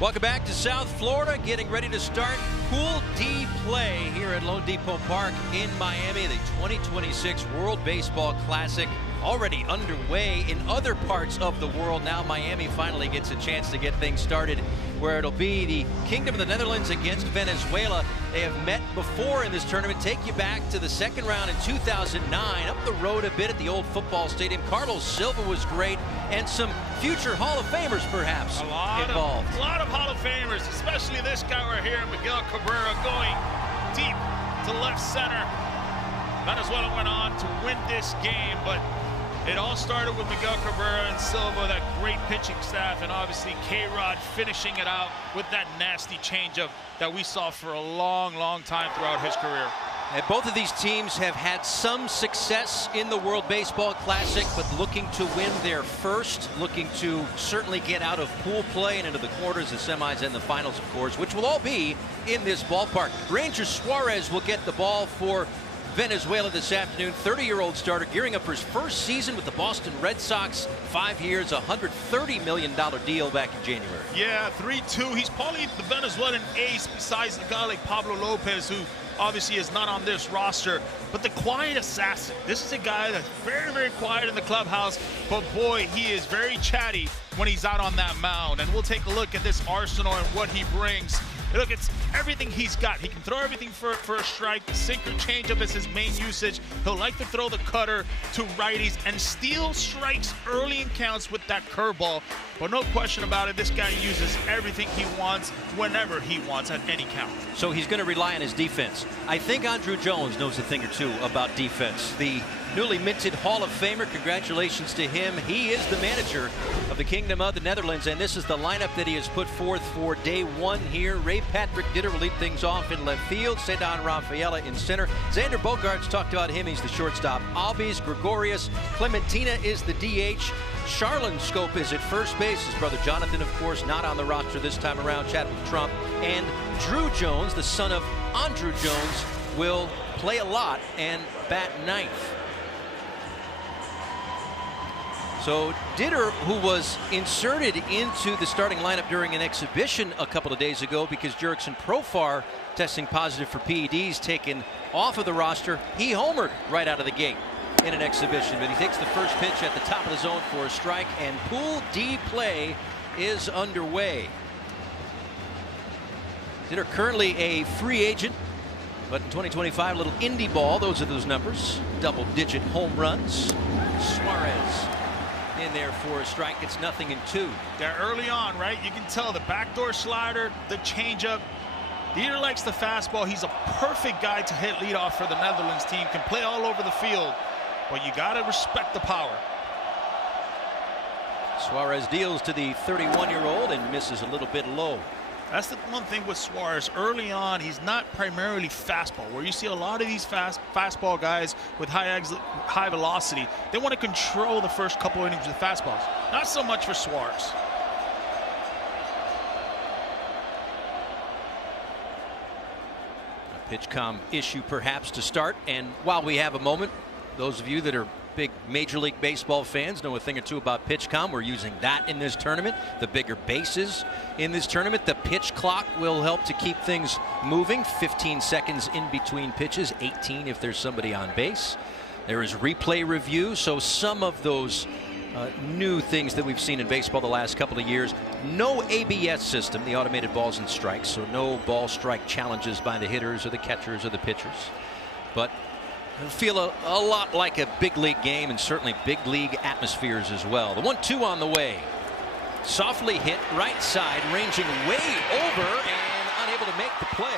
Welcome back to South Florida, getting ready to start Pool D play here at Lone Depot Park in Miami. The 2026 World Baseball Classic already underway in other parts of the world. Now Miami finally gets a chance to get things started, where it'll be the Kingdom of the Netherlands against Venezuela. They have met before in this tournament. Take you back to the second round in 2009, up the road a bit at the old football stadium. Carlos Silva was great, and some future Hall of Famers perhaps involved. A lot of Hall of Famers, especially this guy right here, Miguel Cabrera, going deep to left center. Venezuela went on to win this game, but it all started with Miguel Cabrera and Silva, that great pitching staff, and obviously K-Rod finishing it out with that nasty changeup that we saw for a long, long time throughout his career. And both of these teams have had some success in the World Baseball Classic, but looking to win their first, looking to certainly get out of pool play and into the quarters, the semis, and the finals, of course, which will all be in this ballpark. Ranger Suarez will get the ball for Venezuela this afternoon. 30-year-old starter gearing up for his first season with the Boston Red Sox. 5 years, $130 million deal back in January. Yeah, 3-2. He's probably the Venezuelan ace besides a guy like Pablo Lopez, who obviously is not on this roster, but the quiet assassin. This is a guy that's very, very quiet in the clubhouse, but boy, he is very chatty when he's out on that mound. And we'll take a look at this arsenal and what he brings. Look, it's everything he's got. He can throw everything for a strike. The sinker changeup is his main usage. He'll like to throw the cutter to righties and steal strikes early in counts with that curveball. But no question about it, this guy uses everything he wants whenever he wants at any count. So he's going to rely on his defense. I think Andrew Jones knows a thing or two about defense. The newly minted Hall of Famer, congratulations to him. He is the manager of the Kingdom of the Netherlands, and this is the lineup that he has put forth for day one here. Ray Patrick Ditter will lead things off in left field. Cedon Rafaela in center. Xander Bogaerts talked about him. He's the shortstop. Albies, Gregorius, Clementina is the DH. Charlon Scope is at first base. His brother Jonathan, of course, not on the roster this time around. Chadwick Trump. And Drew Jones, the son of Andrew Jones, will play a lot and bat ninth. So Ditter, who was inserted into the starting lineup during an exhibition a couple of days ago because Jurickson Profar testing positive for PEDs, taken off of the roster, he homered right out of the gate in an exhibition. But he takes the first pitch at the top of the zone for a strike, and Pool D play is underway. Ditter currently a free agent, but in 2025, a little indie ball. Those are those numbers. Double-digit home runs. Suarez in there for a strike. It's 0-2. Yeah, early on, right? You can tell the backdoor slider, the changeup. Dieter likes the fastball. He's a perfect guy to hit leadoff for the Netherlands team. Can play all over the field, but you got to respect the power. Suarez deals to the 31-year-old and misses a little bit low. That's the one thing with Suarez. Early on, he's not primarily fastball, where you see a lot of these fastball guys with high velocity. They want to control the first couple innings with fastballs. Not so much for Suarez. A pitch com issue perhaps to start. And while we have a moment, those of you that are big Major League Baseball fans know a thing or two about PitchCom. We're using that in this tournament. The bigger bases in this tournament. The pitch clock will help to keep things moving. 15 seconds in between pitches, 18 if there's somebody on base. There is replay review, so some of those new things that we've seen in baseball the last couple of years. No ABS system, the automated balls and strikes, so no ball strike challenges by the hitters or the catchers or the pitchers. But it'll feel a lot like a big league game, and certainly big league atmospheres as well. The 1-2 on the way. Softly hit right side, ranging way over and unable to make the play.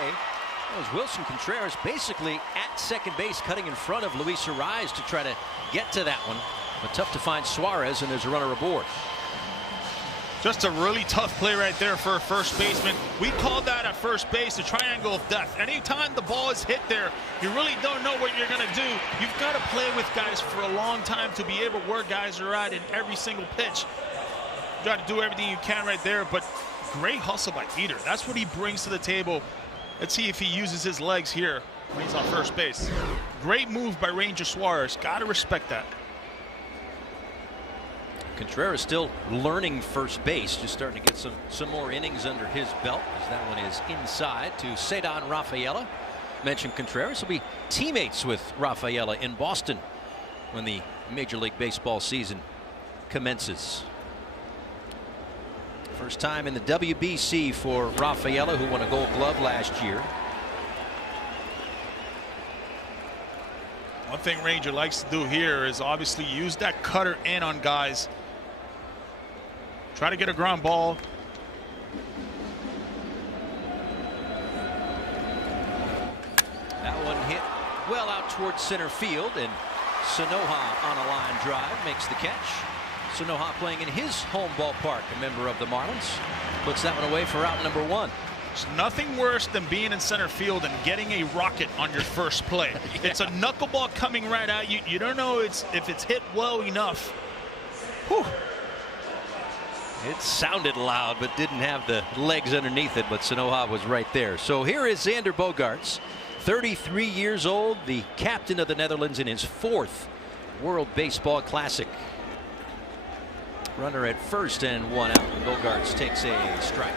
That was Wilson Contreras basically at second base, cutting in front of Luis Arraez to try to get to that one. But tough to find Suarez, and there's a runner aboard. Just a really tough play right there for a first baseman. We called that at first base the triangle of death. Anytime the ball is hit there, you really don't know what you're going to do. You've got to play with guys for a long time to be able to where guys are at in every single pitch. You got to do everything you can right there, but great hustle by Dieter. That's what he brings to the table. Let's see if he uses his legs here when he's on first base. Great move by Ranger Suarez. Got to respect that. Contreras still learning first base, just starting to get some more innings under his belt, as that one is inside to Cedar Rafaela. Mentioned Contreras will be teammates with Rafaela in Boston when the Major League Baseball season commences. First time in the WBC for Rafaela, who won a Gold Glove last year. One thing Ranger likes to do here is obviously use that cutter in on guys. Try to get a ground ball. That one hit well out towards center field, and Sanoha on a line drive makes the catch. Sanoha playing in his home ballpark, a member of the Marlins, puts that one away for out number 1. There's nothing worse than being in center field and getting a rocket on your first play. Yeah. It's a knuckleball coming right at you. You don't know if it's hit well enough. Whew. It sounded loud, but didn't have the legs underneath it, but Sanoha was right there. So here is Xander Bogaerts, 33 years old, the captain of the Netherlands in his 4th World Baseball Classic. Runner at first and 1 out. Bogaerts takes a strike.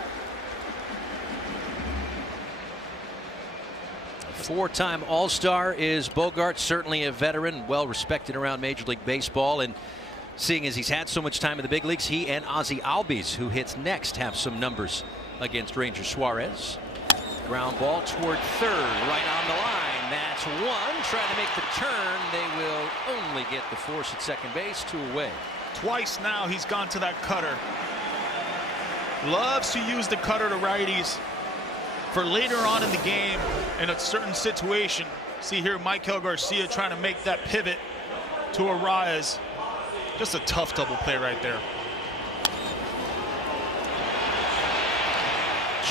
4-time All-Star is Bogaerts, certainly a veteran, well respected around Major League Baseball, and seeing as he's had so much time in the big leagues, he and Ozzie Albies, who hits next, have some numbers against Ranger Suarez. Ground ball toward third, right on the line. That's one. Trying to make the turn. They will only get the force at second base, 2 away. Twice now he's gone to that cutter. Loves to use the cutter to righties for later on in the game in a certain situation. See here Michael Garcia trying to make that pivot to Arraez. Just a tough double play right there.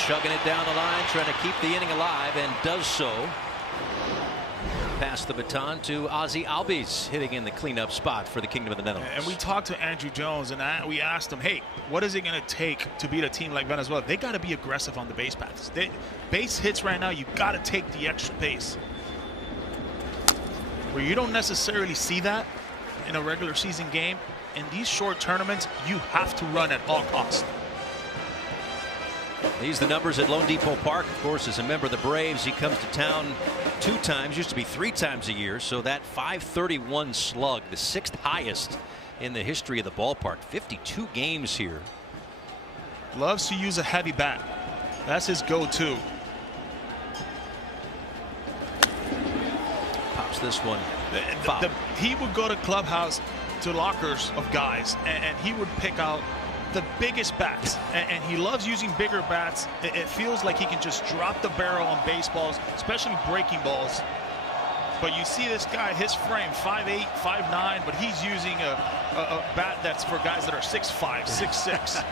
Chugging it down the line, trying to keep the inning alive, and does so. Pass the baton to Ozzie Albies, hitting in the cleanup spot for the Kingdom of the Netherlands. And we talked to Andrew Jones, and we asked him, hey, what is it going to take to beat a team like Venezuela? They got to be aggressive on the base paths. Base hits right now, you got to take the extra base. Where you don't necessarily see that in a regular season game, in these short tournaments, you have to run at all costs. These are the numbers at Lone Depot Park. Of course, as a member of the Braves, he comes to town 2 times, used to be 3 times a year. So that .531 slug, the 6th highest in the history of the ballpark. 52 games here. Loves to use a heavy bat. That's his go-to. Pops this one. He would go to clubhouse, to lockers of guys, and he would pick out the biggest bats, and he loves using bigger bats. It feels like he can just drop the barrel on baseballs, especially breaking balls. But you see this guy, his frame 5'8", 5'9", but he's using a bat that's for guys that are 6'5", 6'6".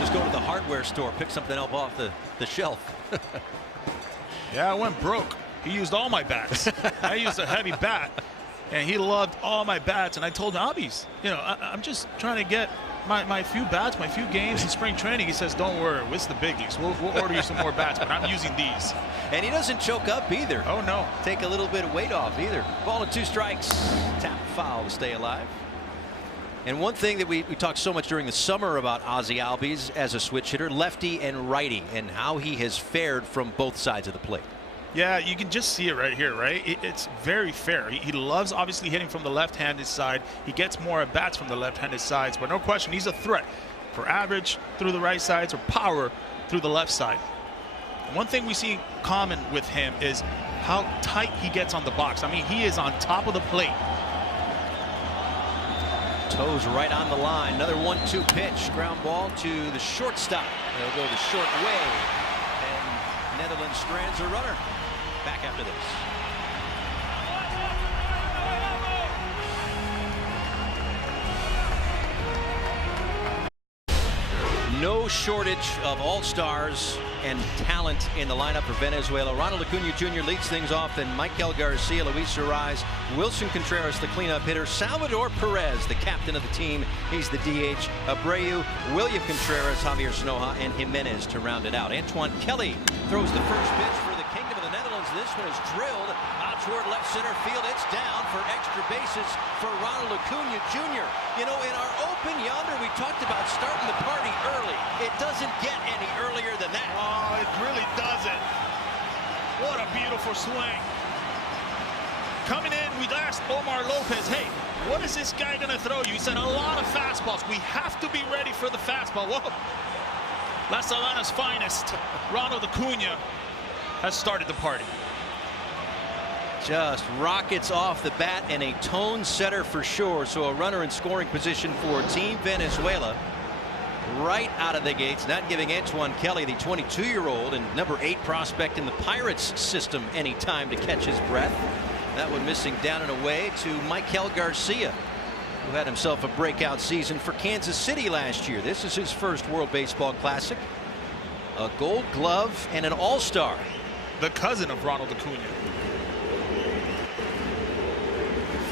Just go to the hardware store, pick something up off the shelf. Yeah, I went broke. He used all my bats. I used a heavy bat, and he loved all my bats. And I told him, Albies, you know, I'm just trying to get my few bats, my few games in spring training. He says, don't worry, it's the big leagues. We'll order you some more bats, but I'm using these. And he doesn't choke up either. Oh, no. Take a little bit of weight off either. Ball and 2 strikes. Tap foul to stay alive. And one thing that we talked so much during the summer about Ozzie Albies as a switch hitter, lefty and righty, and how he has fared from both sides of the plate. Yeah, you can just see it right here, right? It's very fair. He loves obviously hitting from the left-handed side. He gets more at bats from the left-handed sides, but no question, he's a threat for average through the right sides or power through the left side. One thing we see common with him is how tight he gets on the box. I mean, he is on top of the plate. Toes right on the line. Another 1-2 pitch. Ground ball to the shortstop. They'll go the short way. And Netherlands strands a runner. Back after this. No shortage of all-stars and talent in the lineup for Venezuela. Ronald Acuna Jr. leads things off, then Michael Garcia, Luis Arraez, Wilson Contreras, the cleanup hitter, Salvador Perez, the captain of the team. He's the DH. Abreu, William Contreras, Javier Sanoja, and Jimenez to round it out. Antoine Kelly throws the first pitch for the Kingdom of the Netherlands. This one is drilled out toward left center field. It's down for extra bases for Ronald Acuna Jr. You know, in our open yonder, we talked about starting the party early. It doesn't get any earlier than that. Oh, it really doesn't. What a beautiful swing. Coming in, we asked Omar Lopez, hey, what is this guy going to throw you? He said a lot of fastballs. We have to be ready for the fastball. Whoa. La Sabana's finest, Ronald Acuna, has started the party. Just rockets off the bat and a tone setter for sure. So a runner in scoring position for Team Venezuela right out of the gates, not giving Antoine Kelly, the 22-year-old and number 8 prospect in the Pirates system, any time to catch his breath. That one missing down and away to Michael Garcia, who had himself a breakout season for Kansas City last year. This is his first World Baseball Classic. A Gold Glove and an All-Star. The cousin of Ronald Acuna.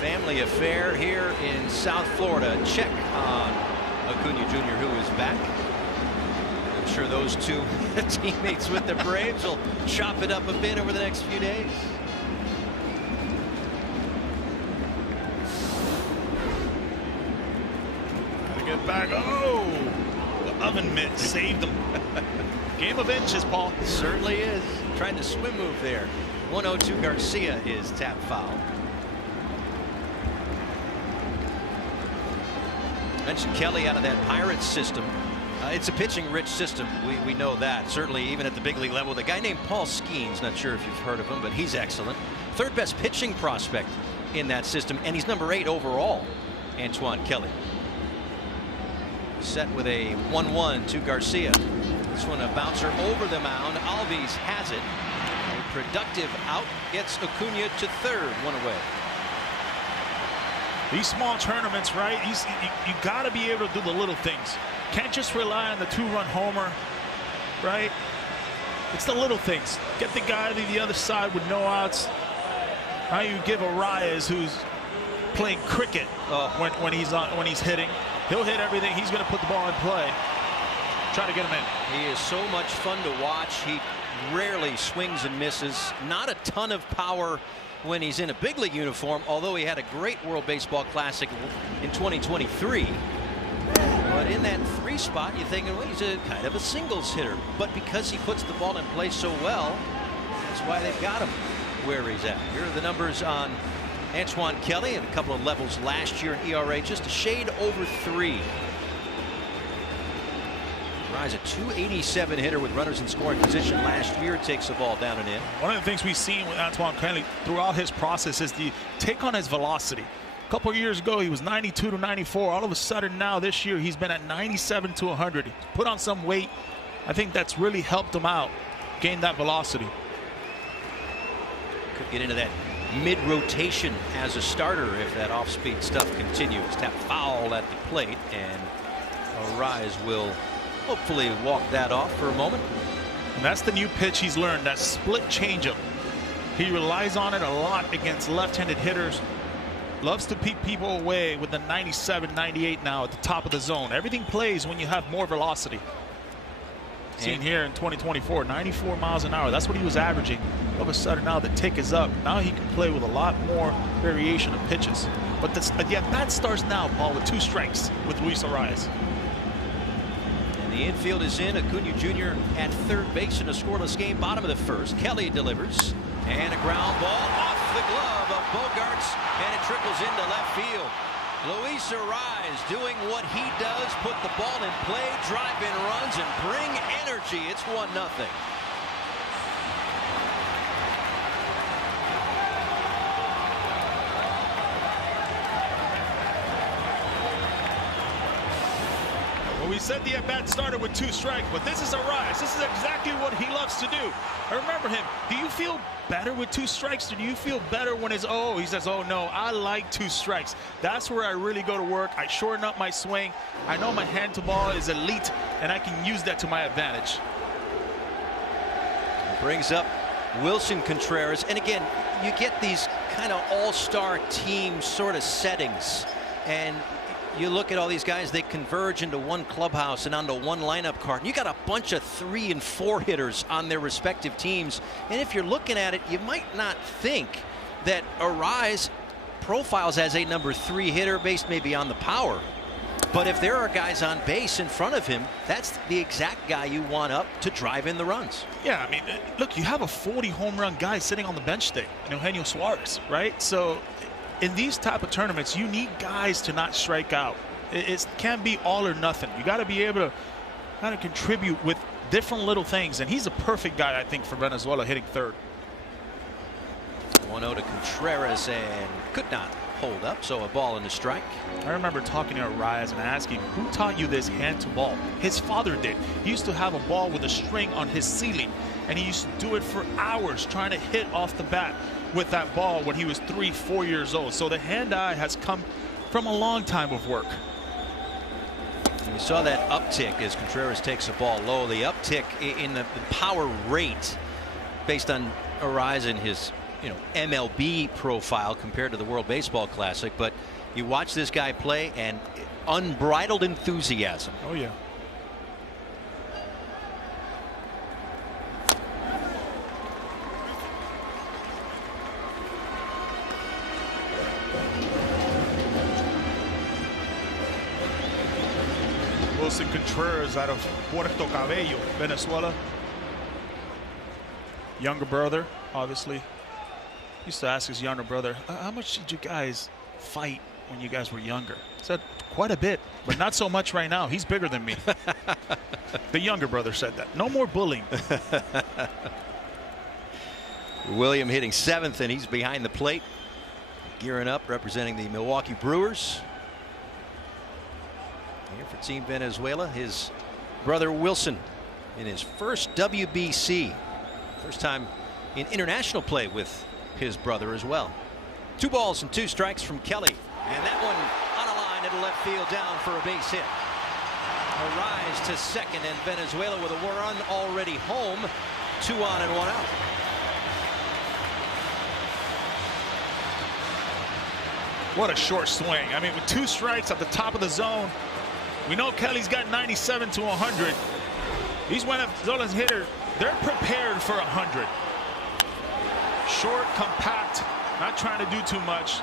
Family affair here in South Florida. Check on Acuna Jr., who is back. I'm sure those two teammates with the Braves will chop it up a bit over the next few days. Get back. Oh, the oven mitt saved them. Game of inches, Paul. Certainly is. Trying to swim move there. 1-0 Garcia is tap foul. Mentioned Kelly out of that Pirates system. It's a pitching rich system. We know that. Certainly even at the big league level. The guy named Paul Skeens, not sure if you've heard of him, but he's excellent. Third best pitching prospect in that system, and he's number 8 overall, Antoine Kelly. Set with a 1-1 to Garcia. This one a bouncer over the mound. Alves has it. A productive out gets Acuna to third, 1 away. These small tournaments, right? You got to be able to do the little things. Can't just rely on the 2-run homer, right? It's the little things. Get the guy to the other side with no outs. Now you give Arias, who's playing cricket when he's hitting. He'll hit everything. He's going to put the ball in play. Try to get him in. He is so much fun to watch. He rarely swings and misses. Not a ton of power when he's in a big league uniform, although he had a great World Baseball Classic in 2023. But in that 3 spot, you're thinking, well, he's a kind of a singles hitter. But because he puts the ball in play so well, that's why they've got him where he's at. Here are the numbers on Antoine Kelly at a couple of levels last year in ERA, just a shade over 3. Rise a .287 hitter with runners in scoring position last year. Takes the ball down and in. One of the things we've seen with Antoine Kelly throughout his process is the take on his velocity. A couple of years ago, he was 92 to 94. All of a sudden now this year, he's been at 97 to 100. He's put on some weight. I think that's really helped him out, gain that velocity. Could get into that mid-rotation as a starter if that off-speed stuff continues. Tap foul at the plate, and Rise will hopefully walk that off for a moment. And that's the new pitch he's learned, that split changeup. He relies on it a lot against left-handed hitters. Loves to peek people away with the 97, 98 now at the top of the zone. Everything plays when you have more velocity. Seen here in 2024, 94 miles an hour. That's what he was averaging. All of a sudden now the tick is up. Now he can play with a lot more variation of pitches. But the at-bat starts now, Paul, with 2 strikes with Luis Arias. And the infield is in. Acuna Jr. at third base in a scoreless game. Bottom of the first. Kelly delivers. And a ground ball off the glove of Bogarts. And it trickles into left field. Luis Arias doing what he does, put the ball in play, drive in runs, and bring energy. It's 1-0. Well, we said the at-bat started with 2 strikes, but this is Arias. This is exactly what he loves to do. I remember him. Do you feel better with 2 strikes, or do you feel better when it's he says, oh no, I like 2 strikes. That's where I really go to work. I shorten up my swing. I know my hand to ball is elite, and I can use that to my advantage. Brings up Wilson Contreras, and again, you get these kind of all-star team sort of settings, and you look at all these guys, they converge into one clubhouse and onto one lineup card. And you got a bunch of 3 and 4 hitters on their respective teams. And if you're looking at it, you might not think that Arise profiles as a number 3 hitter based maybe on the power. But if there are guys on base in front of him, that's the exact guy you want up to drive in the runs. Yeah, I mean, look, you have a 40 home run guy sitting on the bench today, Eugenio Suarez, right? So in these type of tournaments, you need guys to not strike out. It can't be all or nothing. You got to be able to kind of contribute with different little things, and he's a perfect guy, I think, for Venezuela hitting third. 1-0 to Contreras, and could not hold up, so a ball and a strike. I remember talking to Arias and asking, who taught you this hand to ball? His father did. He used to have a ball with a string on his ceiling, and he used to do it for hours trying to hit off the bat with that ball when he was 3-4 years old. So the hand-eye has come from a long time of work. We saw that uptick as Contreras takes a ball low. The uptick in the power rate based on Arise and his MLB profile compared to the World Baseball Classic, but you watch this guy play and unbridled enthusiasm. Oh yeah. Wilson Contreras out of Puerto Cabello, Venezuela. Younger brother, obviously. Used to ask his younger brother, how much did you guys fight when you guys were younger? He said, quite a bit, but not so much right now. He's bigger than me. The younger brother said that. No more bullying. William hitting 7th, and he's behind the plate, gearing up, representing the Milwaukee Brewers. Here for Team Venezuela, his brother Wilson in his first WBC. First time in international play with his brother as well. 2 balls and 2 strikes from Kelly, and that one on a line into left field down for a base hit. A rise to second, and Venezuela with a run already home. 2 on and 1 out. What a short swing. I mean, with 2 strikes at the top of the zone, we know Kelly's got 97 to 100. These Venezuelan hitters, they're prepared for 100. Short, compact, not trying to do too much.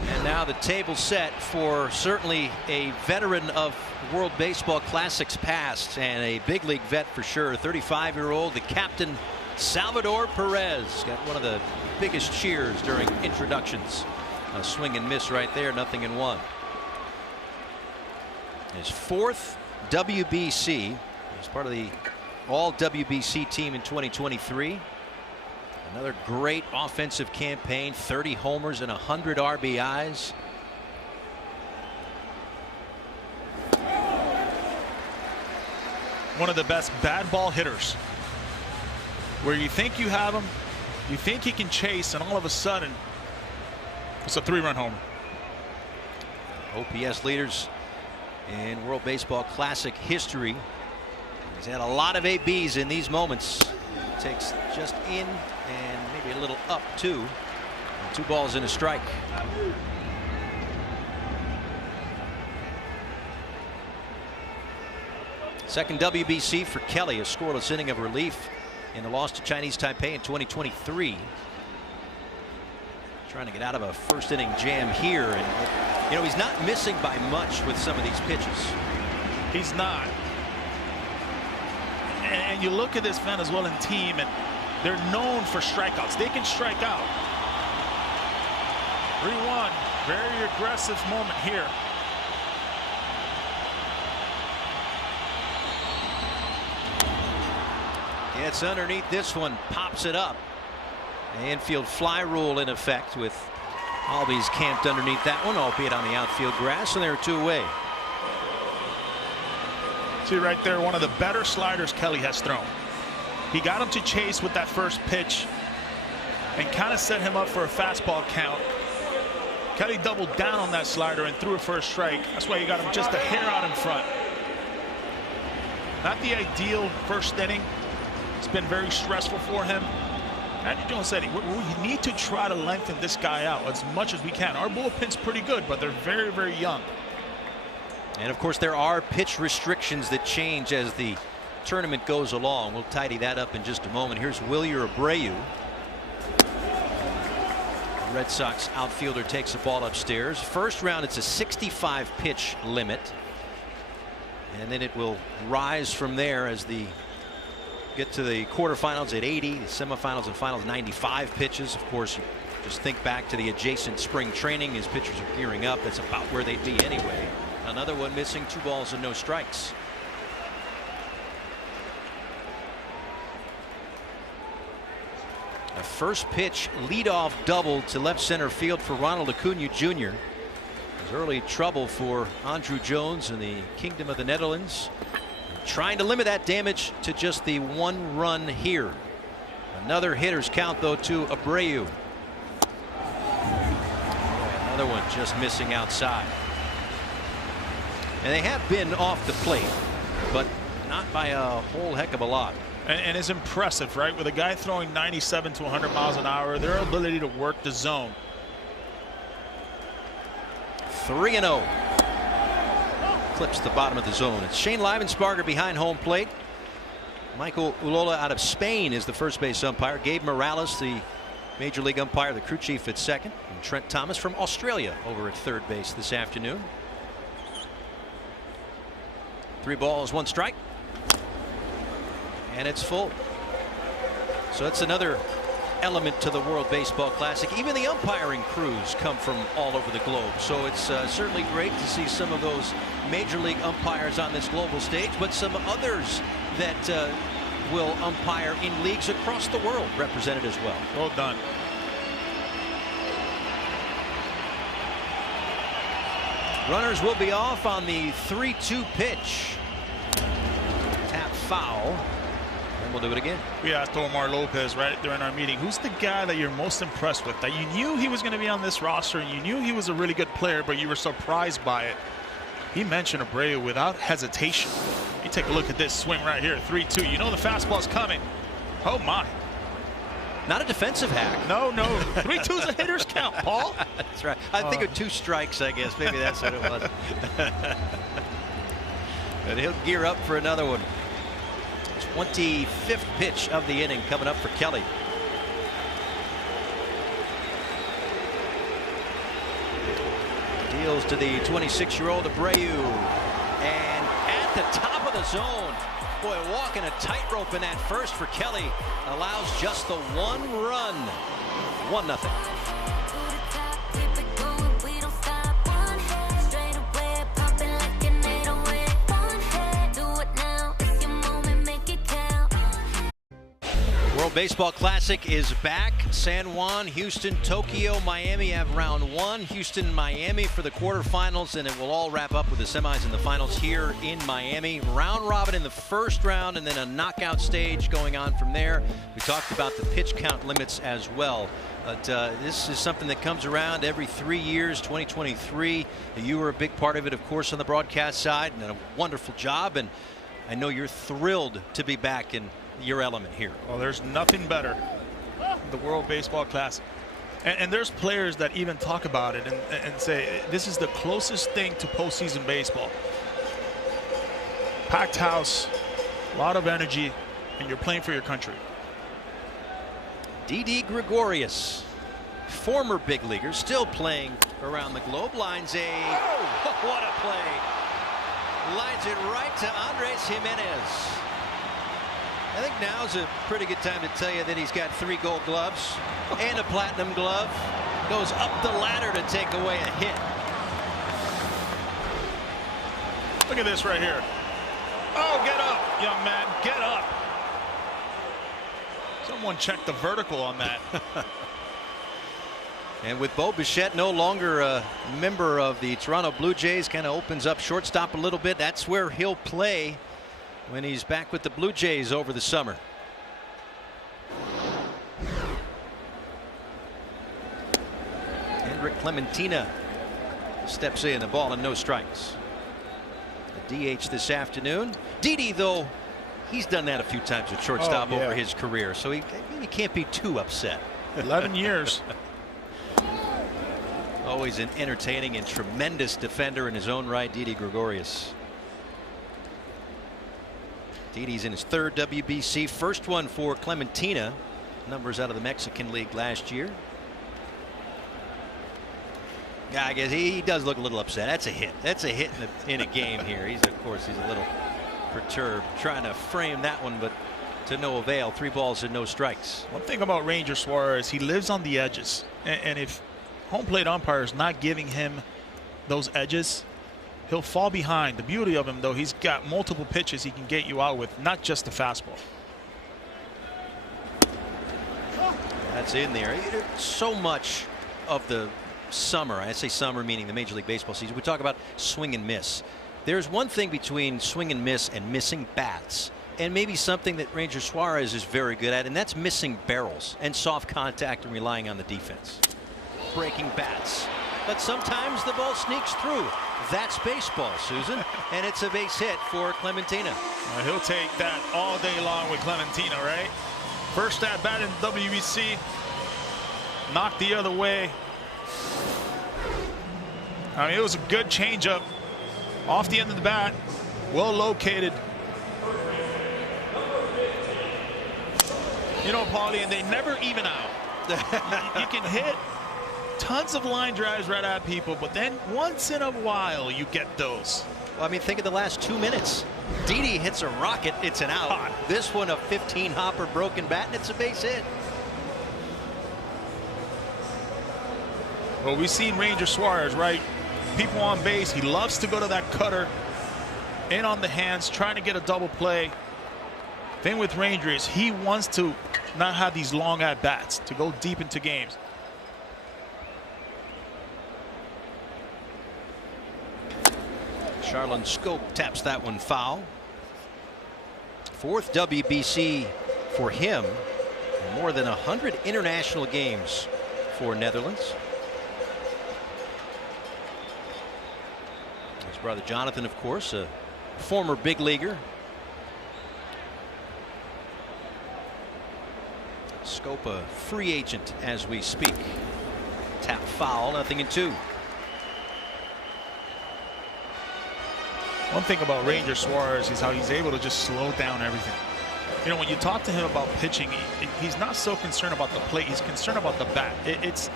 And now the table set for certainly a veteran of World Baseball Classics past and a big league vet for sure. 35-year-old, the captain, Salvador Perez, got one of the biggest cheers during introductions. A swing and miss right there, nothing in 1. His 4th WBC. He's part of the all WBC team in 2023. Another great offensive campaign, 30 homers and 100 RBIs. One of the best bad ball hitters, where you think you have him, you think he can chase, and all of a sudden it's a 3-run homer. OPS leaders in World Baseball Classic history. He's had a lot of ABs in these moments. Takes just in and maybe a little up too. And 2 balls and a strike. Second WBC for Kelly, a scoreless inning of relief in the loss to Chinese Taipei in 2023. Trying to get out of a first inning jam here, and he's not missing by much with some of these pitches. He's not. And you look at this Venezuelan team, and they're known for strikeouts. They can strike out. 3-1, very aggressive moment here. Gets underneath this one, pops it up. Infield fly rule in effect with Albies camped underneath that one, albeit on the outfield grass, and they're 2 away. See right there, one of the better sliders Kelly has thrown. He got him to chase with that first pitch and kind of set him up for a fastball count. Kelly doubled down on that slider and threw it for a strike. That's why you got him just a hair out in front. Not the ideal first inning. It's been very stressful for him. Andy Jones said we need to try to lengthen this guy out as much as we can. Our bullpen's pretty good, but they're very, very young. And of course, there are pitch restrictions that change as the tournament goes along. We'll tidy that up in just a moment. Here's Wilyer Abreu. Red Sox outfielder takes the ball upstairs. First round, it's a 65 pitch limit, and then it will rise from there as the get to the quarterfinals at 80, the semifinals and finals 95 pitches. Of course, you just think back to the adjacent spring training as pitchers are gearing up. That's about where they'd be anyway. Another one missing, 2 balls and no strikes. A first pitch leadoff double to left center field for Ronald Acuna Jr. There's early trouble for Andruw Jones in the Kingdom of the Netherlands, trying to limit that damage to just the 1 run here. Another hitter's count though to Abreu. Another one just missing outside. And they have been off the plate, but not by a whole heck of a lot. And it's impressive, right? With a guy throwing 97 to 100 miles an hour, their ability to work the zone. 3-0. Clips the bottom of the zone. It's Shane Livensparger behind home plate. Michael Ulola out of Spain is the first base umpire. Gabe Morales, the major league umpire, the crew chief at second. And Trent Thomas from Australia over at third base this afternoon. 3 balls, 1 strike. And it's full. So that's another element to the World Baseball Classic. Even the umpiring crews come from all over the globe. So it's certainly great to see some of those major league umpires on this global stage, but some others that will umpire in leagues across the world represented as well. Well done. Runners will be off on the 3-2 pitch. Tap foul. And we'll do it again. We asked Omar Lopez right during our meeting, who's the guy that you're most impressed with, that you knew he was going to be on this roster and you knew he was a really good player, but you were surprised by it? He mentioned Abreu without hesitation. You take a look at this swing right here, 3-2. You know the fastball's coming. Oh my. Not a defensive hack. No, no. 3-2 is a hitter's count, Paul. That's right. I think of 2 strikes, I guess. Maybe that's what it was. And he'll gear up for another one. 25th pitch of the inning coming up for Kelly. Deals to the 26-year-old Abreu. And at the top of the zone. Boy, walking a tightrope in that first for Kelly. Allows just the 1 run. 1-0. World Baseball Classic is back. San Juan, Houston, Tokyo, Miami have round 1. Houston, Miami for the quarterfinals, and it will all wrap up with the semis and the finals here in Miami. Round robin in the first round, and then a knockout stage going on from there. We talked about the pitch count limits as well. But this is something that comes around every 3 years. 2023, you were a big part of it, of course, on the broadcast side, and did a wonderful job. And I know you're thrilled to be back in your element here. Well, there's nothing better than the World Baseball Classic. And there's players that even talk about it and say this is the closest thing to postseason baseball. Packed house, a lot of energy, and you're playing for your country. Didi Gregorius, former big leaguer, still playing around the globe, lines a what a play. Lines it right to Andres Jimenez. I think now's a pretty good time to tell you that he's got 3 gold gloves and a platinum glove. Goes up the ladder to take away a hit. Look at this right here. Oh, get up, young man, get up. Someone check the vertical on that. And with Bo Bichette no longer a member of the Toronto Blue Jays, kind of opens up shortstop a little bit. That's where he'll play when he's back with the Blue Jays over the summer. Hendrik Clementina steps in, a ball and no strikes. A DH this afternoon. Didi, though, he's done that a few times at shortstop over his career, so he can't be too upset. 11 years. Always an entertaining and tremendous defender in his own right, Didi Gregorius. Didi's in his 3rd WBC, first one for Clementina. Numbers out of the Mexican League last year. Yeah, I guess he does look a little upset. That's a hit. That's a hit in a game here. Of course, he's a little perturbed, trying to frame that one, but to no avail. 3 balls and no strikes. One thing about Ranger Suarez, he lives on the edges, and if home plate umpire is not giving him those edges, he'll fall behind. The beauty of him, though, he's got multiple pitches he can get you out with, not just the fastball. That's in there. So much of the summer, I say summer meaning the Major League Baseball season, we talk about swing and miss. There's one thing between swing and miss and missing bats, and maybe something that Ranger Suarez is very good at, and that's missing barrels and soft contact and relying on the defense. Breaking bats. But sometimes the ball sneaks through. That's baseball, Susan. And it's a base hit for Clementina. He'll take that all day long with Clementina, right? First at bat in WBC. Knocked the other way. I mean, it was a good changeup off the end of the bat. Well located. You know, Paulie, and they never even out. You can hit tons of line drives right at people, but then once in a while you get those. Well, I mean, think of the last 2 minutes. Didi hits a rocket, it's an out. God. This one a 15-hopper broken bat, and it's a base hit. Well, we've seen Ranger Suarez, right? People on base, he loves to go to that cutter in on the hands, trying to get a double play. Thing with Ranger is he wants to not have these long at bats, to go deep into games. Charlon Scope taps that one foul. 4th WBC for him. More than 100 international games for Netherlands. His brother Jonathan, of course, a former big leaguer. Scope a free agent as we speak. Tap foul, 0-2. One thing about Ranger Suarez is how he's able to just slow down everything. You know, when you talk to him about pitching, he's not so concerned about the plate. He's concerned about the bat. It's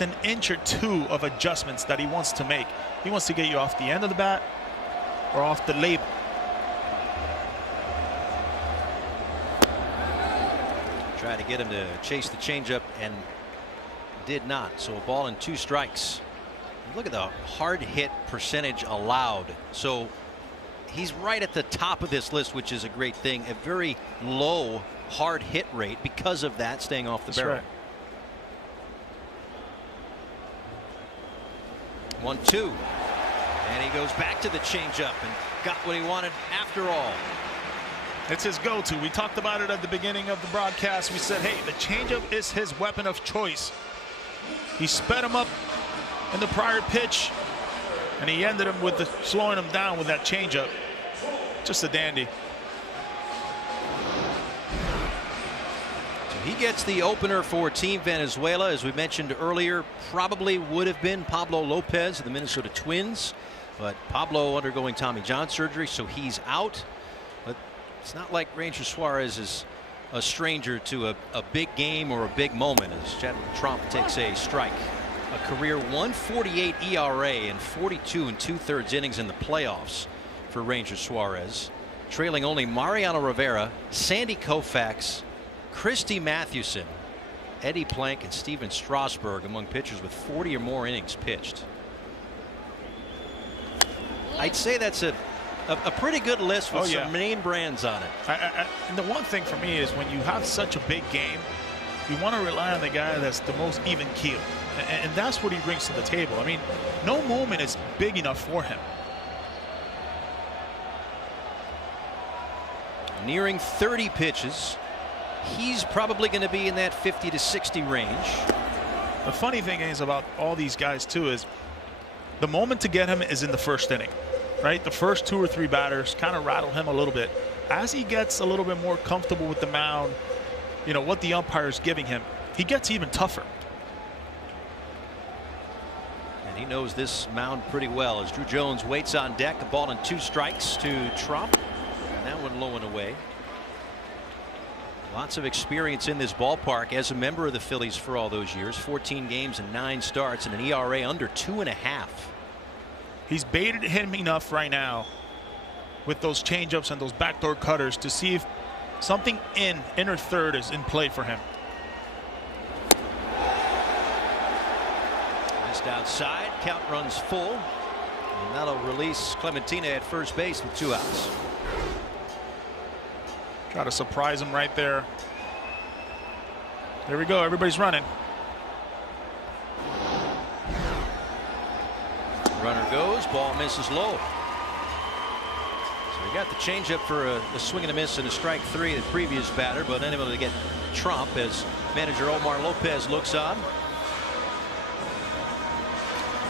an inch or two of adjustments that he wants to make. He wants to get you off the end of the bat or off the label. Tried to get him to chase the changeup and did not. So a ball and 2 strikes. Look at the hard hit percentage allowed. So he's right at the top of this list, which is a great thing. A very low hard hit rate because of that, staying off the barrel. Right. 1-2. And he goes back to the changeup and got what he wanted after all. It's his go-to. We talked about it at the beginning of the broadcast. We said, hey, the changeup is his weapon of choice. He sped him up in the prior pitch, and he ended him with slowing him down with that changeup. Just a dandy. So he gets the opener for Team Venezuela. As we mentioned earlier, probably would have been Pablo Lopez of the Minnesota Twins, but Pablo undergoing Tommy John surgery, so he's out. But it's not like Ranger Suarez is a stranger to a big game or a big moment as Chad Trump takes a strike. A career 1.48 ERA and 42 2/3 innings in the playoffs for Ranger Suarez, trailing only Mariano Rivera, Sandy Koufax, Christy Mathewson, Eddie Plank, and Steven Strasburg among pitchers with 40 or more innings pitched. I'd say that's a pretty good list with some name brands on it. And the one thing for me is when you have such a big game, you want to rely on the guy that's the most even keel. And that's what he brings to the table. I mean, no moment is big enough for him. Nearing 30 pitches. He's probably going to be in that 50 to 60 range. The funny thing is about all these guys, too, is the moment to get him is in the first inning, right? The first 2 or 3 batters kind of rattle him a little bit. As he gets a little bit more comfortable with the mound, you know, what the umpire is giving him, he gets even tougher. He knows this mound pretty well as Drew Jones waits on deck. A ball and 2 strikes to Trump. That one low and away. Lots of experience in this ballpark as a member of the Phillies for all those years. 14 games and 9 starts and an ERA under 2.5. He's baited him enough right now with those changeups and those backdoor cutters to see if something inner third is in play for him. Missed outside. Count runs full. And that'll release Clementina at first base with 2 outs. Try to surprise him right there. There we go. Everybody's running. Runner goes. Ball misses low. So he got the changeup for a swing and a miss and a strike 3 the previous batter, but unable to get Trump as manager Omar Lopez looks on.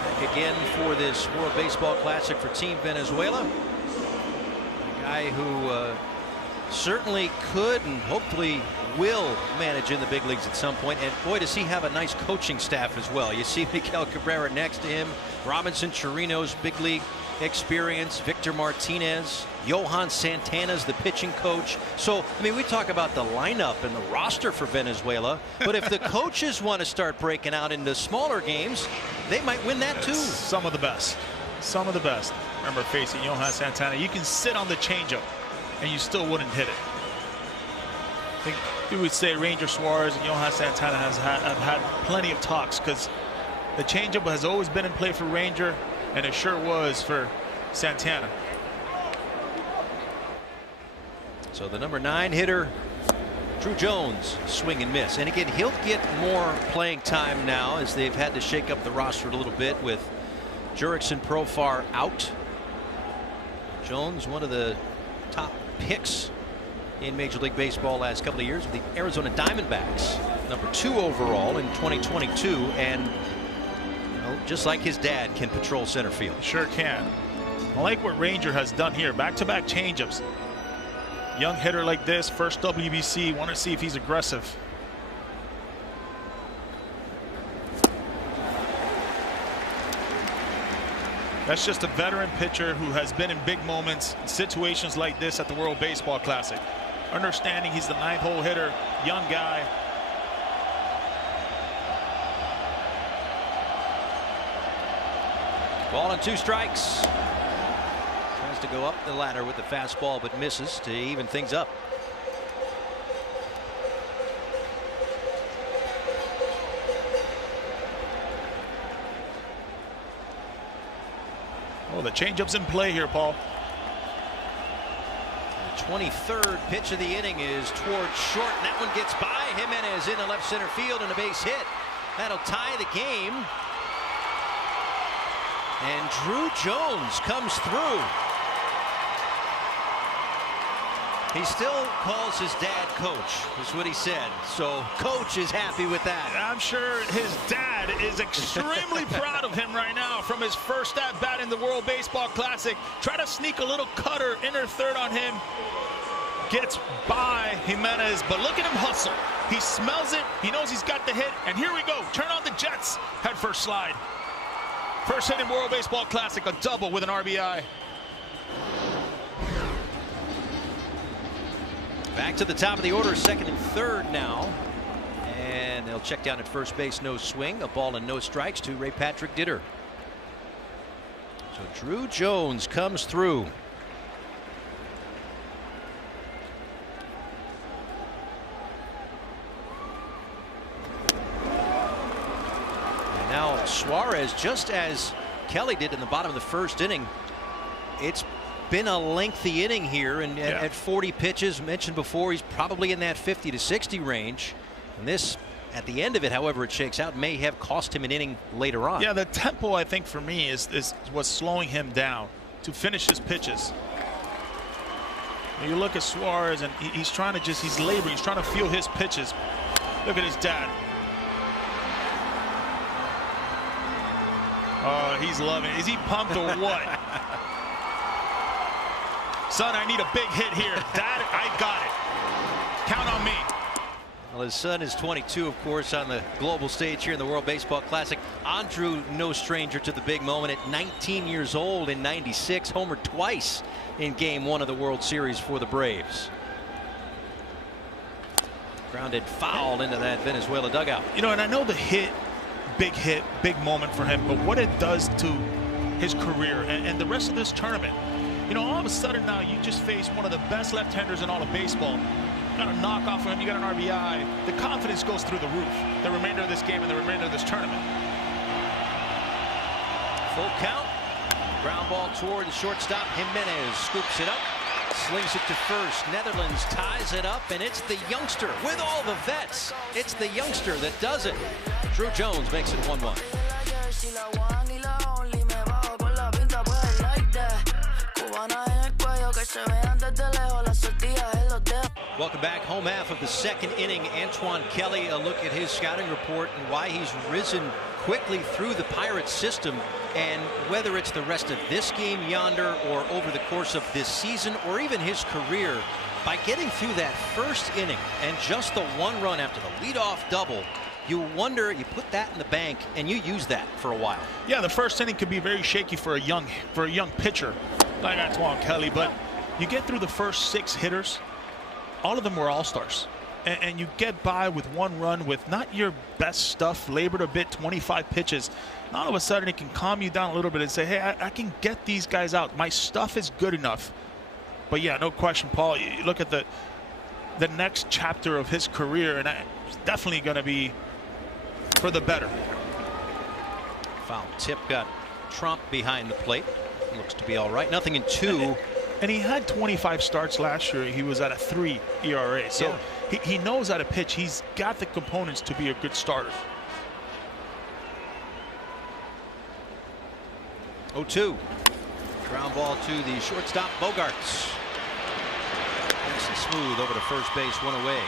Back again for this World Baseball Classic for Team Venezuela. A guy who certainly could and hopefully will manage in the big leagues at some point. And boy, does he have a nice coaching staff as well. You see Miguel Cabrera next to him, Robinson Chirino's big league experience, Victor Martinez, Johan Santana's the pitching coach. So, I mean, we talk about the lineup and the roster for Venezuela, but if the coaches want to start breaking out into smaller games, they might win that too. Some of the best. Some of the best. Remember facing Johan Santana, you can sit on the changeup and you still wouldn't hit it. I think we would say Ranger Suarez and Johan Santana have had plenty of talks, because the changeup has always been in play for Ranger, and it sure was for Santana. So the number 9 hitter, Drew Jones, swing and miss. And again, he'll get more playing time now as they've had to shake up the roster a little bit with Jurickson Profar out. Jones, one of the top picks in Major League Baseball last couple of years with the Arizona Diamondbacks, number 2 overall in 2022, and you know, just like his dad, can patrol center field. Sure can. I like what Ranger has done here. Back-to-back changeups. Young hitter like this, first WBC. Want to see if he's aggressive. That's just a veteran pitcher who has been in big moments, situations like this at the World Baseball Classic. Understanding he's the 9th hole hitter, young guy. Ball and 2 strikes. Tries to go up the ladder with the fastball, but misses to even things up. Oh, the changeup's in play here, Paul. The 23rd pitch of the inning is towards short, and that one gets by Jimenez into left center field, and a base hit. That'll tie the game. And Drew Jones comes through. He still calls his dad coach, is what he said. So coach is happy with that. I'm sure his dad is extremely proud of him right now from his first at bat in the World Baseball Classic. Try to sneak a little cutter inner third on him. Gets by Jimenez, but look at him hustle. He smells it. He knows he's got the hit. And here we go. Turn on the Jets. Head first slide. First hit in World Baseball Classic, a double with an RBI. Back to the top of the order, 2nd and 3rd now. And they'll check down at first base, no swing, a ball and no strikes to Ray Patrick Ditter. So Drew Jones comes through. And now Suarez, just as Kelly did in the bottom of the 1st inning, it's been a lengthy inning here, and at 40 pitches, mentioned before, he's probably in that 50 to 60 range. And this, at the end of it, however it shakes out, may have cost him an inning later on. Yeah, the tempo, I think, for me is what's slowing him down to finish his pitches. You look at Suarez, and he's trying to he's laboring, he's trying to feel his pitches. Look at his dad. Oh, he's loving it. Is he pumped or what? Son, I need a big hit here. Dad, I got it. Count on me. Well, his son is 22, of course, on the global stage here in the World Baseball Classic. Andrew, no stranger to the big moment. At 19 years old in '96, homered twice in Game 1 of the World Series for the Braves. Grounded foul into that Venezuela dugout. You know, and I know the hit, big moment for him, but what it does to his career and the rest of this tournament. You know, all of a sudden now you just face one of the best left-handers in all of baseball. You got a knock off of him, you got an RBI. The confidence goes through the roof the remainder of this game and the remainder of this tournament. Full count. Ground ball toward the shortstop. Jimenez scoops it up, slings it to first. Netherlands ties it up, and it's the youngster with all the vets. It's the youngster that does it. Drew Jones makes it 1-1. Welcome back. Home half of the second inning. Antoine Kelly, a look at his scouting report and why he's risen quickly through the Pirates system, and whether it's the rest of this game yonder or over the course of this season or even his career, by getting through that first inning and just the one run after the leadoff double, you wonder, you put that in the bank and you use that for a while. Yeah, the first inning could be very shaky for a young pitcher like Antoine Kelly, but you get through the first 6 hitters, all of them were all-stars, and you get by with one run with not your best stuff, labored a bit, 25 pitches. And all of a sudden it can calm you down a little bit and say, hey, I can get these guys out. My stuff is good enough. But yeah, no question, Paul, you look at the next chapter of his career, and it's definitely going to be for the better. Foul tip got Trump behind the plate. Looks to be all right. Nothing in 2. And he had 25 starts last year. He was at a 3 ERA. So yeah, he knows how to pitch. He's got the components to be a good starter. 0-2. Ground ball to the shortstop, Bogarts. Nice and smooth over to first base, one away.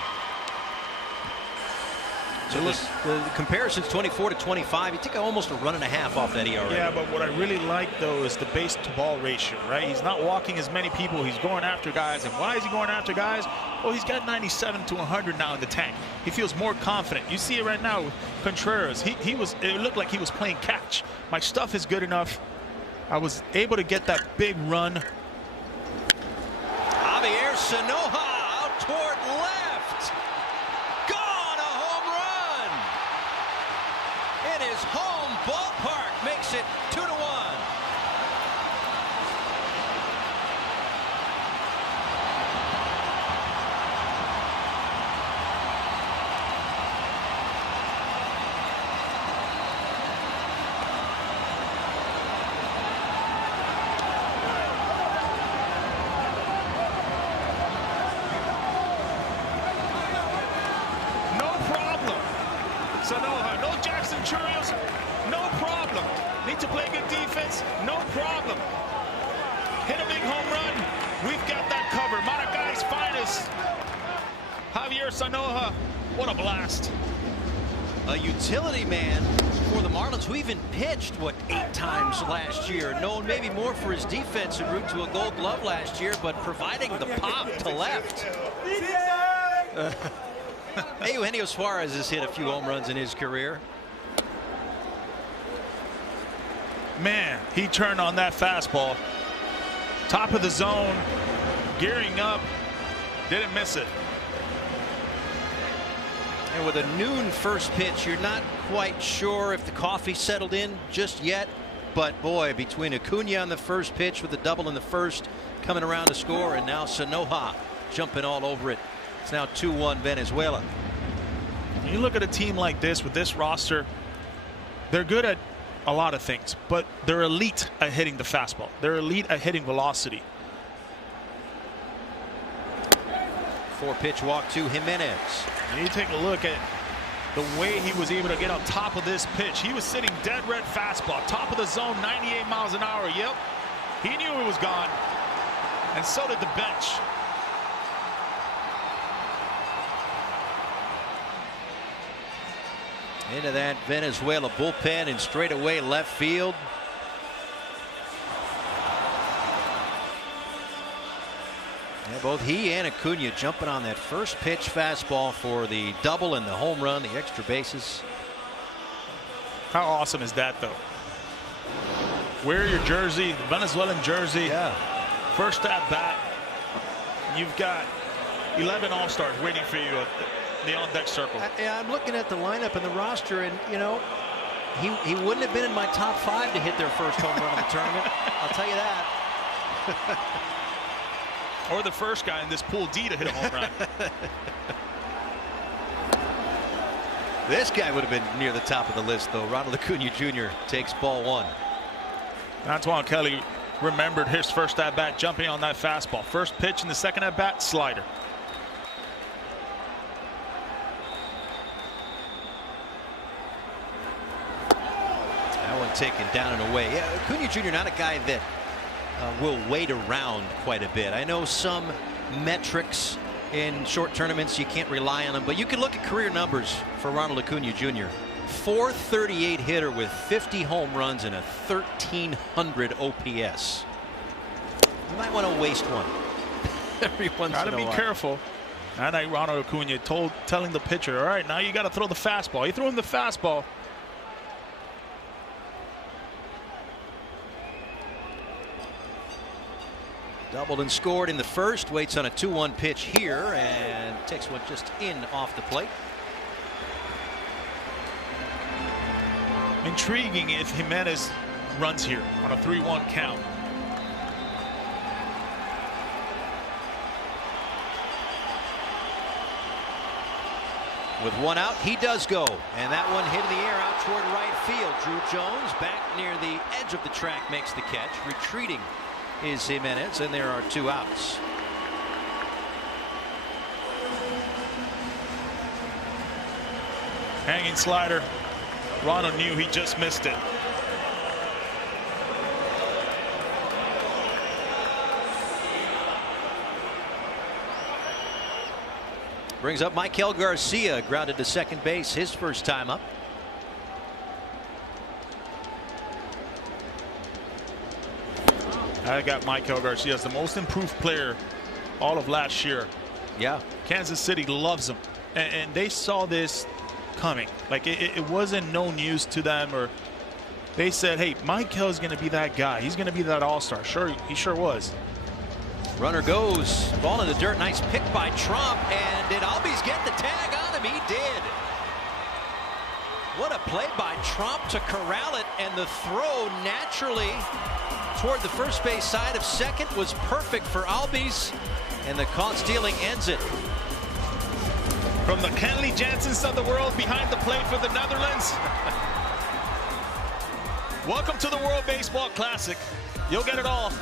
So the comparison's 24-25. You take almost a run and a half off that ERA. Yeah, but what I really like, though, is the base-to-ball ratio, right? He's not walking as many people. He's going after guys. And why is he going after guys? Well, he's got 97 to 100 now in the tank. He feels more confident. You see it right now with Contreras. It looked like he was playing catch. My stuff is good enough. I was able to get that big run. Javier Sanoja out toward left. Gone, a home run. In his home ballpark, makes it 2-1. Sanoja, no Jackson Churios, no problem. Need to play good defense, no problem. Hit a big home run, we've got that covered. Maracai's finest. Javier Sanoja, what a blast. A utility man for the Marlins, who even pitched, 8 times last year. Known maybe more for his defense en route to a Gold Glove last year, but providing the pop to left. Eugenio Suarez has hit a few home runs in his career. Man, he turned on that fastball. Top of the zone, gearing up, didn't miss it. And with a noon first pitch, you're not quite sure if the coffee settled in just yet. But boy, between Acuna on the first pitch with the double in the first, coming around to score, and now Sanoja jumping all over it. It's now 2-1 Venezuela. You look at a team like this with this roster, they're good at a lot of things, but they're elite at hitting the fastball. They're elite at hitting velocity. 4-pitch walk to Jimenez. You take a look at the way he was able to get on top of this pitch. He was sitting dead red fastball, top of the zone, 98 miles an hour. Yep, he knew it was gone, and so did the bench. Into that Venezuela bullpen and straight away left field. Yeah, both he and Acuna jumping on that first pitch fastball for the double and the home run, the extra bases. How awesome is that, though? Wear your jersey, the Venezuelan jersey. Yeah. First at bat. You've got 11 All-Stars waiting for you at the on-deck circle. I'm looking at the lineup and the roster, and you know, he wouldn't have been in my top 5 to hit their first home run of the tournament. I'll tell you that. Or the first guy in this Pool D to hit a home run. This guy would have been near the top of the list, though. Ronald Acuna Jr. takes ball 1. Antoine Kelly remembered his first at bat jumping on that fastball. First pitch in the second at bat, slider. That one taken down and away. Yeah, Acuna Jr. not a guy that will wait around quite a bit. I know some metrics in short tournaments you can't rely on them, but you can look at career numbers for Ronald Acuna Jr. 438 hitter with 50 home runs and a 1300 OPS. You might want to waste one every once in a while. Gotta be careful. And Ronald Acuna telling the pitcher, all right, now you got to throw the fastball. He threw him the fastball. Doubled and scored in the first. Waits on a 2-1 pitch here and takes one just in off the plate. Intriguing if Jimenez runs here on a 3-1 count. With one out, he does go, and that one hit in the air out toward right field. Drew Jones back near the edge of the track makes the catch. Retreating is Jimenez, and there are 2 outs. Hanging slider. Ronald knew he just missed it. Brings up Michael Garcia, grounded to second base his first time up. I got Michael Garcia as the most improved player all of last year. Yeah. Kansas City loves him, and they saw this coming. Like it wasn't no news to them, or they said, hey, Michael's going to be that guy. He's going to be that all-star. Sure, he sure was. Runner goes, ball in the dirt. Nice pick by Trump, and did Albies get the tag on him? He did. What a play by Trump to corral it, and the throw naturally toward the first base side of second was perfect for Albies, and the caught stealing ends it. From the Kenley Jansens of the world behind the plate for the Netherlands. Welcome to the World Baseball Classic. You'll get it all.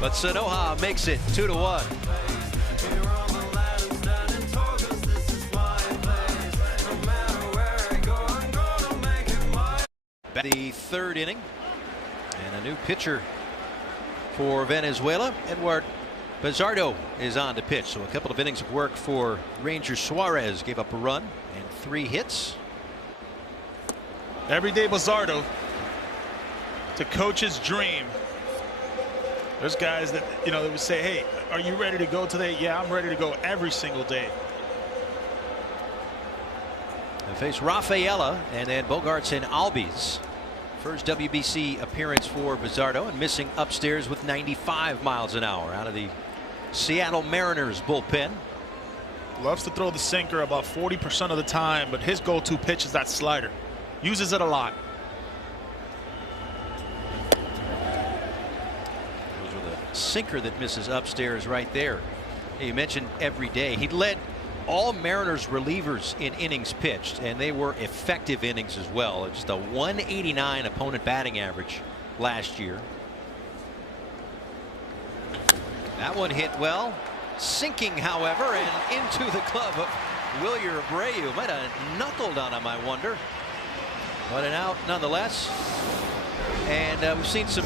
But Sanoja makes it 2-1. The third inning, and a new pitcher for Venezuela. Edward Bizardo is on to pitch, so a couple of innings of work for Ranger Suarez. Gave up a run and 3 hits. Everyday Bizardo, to coach's dream. There's guys that, you know, they would say, hey, are you ready to go today? Yeah, I'm ready to go every single day. They face Rafaela and then Bogarts and Albies. First WBC appearance for Bizardo, and missing upstairs with 95 miles an hour out of the Seattle Mariners bullpen. Loves to throw the sinker about 40% of the time, but his go-to pitch is that slider. Uses it a lot. Those with a sinker that misses upstairs right there. You mentioned every day. He led all Mariners relievers in innings pitched, and they were effective innings as well. Just a 189 opponent batting average last year. That one hit well, sinking, however, and into the glove of Wilyer Abreu. Might have knuckled on him, I wonder. But an out nonetheless. And we've seen some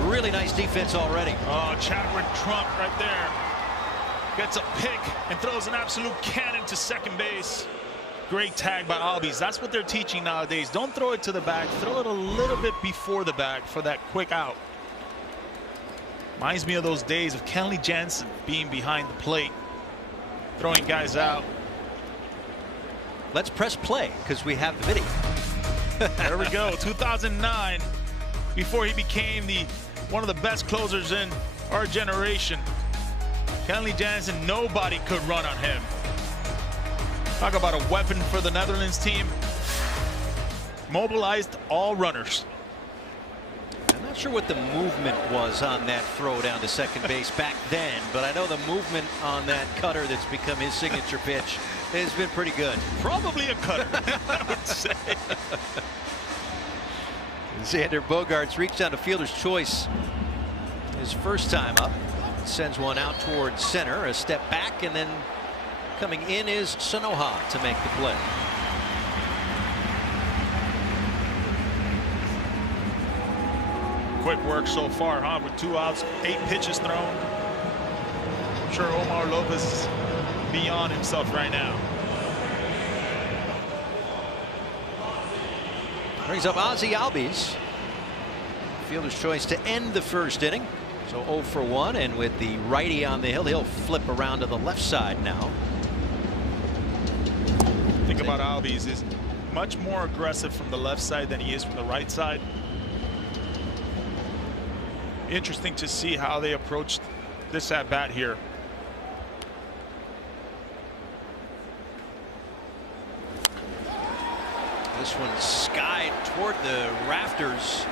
really nice defense already. Oh, Chadwick Trump right there. Gets a pick and throws an absolute cannon to second base. Great tag by Albies. That's what they're teaching nowadays. Don't throw it to the back. Throw it a little bit before the back for that quick out. Reminds me of those days of Kenley Jansen being behind the plate, throwing guys out. Let's press play because we have the video. There we go. 2009, before he became one of the best closers in our generation. Kenley Jansen, nobody could run on him. Talk about a weapon for the Netherlands team. Mobilized all runners. I'm not sure what the movement was on that throw down to second base back then, but I know the movement on that cutter that's become his signature pitch has been pretty good. Probably a cutter, I would say. Xander Bogaerts reached down to fielder's choice his first time up. Sends one out towards center, a step back, and then coming in is Sanoha to make the play. Quick work so far, huh? With 2 outs, 8 pitches thrown. I'm sure Omar Lopez is beyond himself right now. Brings up Ozzie Albies. Fielder's choice to end the first inning. So 0 for 1, and with the righty on the hill, he'll flip around to the left side now. Think about Albies, is much more aggressive from the left side than he is from the right side. Interesting to see how they approached this at bat here. This one skied toward the rafters,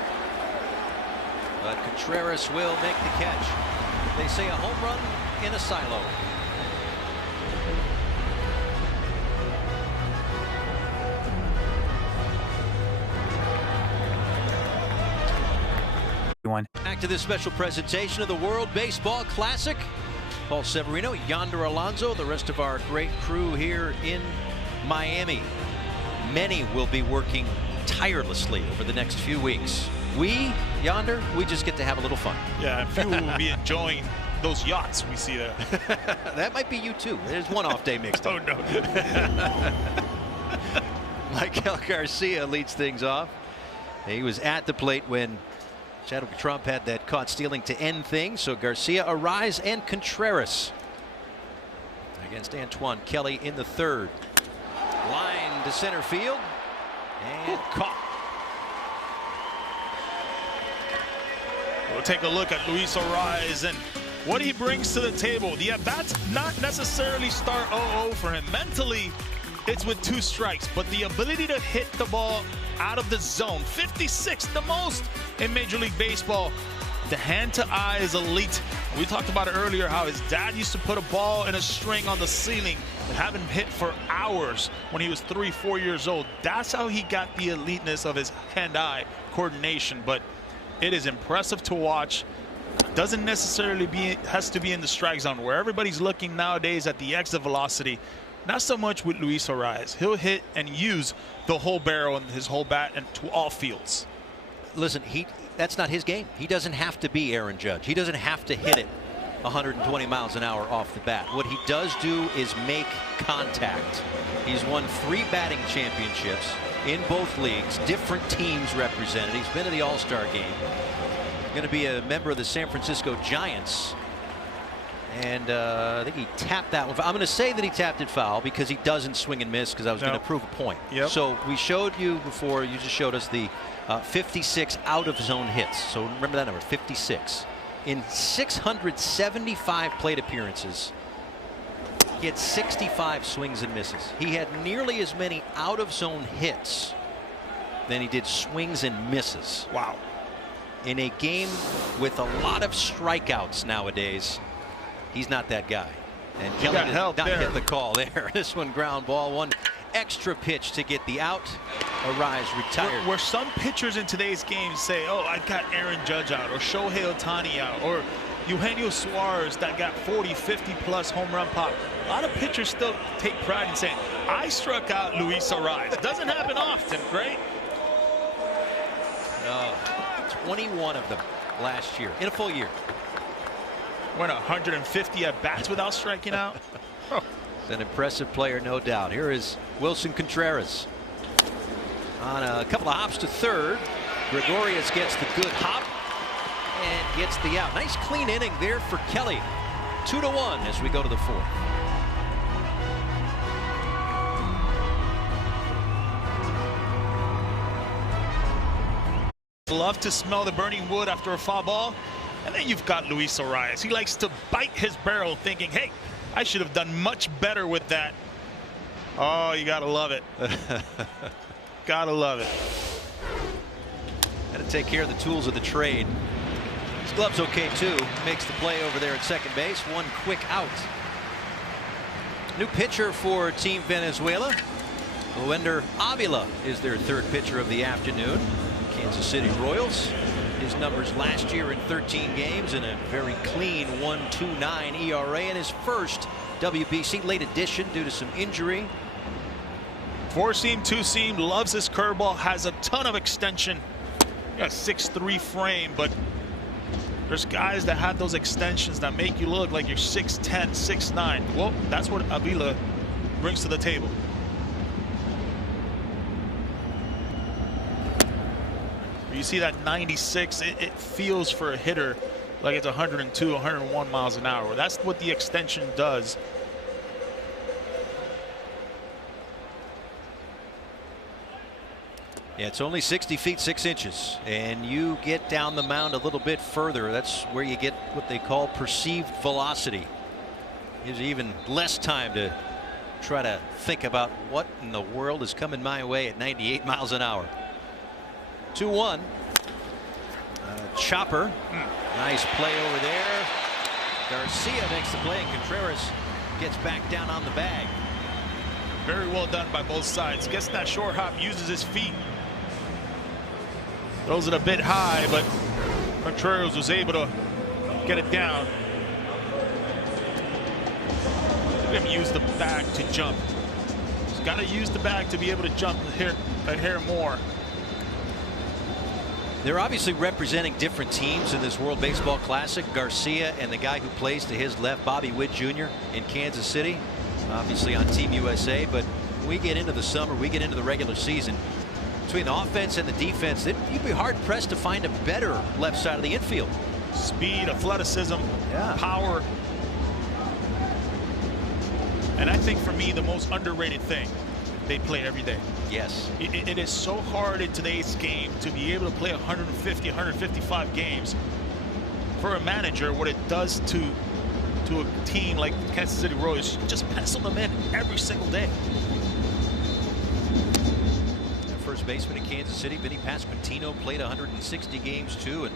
but Contreras will make the catch. They say a home run in a silo. Back to this special presentation of the World Baseball Classic. Paul Severino, Yonder Alonso, the rest of our great crew here in Miami. Many will be working tirelessly over the next few weeks. We, Yonder, we just get to have a little fun. Yeah, a few will be enjoying those yachts we see there. That might be you too. There's one off day mixed up. Oh no. Michael Garcia leads things off. He was at the plate when Chadwick Trump had that caught stealing to end things. So Garcia, Arise, and Contreras against Antoine Kelly in the third. Line to center field and caught. We'll take a look at Luis Arise and what he brings to the table. The at-bats not necessarily start 0-0 for him. Mentally, it's with 2 strikes, but the ability to hit the ball out of the zone, 56, the most in Major League Baseball. The hand-to-eye is elite. We talked about it earlier, how his dad used to put a ball in a string on the ceiling and have him hit for hours when he was 3-4 years old. That's how he got the eliteness of his hand-eye coordination. But it is impressive to watch. Doesn't necessarily has to be in the strike zone where everybody's looking nowadays at the exit velocity. Not so much with Luis Arise. He'll hit and use the whole barrel and his whole bat and to all fields. Listen, that's not his game. He doesn't have to be Aaron Judge. He doesn't have to hit it 120 miles an hour off the bat. What he does do is make contact. He's won 3 batting championships in both leagues, different teams represented. He's been to the All-Star game. Going to be a member of the San Francisco Giants. And I think he tapped that one. I'm going to say that he tapped it foul because he doesn't swing and miss, because I was going to prove a point. Yep. So we showed you before, you just showed us the 56 out of zone hits. So remember that number, 56. In 675 plate appearances, he had 65 swings and misses. He had nearly as many out of zone hits than he did swings and misses. Wow. In a game with a lot of strikeouts nowadays, he's not that guy. And Kelly did not hit the call there. This one ground ball, one extra pitch to get the out. Arise retired. Where some pitchers in today's game say, oh, I got Aaron Judge out, or Shohei Ohtani out, or Eugenio Suarez that got 40, 50 plus home run pop. A lot of pitchers still take pride in saying, I struck out Luis Arise. Doesn't happen often, right? 21 of them last year, in a full year. Went 150 at bats without striking out. He's an impressive player, no doubt. Here is Wilson Contreras on a couple of hops to third. Gregorius gets the good hop and gets the out. Nice clean inning there for Kelly. 2-1 as we go to the fourth. Love to smell the burning wood after a foul ball. And then you've got Luis Arias. He likes to bite his barrel thinking, hey, I should have done much better with that. Oh, you gotta love it. Gotta love it. Got to take care of the tools of the trade. His glove's okay too. Makes the play over there at second base. One quick out. New pitcher for Team Venezuela. Luender Avila is their third pitcher of the afternoon. Kansas City Royals. His numbers last year in 13 games and a very clean 1.29 ERA in his first WBC. Late addition due to some injury. Four-seam, two-seam, loves his curveball, has a ton of extension. Got a 6'3" frame, but there's guys that have those extensions that make you look like you're 6'10", 6'9". Well, that's what Avila brings to the table. You see that 96, it feels for a hitter like it's 102, 101 miles an hour. That's what the extension does. Yeah, it's only 60 feet 6 inches, and you get down the mound a little bit further. That's where you get what they call perceived velocity. Gives you even less time to try to think about what in the world is coming my way at 98 miles an hour. 2-1. Chopper. Nice play over there. Garcia makes the play, and Contreras gets back down on the bag. Very well done by both sides. Gets that short hop, uses his feet. Throws it a bit high, but Contreras was able to get it down. Look at him use the bag to jump. He's got to use the bag to be able to jump a hair more. They're obviously representing different teams in this World Baseball Classic. Garcia and the guy who plays to his left, Bobby Witt Jr. in Kansas City, obviously on Team USA. But when we get into the summer, we get into the regular season, between the offense and the defense, you'd be hard pressed to find a better left side of the infield. Speed, athleticism, yeah, power. And I think for me, the most underrated thing, they play every day. Yes. It is so hard in today's game to be able to play 150, 155 games. For a manager, what it does to a team like Kansas City Royals, just pencil them in every single day. First baseman in Kansas City, Vinny Pasquantino, played 160 games too. And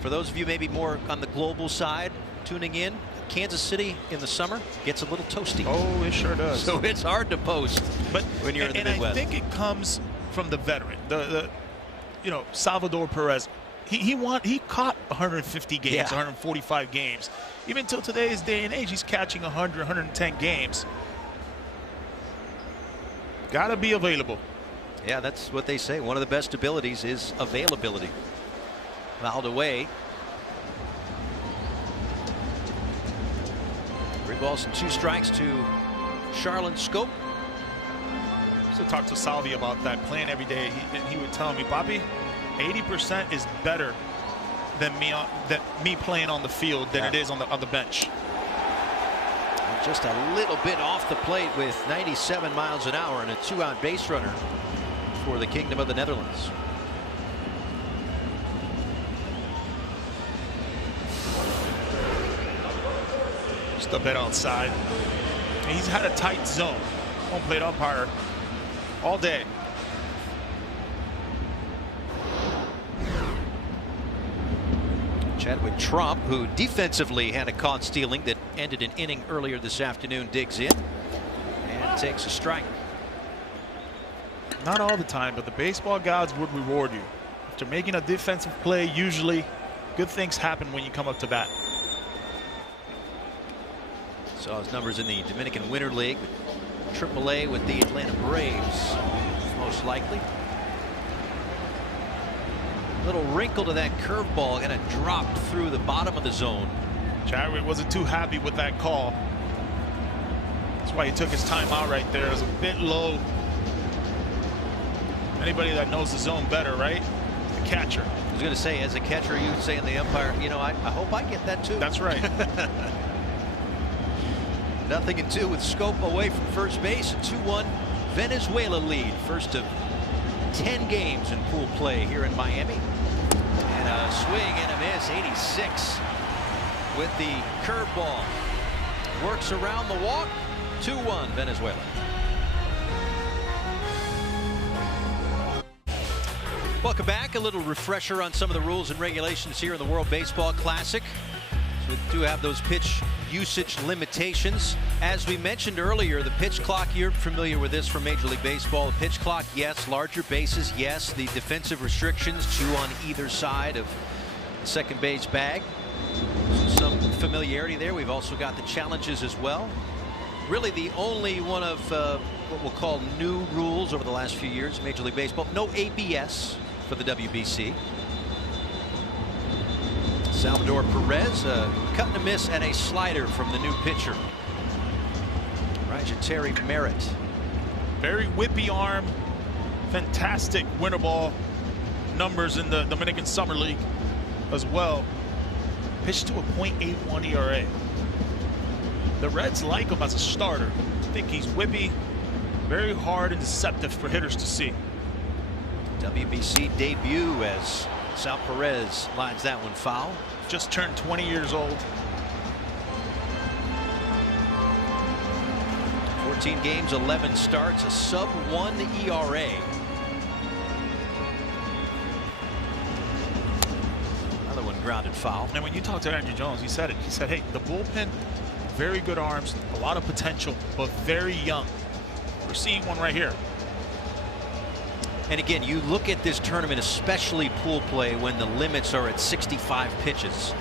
for those of you maybe more on the global side tuning in, Kansas City in the summer gets a little toasty. Oh, it sure does. So it's hard to post, but when you're in the Midwest. And I think it comes from the veteran, Salvador Perez. He caught 150 games, yeah, 145 games. Even till today's day and age, he's catching 100, 110 games. Got to be available. Yeah, that's what they say. One of the best abilities is availability. Fouled away. 3 balls and 2 strikes to Charlin Scope. So talk to Salvi about that, playing every day. He would tell me, Bobby, 80% is better than me playing on the field than it is on the bench. Just a little bit off the plate with 97 miles an hour and a 2-out base runner for the Kingdom of the Netherlands. Just a bit outside. He's had a tight zone. Home plate umpire all day. Chadwick Tromp, who defensively had a caught stealing that ended an inning earlier this afternoon, digs in and takes a strike. Not all the time, but the baseball gods would reward you. After making a defensive play, usually good things happen when you come up to bat. Saw his numbers in the Dominican Winter League, AAA with the Atlanta Braves, most likely. Little wrinkle to that curveball, kind of dropped through the bottom of the zone. Chadwick wasn't too happy with that call. That's why he took his time out right there. It was a bit low. Anybody that knows the zone better, right? The catcher. I was going to say, as a catcher, you would say in the umpire, you know, I hope I get that too. That's right. 0-2 with Scope away from first base. A 2-1 Venezuela lead. First of 10 games in pool play here in Miami. And a swing and a miss. 86 with the curveball. Works around the walk. 2-1 Venezuela. Welcome back. A little refresher on some of the rules and regulations here in the World Baseball Classic. So we do have those pitch usage limitations. As we mentioned earlier, the pitch clock, you're familiar with this from Major League Baseball. The pitch clock, yes. Larger bases, yes. The defensive restrictions, 2 on either side of the second base bag. So some familiarity there. We've also got the challenges as well. Really the only one of what we'll call new rules over the last few years in Major League Baseball. No ABS for the WBC. Salvador Perez, cut and a miss and a slider from the new pitcher, Terry Merritt. Very whippy arm, fantastic winter ball numbers in the Dominican Summer League as well. Pitched to a .81 ERA. The Reds like him as a starter. I think he's whippy, very hard and deceptive for hitters to see. WBC debut as Sal Perez lines that one foul. Just turned 20 years old. 14 games, 11 starts, a sub-1 ERA. Another one grounded foul. And when you talk to Andrew Jones, he said it. He said, hey, the bullpen, very good arms, a lot of potential, but very young. We're seeing one right here. And again, you look at this tournament, especially pool play, when the limits are at 65 pitches.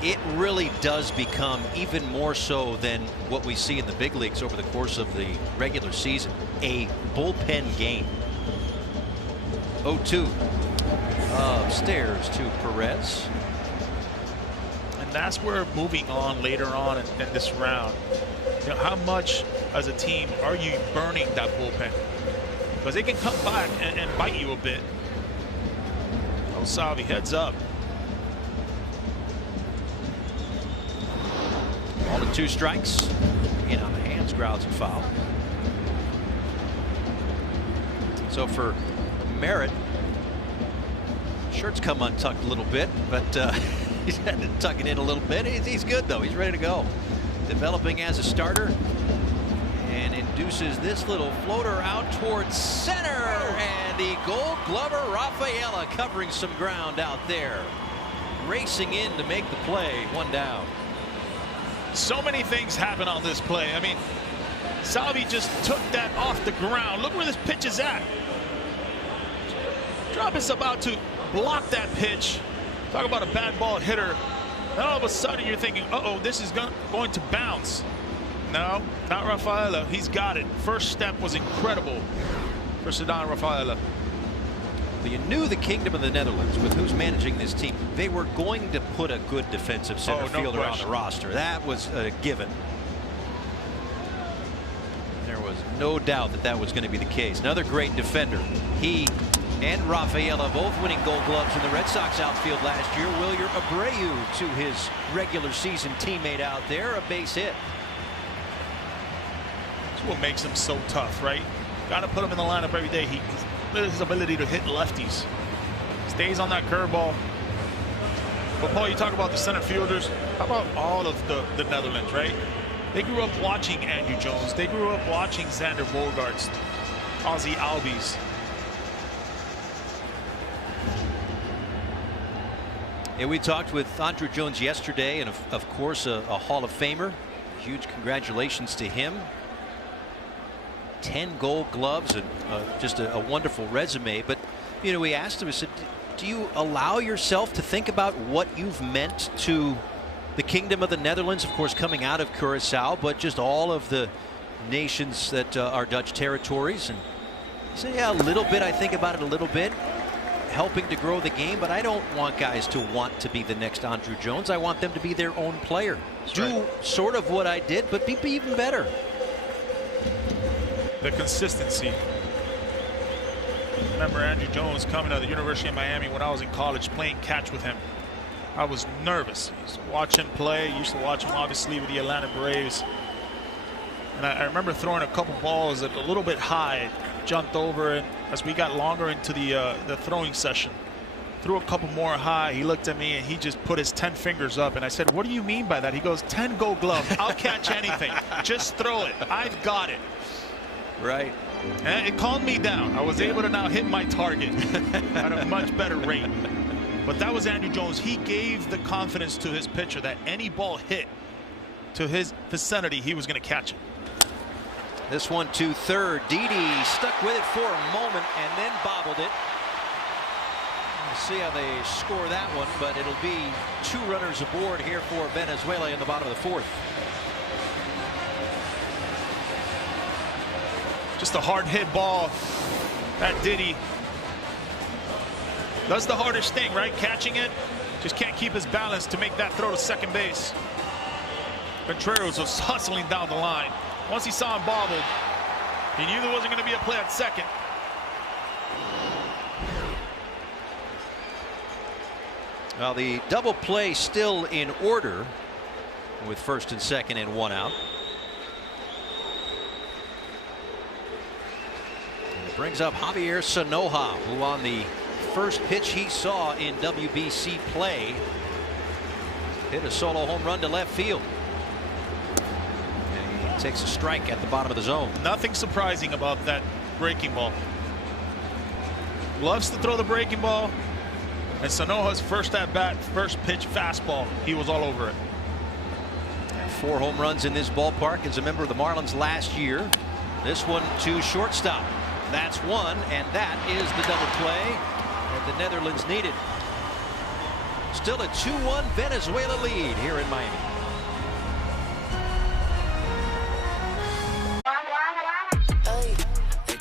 It really does become even more so than what we see in the big leagues over the course of the regular season, a bullpen game. 0-2 upstairs to Perez. And that's where moving on later on in this round, you know, how much as a team are you burning that bullpen? Because they can come back and bite you a bit. Oh, Salvi heads up. Ball to 2 strikes. In on the hands, grounds and foul. So for Merritt, shirt's come untucked a little bit, but he's had to tuck it in a little bit. He's good though. He's ready to go. Developing as a starter. And induces this little floater out towards center, and the Gold Glover Rafaela covering some ground out there, racing in to make the play. 1 down. So many things happen on this play. I mean, Salvi just took that off the ground. Look where this pitch is at. Drop is about to block that pitch. Talk about a bad ball hitter. Then all of a sudden you're thinking, uh-oh, this is going to bounce. No, not Rafaela. He's got it. First step was incredible for Ceddanne Rafaela. Well, you knew the Kingdom of the Netherlands, with who's managing this team, they were going to put a good defensive center fielder on the roster. That was a given. There was no doubt that that was going to be the case. Another great defender. He and Rafaela both winning Gold Gloves in the Red Sox outfield last year. Wilyer Abreu to his regular season teammate out there, a base hit. That's what makes him so tough, right? Got to put him in the lineup every day. His ability to hit lefties. Stays on that curveball. But Paul, you talk about the center fielders. How about all of the Netherlands, right? They grew up watching Andrew Jones. They grew up watching Xander Bogaerts, Ozzie Albies. Yeah, we talked with Andrew Jones yesterday, and of course a Hall of Famer. Huge congratulations to him. 10 Gold Gloves and just a wonderful resume. But you know, we asked him, I said, do you allow yourself to think about what you've meant to the Kingdom of the Netherlands, of course coming out of Curacao, but just all of the nations that are Dutch territories? And he said, yeah, a little bit. I think about it a little bit, helping to grow the game, but I don't want guys to want to be the next Andrew Jones. I want them to be their own player. Do sort of what I did, but be even better. The consistency. I remember Andrew Jones coming to the University of Miami when I was in college playing catch with him. I was nervous. I used to watch him play. Used to watch him obviously with the Atlanta Braves. And I remember throwing a couple balls a little bit high, jumped over, and as we got longer into the throwing session, threw a couple more high. He looked at me and he just put his 10 fingers up, and I said, "What do you mean by that?" He goes, "10 Gold Glove. I'll catch anything. Just throw it. I've got it." Right. And it calmed me down. I was able to now hit my target at a much better rate. But that was Andrew Jones. He gave the confidence to his pitcher that any ball hit to his vicinity, he was going to catch it. This one to third. Didi stuck with it for a moment and then bobbled it. We'll see how they score that one, but it'll be 2 runners aboard here for Venezuela in the bottom of the 4th. Just a hard hit ball. That Didi does the hardest thing, right? Catching it. Just can't keep his balance to make that throw to second base. Contreras was hustling down the line. Once he saw him bobbled, he knew there wasn't going to be a play at second. Well, the double play still in order with first and second and 1 out. And it brings up Javier Sanoja, who on the first pitch he saw in WBC play hit a solo home run to left field. And he takes a strike at the bottom of the zone. Nothing surprising about that breaking ball. Loves to throw the breaking ball. And Sanoja's first at bat, first pitch fastball, he was all over it. And 4 home runs in this ballpark as a member of the Marlins last year. This one to shortstop. That's one, and that is the double play that the Netherlands needed. Still a 2-1 Venezuela lead here in Miami.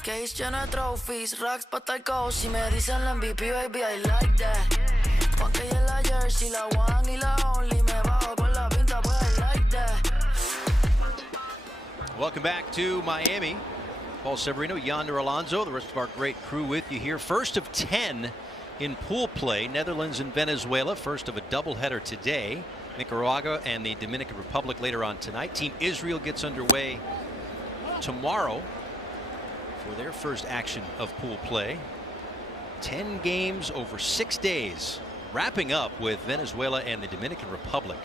Case lleno de trophies, racks pa' estar cozy. Me dicen la MVP, baby, I like that. Juan que en la jersey, la one y la only. Me bajo por la pinta, pues I like that. Welcome back to Miami. Paul Severino, Yonder Alonso, the rest of our great crew with you here. First of 10 in pool play. Netherlands and Venezuela, first of a doubleheader today. Nicaragua and the Dominican Republic later on tonight. Team Israel gets underway tomorrow for their first action of pool play. 10 games over 6 days, wrapping up with Venezuela and the Dominican Republic.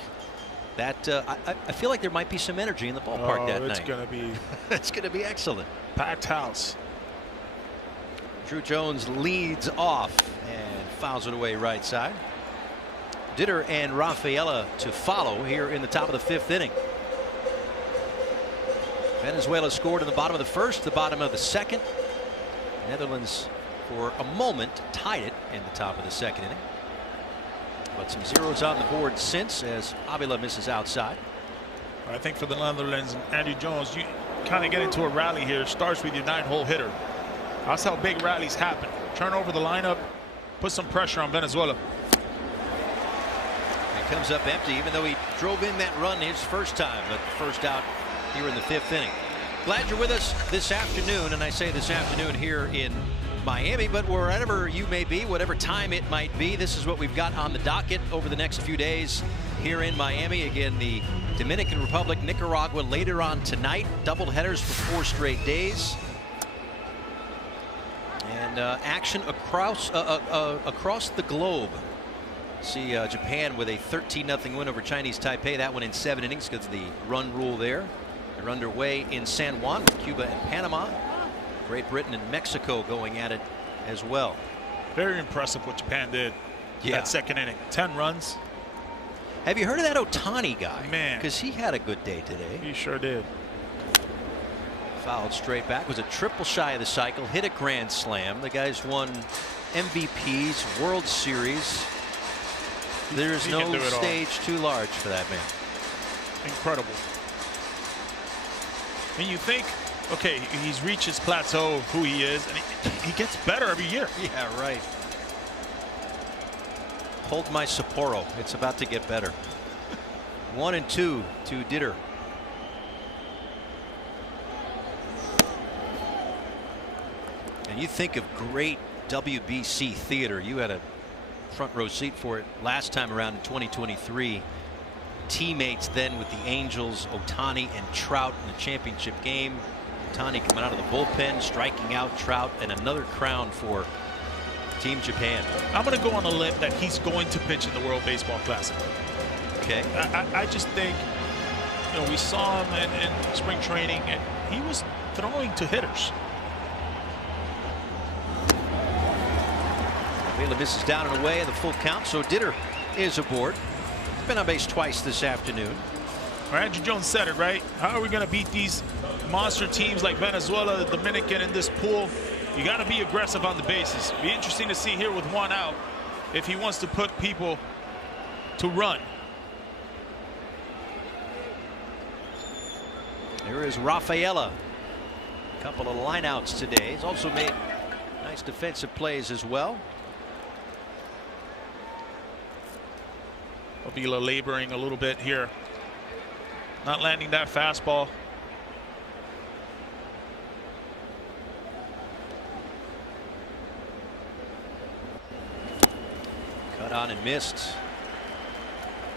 That I feel like there might be some energy in the ballpark that night. It's going to be it's going to be excellent. Packed house. Drew Jones leads off and fouls it away right side. Ditter and Rafaela to follow here in the top of the 5th inning. Venezuela scored in the bottom of the 1st, the bottom of the 2nd. Netherlands for a moment tied it in the top of the 2nd inning. But some zeros on the board since as Avila misses outside. I think for the Netherlands and Andrew Jones, you kind of get into a rally here. Starts with your 9-hole hitter. That's how big rallies happen. Turn over the lineup, put some pressure on Venezuela. It comes up empty, even though he drove in that run his first time, but first out here in the 5th inning. Glad you're with us this afternoon, and I say this afternoon here in Miami, but wherever you may be, whatever time it might be, this is what we've got on the docket over the next few days here in Miami. Again, the Dominican Republic, Nicaragua later on tonight. Double headers for 4 straight days. And action across the globe. See Japan with a 13-0 win over Chinese Taipei. That one in 7 innings because of the run rule there. They're underway in San Juan with Cuba and Panama. Great Britain and Mexico going at it as well. Very impressive what Japan did. That 2nd inning. 10 runs. Have you heard of that Otani guy? Man. Because he had a good day today. He sure did. Fouled straight back. Was a triple shy of the cycle. Hit a grand slam. The guy's won MVPs, World Series. There's no stage too large for that man. Incredible. And you think, okay, he's reached his plateau of who he is, and he gets better every year. Yeah, right. Hold my Sapporo. It's about to get better. 1-2 to Ditter. And you think of great WBC theater. You had a front row seat for it last time around in 2023. Teammates then with the Angels, Ohtani and Trout in the championship game. Ohtani coming out of the bullpen, striking out Trout, and another crown for Team Japan. I'm going to go on a limb that he's going to pitch in the World Baseball Classic. Okay. I just think, you know, we saw him in spring training, and he was throwing to hitters. Vela misses down and away in the full count, so Ditter is aboard. He's been on base twice this afternoon. Andrew Jones said it, right? How are we going to beat these monster teams like Venezuela, the Dominican in this pool? You got to be aggressive on the bases. Be interesting to see here with one out if he wants to put people to run. Here is Rafaela. A couple of lineouts today. He's also made nice defensive plays as well. Avila laboring a little bit here. Not landing that fastball. Cut on and missed.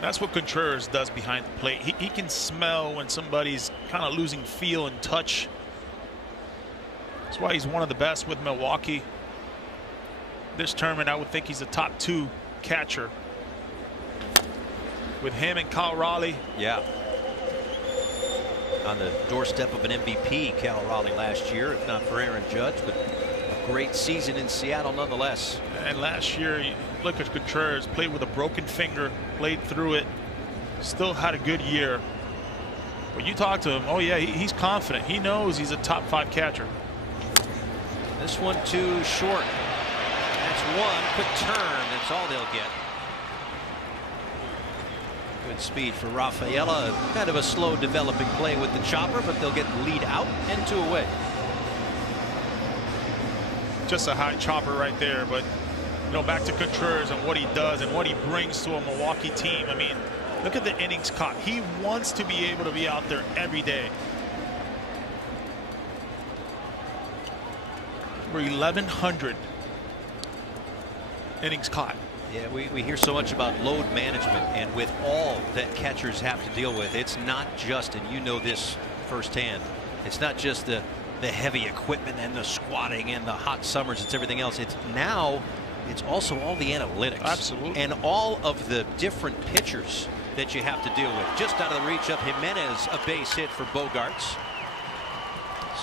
That's what Contreras does behind the plate. He can smell when somebody's kind of losing feel and touch. That's why he's one of the best with Milwaukee. This tournament, I would think he's a top 2 catcher. With him and Cal Raleigh. Yeah. On the doorstep of an MVP, Cal Raleigh last year, if not for Aaron Judge, but a great season in Seattle nonetheless. And last year, look at Contreras, played with a broken finger, played through it, still had a good year. When you talk to him, oh yeah, he's confident. He knows he's a top 5 catcher. This one too short. That's one quick turn. That's all they'll get. Good speed for Rafaela. Kind of a slow developing play with the chopper, but they'll get the lead out and 2 away. Just a high chopper right there, but you know, back to Contreras and what he does and what he brings to a Milwaukee team. I mean, look at the innings caught. He wants to be able to be out there every day. We're 1,100 innings caught. Yeah, we hear so much about load management, and with all that catchers have to deal with, it's not just, and you know this firsthand, it's not just the heavy equipment and the squatting and the hot summers. It's everything else. It's also all the analytics. Absolutely. And all of the different pitchers that you have to deal with. Just out of the reach of Jimenez, a base hit for Bogaerts.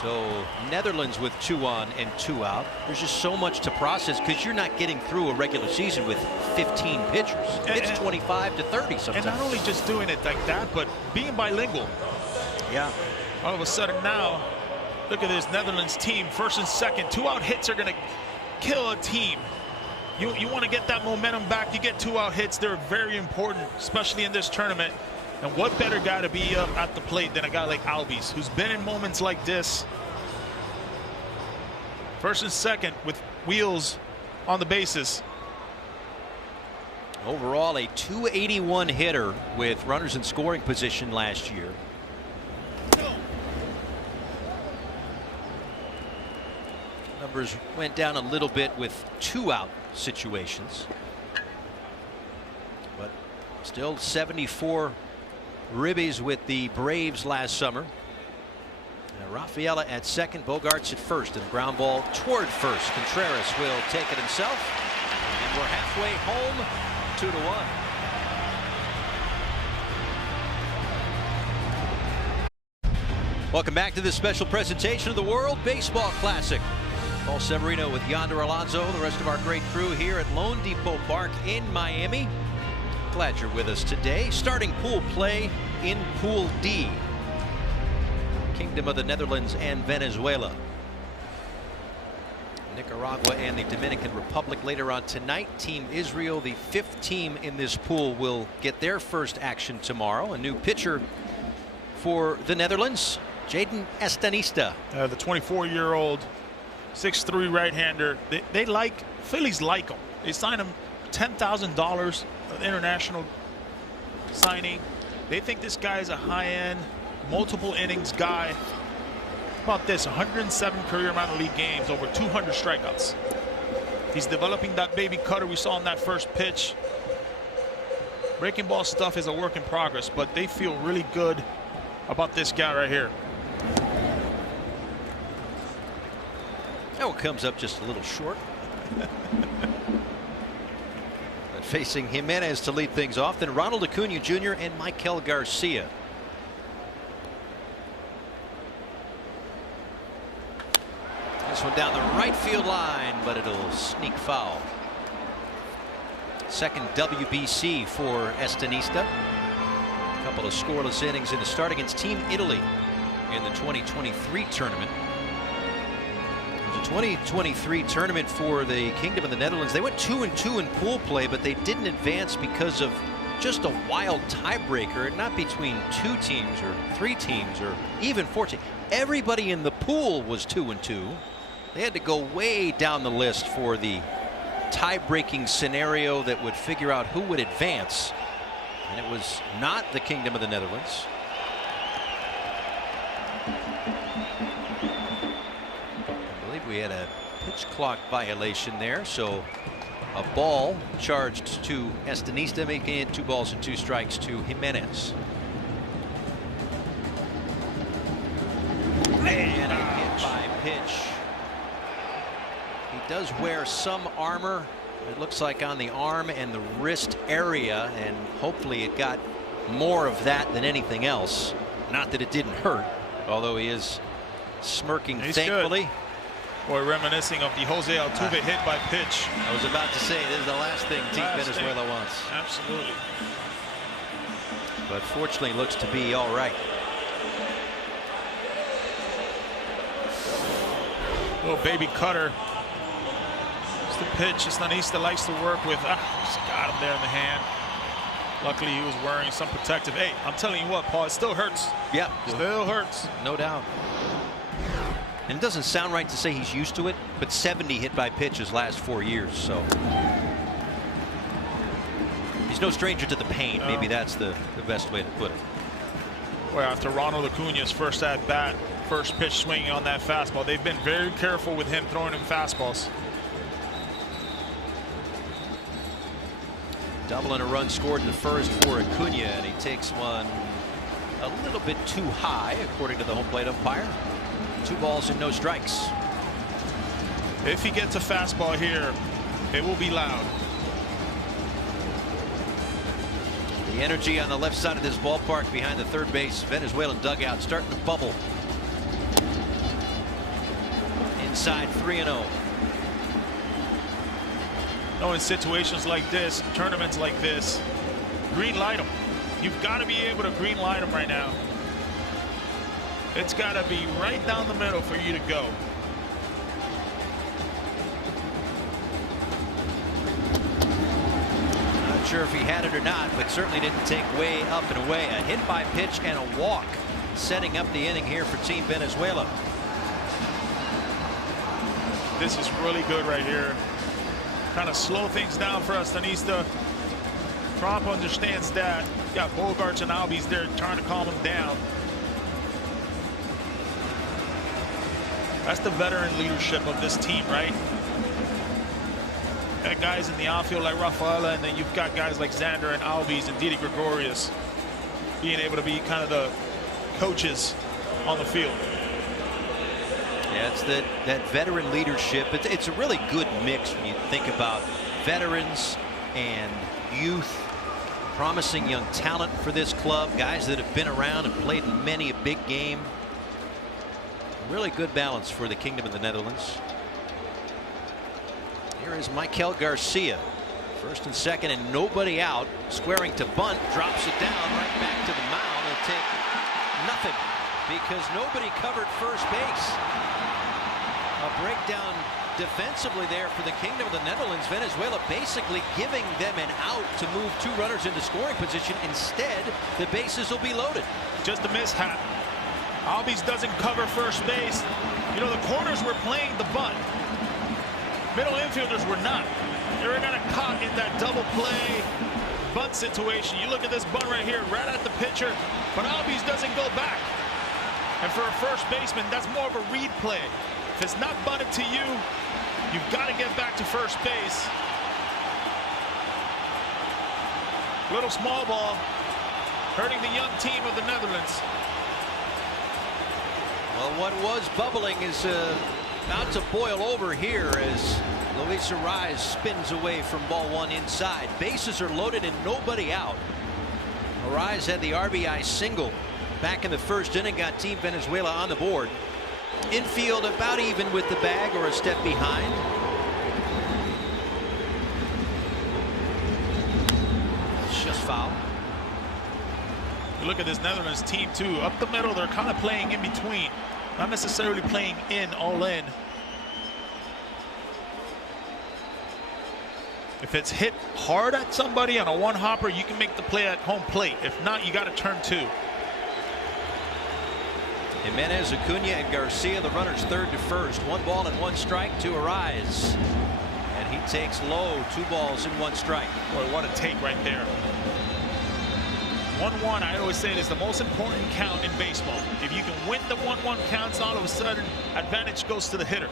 So Netherlands with 2 on and 2 out. There's just so much to process because you're not getting through a regular season with 15 pitchers. It's 25 to 30 sometimes. And not only just doing it like that, but being bilingual. Yeah. All of a sudden now, look at this Netherlands team. First and second, 2 out hits are going to kill a team. You want to get that momentum back. You get 2 out hits. They're very important, especially in this tournament. And what better guy to be up at the plate than a guy like Albies, who's been in moments like this. First and second with wheels on the bases. Overall, a .281 hitter with runners in scoring position last year. Numbers went down a little bit with 2 out situations, but still 74 ribbies with the Braves last summer. Rafaela at second, Bogaerts at first, and a ground ball toward first. Contreras will take it himself, and we're halfway home, 2-1. Welcome back to this special presentation of the World Baseball Classic. Paul Severino with Yonder Alonso, the rest of our great crew here at Lone Depot Park in Miami. Glad you're with us today. Starting pool play in Pool D. Kingdom of the Netherlands and Venezuela. Nicaragua and the Dominican Republic later on tonight. Team Israel, the 5th team in this pool, will get their first action tomorrow. A new pitcher for the Netherlands, Jaden Estanista. The 24-year-old 6'3" right-hander. They like, Phillies like him. They signed him $10,000 international signing. They think this guy is a high-end, multiple innings guy. How about this? 107 career minor league games, over 200 strikeouts. He's developing that baby cutter we saw in that first pitch. Breaking ball stuff is a work in progress, but they feel really good about this guy right here. That one comes up just a little short. But facing Jimenez to lead things off, then Ronald Acuna Jr. and Michael Garcia. This one down the right field line, but it'll sneak foul. Second WBC for Estanista. A couple of scoreless innings in the start against Team Italy in the 2023 tournament. It was a 2023 tournament for the Kingdom of the Netherlands. They went 2-2 in pool play, but they didn't advance because of just a wild tiebreaker, not between 2 teams or 3 teams or even 4 teams. Everybody in the pool was 2-2. They had to go way down the list for the tie-breaking scenario that would figure out who would advance, and it was not the Kingdom of the Netherlands. I believe we had a pitch clock violation there, so a ball charged to Estanista, making it 2 balls and 2 strikes to Jimenez. And a hit by pitch. He does wear some armor, it looks like, on the arm and the wrist area, and hopefully it got more of that than anything else. Not that it didn't hurt, although he is smirking. He's thankfully. Good. Boy, reminiscing of the Jose Altuve hit by pitch. I was about to say, this is the last thing Team Venezuela wants. Absolutely. But fortunately looks to be all right. Little baby cutter. The pitch Estanista likes to work with. Just got him there in the hand. Luckily he was wearing some protective. Hey, I'm telling you what, Paul, it still hurts. Yeah, still hurts, no doubt. And it doesn't sound right to say he's used to it, but 70 hit by pitch his last 4 years, so he's no stranger to the pain. No. Maybe that's the best way to put it. Well, after Ronald Acuna's first at bat, first pitch swinging on that fastball, they've been very careful with him throwing him fastballs. Double and a run scored in the first for Acuna, and he takes one a little bit too high, according to the home plate umpire. 2 balls and no strikes. If he gets a fastball here, it will be loud. The energy on the left side of this ballpark behind the third base Venezuelan dugout starting to bubble. Inside 3-0. No, in situations like this, tournaments like this, green light them. You've got to be able to green light them right now. It's got to be right down the middle for you to go. Not sure if he had it or not, but certainly didn't take way up and away. A hit by pitch and a walk, setting up the inning here for Team Venezuela. This is really good right here. Kind of slow things down for Estanista. Trump understands that. Got Bogarts and Albies there trying to calm him down. That's the veteran leadership of this team, right? Got guys in the outfield like Rafaela, and then you've got guys like Xander and Albies and Didi Gregorius being able to be kind of the coaches on the field. Yeah, it's that veteran leadership. It's a really good mix when you think about veterans and youth, promising young talent for this club, guys that have been around and played in many a big game. Really good balance for the Kingdom of the Netherlands. Here is Michael Garcia, first and second, and nobody out. Squaring to bunt, drops it down right back to the mound. They'll take nothing because nobody covered first base. A breakdown defensively there for the Kingdom of the Netherlands. Venezuela basically giving them an out to move 2 runners into scoring position. Instead, the bases will be loaded. Just a mishap. Albies doesn't cover first base. You know, the corners were playing the bunt. Middle infielders were not. They were kind of caught in that double play bunt situation. You look at this bunt right here, right at the pitcher, but Albies doesn't go back. And for a first baseman, that's more of a read play. If it's not bunted to you, you've got to get back to first base. Little small ball hurting the young team of the Netherlands. Well, what was bubbling is about to boil over here as Luis Arraez spins away from ball one inside. Bases are loaded and nobody out. Arraez had the RBI single back in the first inning, got Team Venezuela on the board. Infield about even with the bag or a step behind. It's just foul. You look at this Netherlands team too. Up the middle, they're kind of playing in between. Not necessarily playing all in. If it's hit hard at somebody on a one-hopper, you can make the play at home plate. If not, you got to turn two. Jimenez, Acuna, and Garcia, the runners third to first. 1 ball and 1 strike to Arraez. And he takes low, 2 balls and 1 strike. Boy, what a take right there. 1-1, I always say it is the most important count in baseball. If you can win the 1-1 counts, all of a sudden, advantage goes to the hitter.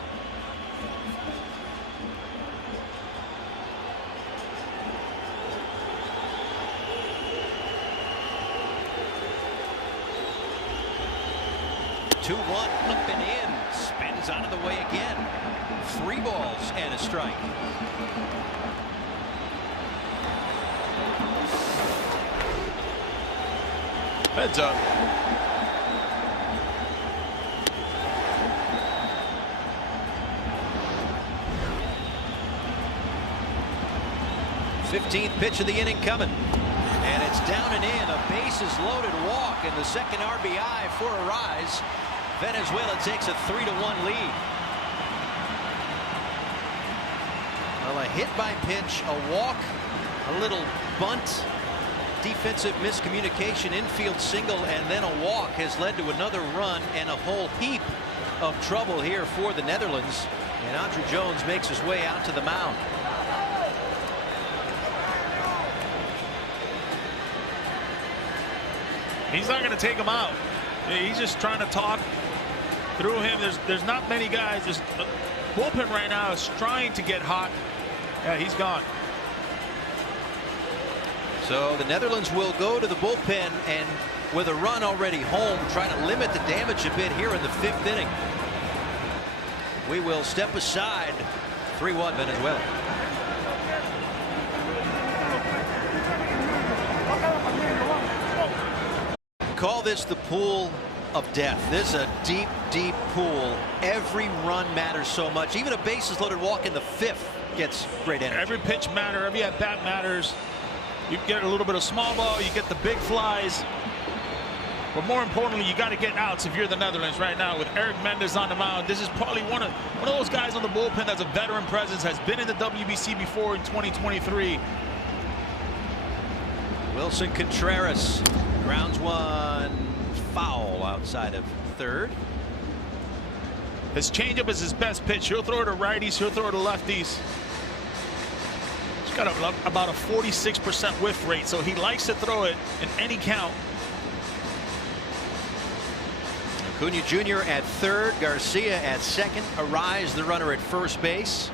Two, 1, up and in. Spins out of the way again. 3 balls and a strike. Heads up. '15th pitch of the inning coming. And it's down and in. A bases loaded walk and the second RBI for Arraez. Venezuela takes a 3-1 lead. Well, a hit by pitch, a walk, a little bunt, defensive miscommunication, infield single, and then a walk has led to another run and a whole heap of trouble here for the Netherlands. And Andrew Jones makes his way out to the mound. He's not going to take him out. He's just trying to talk through him. There's not many guys. There's bullpen right now is trying to get hot. Yeah, he's gone. So the Netherlands will go to the bullpen and with a run already home, trying to limit the damage a bit here in the 5th inning. We will step aside. 3-1 Venezuela. Call this the pool of death. This is a deep, deep pool. Every run matters so much. Even a bases loaded walk in the 5th gets great energy. Every pitch matters. Every at bat matters. You get a little bit of small ball. You get the big flies. But more importantly, you got to get outs if you're the Netherlands right now with Eric Mendes on the mound. This is probably one of those guys on the bullpen that's a veteran presence, has been in the WBC before in 2023. Wilson Contreras grounds one foul outside of third. His changeup is his best pitch. He'll throw it to righties. He'll throw it to lefties. He's got about a 46% whiff rate, so he likes to throw it in any count. Acuna Jr. at third, Garcia at second, Arraez the runner at first base.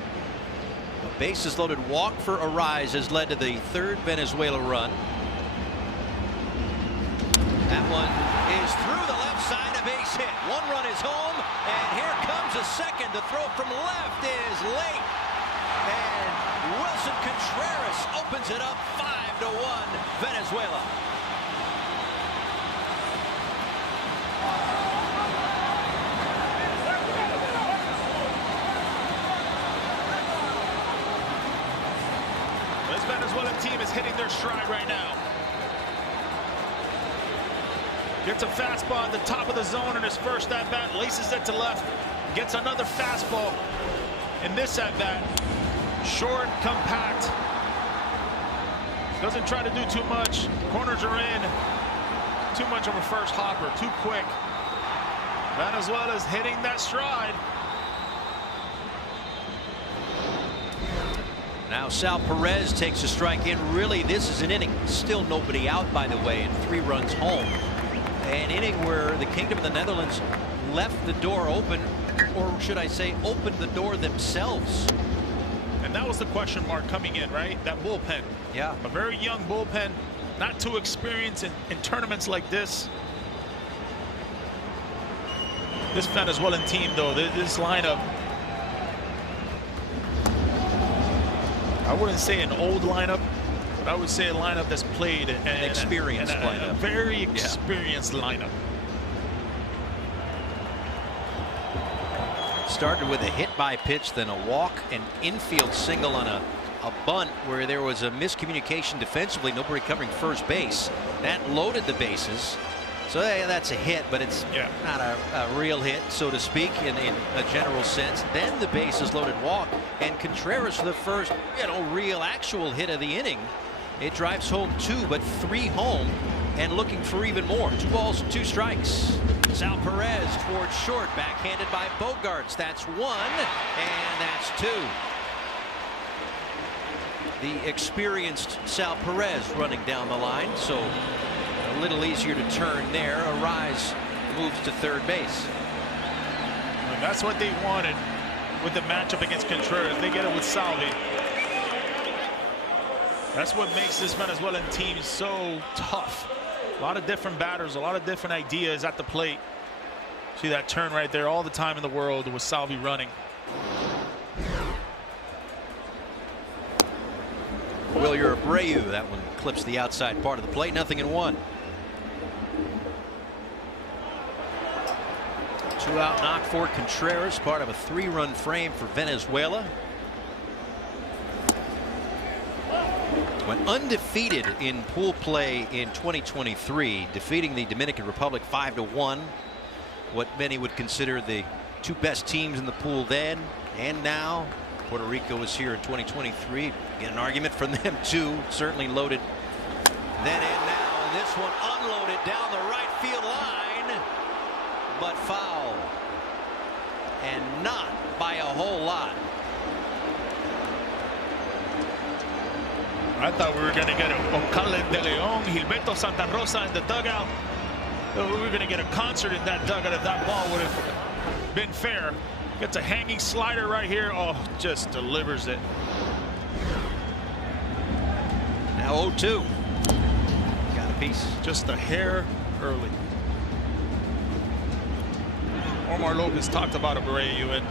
A bases loaded walk for Arraez has led to the 3rd Venezuela run. That one is through the left side, a base hit. 1 run is home, and here comes a second. The throw from left is late, and Wilson Contreras opens it up 5-1 Venezuela. This Venezuelan team is hitting their stride right now. Gets a fastball at the top of the zone in his first at-bat, laces it to left, gets another fastball in this at-bat. Short, compact. Doesn't try to do too much. Corners are in. Too much of a first hopper, too quick. Venezuela's hitting that stride. Now Sal Perez takes a strike in. Really, this is an inning. Still nobody out, by the way, and 3 runs home. An inning where the Kingdom of the Netherlands left the door open, or should I say opened the door themselves. And that was the question mark coming in, right? That bullpen. Yeah. A very young bullpen, not too experienced in tournaments like this. This Venezuelan team, though, this lineup, I wouldn't say an old lineup, but I would say a lineup that's played an experienced lineup. A very experienced lineup. Started with a hit by pitch, then a walk, an infield single on a bunt where there was a miscommunication defensively, nobody covering first base. That loaded the bases. So yeah, that's a hit, but it's not a real hit, so to speak, in a general sense. Then the bases loaded walk, and Contreras for the first, real actual hit of the inning. It drives home 2, but 3 home, and looking for even more. 2 balls, 2 strikes. Sal Perez towards short, backhanded by Bogarts. That's 1, and that's 2. The experienced Sal Perez running down the line, so a little easier to turn there. Arise moves to third base. And that's what they wanted with the matchup against Contreras. They get it with Salvi. That's what makes this Venezuelan team so tough. A lot of different batters, a lot of different ideas at the plate. See that turn right there all the time in the world with Salvi running. Wilyer Abreu, that one clips the outside part of the plate. 0-1. 2-out knock for Contreras, part of a 3-run frame for Venezuela. Went undefeated in pool play in 2023, defeating the Dominican Republic 5-1. What many would consider the 2 best teams in the pool then and now. Puerto Rico was here in 2023. Get an argument from them too. Certainly loaded then and now. And this one unloaded down the right field line, but foul, and not by a whole lot. I thought we were going to get a Ocalen de Leon, Gilberto Santa Rosa in the dugout. We were going to get a concert in that dugout if that ball would have been fair. Gets a hanging slider right here. Oh, just delivers it. Now 0-2. Got a piece. Just a hair early. Omar Lopez talked about Abreu and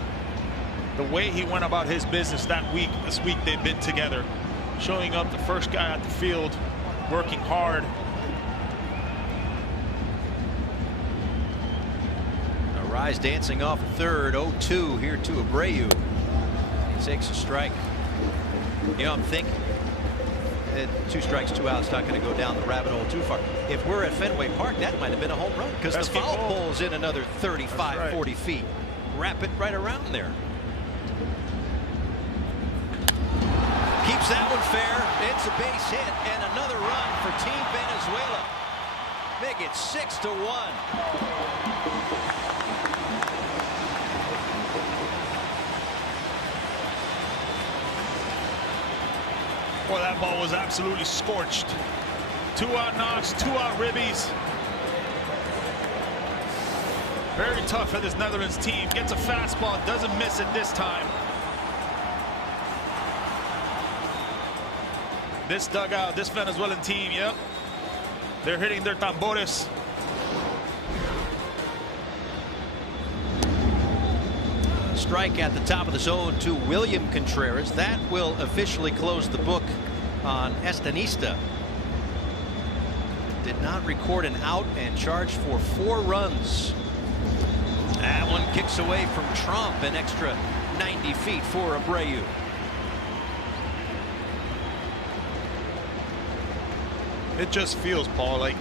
the way he went about his business that week. This week they've been together. Showing up, the first guy at the field, working hard. Rise dancing off a third. 0-2 here to Abreu. He takes a strike. I'm thinking that 2 strikes, 2 outs, not going to go down the rabbit hole too far. If we're at Fenway Park, that might have been a home run, because the foul pole's in another 35, 40 feet. Wrap it right around there. Keeps that one fair. It's a base hit and another run for Team Venezuela. Make it 6-1. Well, that ball was absolutely scorched. 2-out knocks, 2-out ribbies. Very tough for this Netherlands team. Gets a fastball, doesn't miss it this time. This dugout, this Venezuelan team, yep. They're hitting their tambores. Strike at the top of the zone to William Contreras. That will officially close the book on Estanista. Did not record an out and charged for 4 runs. That one kicks away from Trump, an extra 90 feet for Abreu. It just feels, Paul, like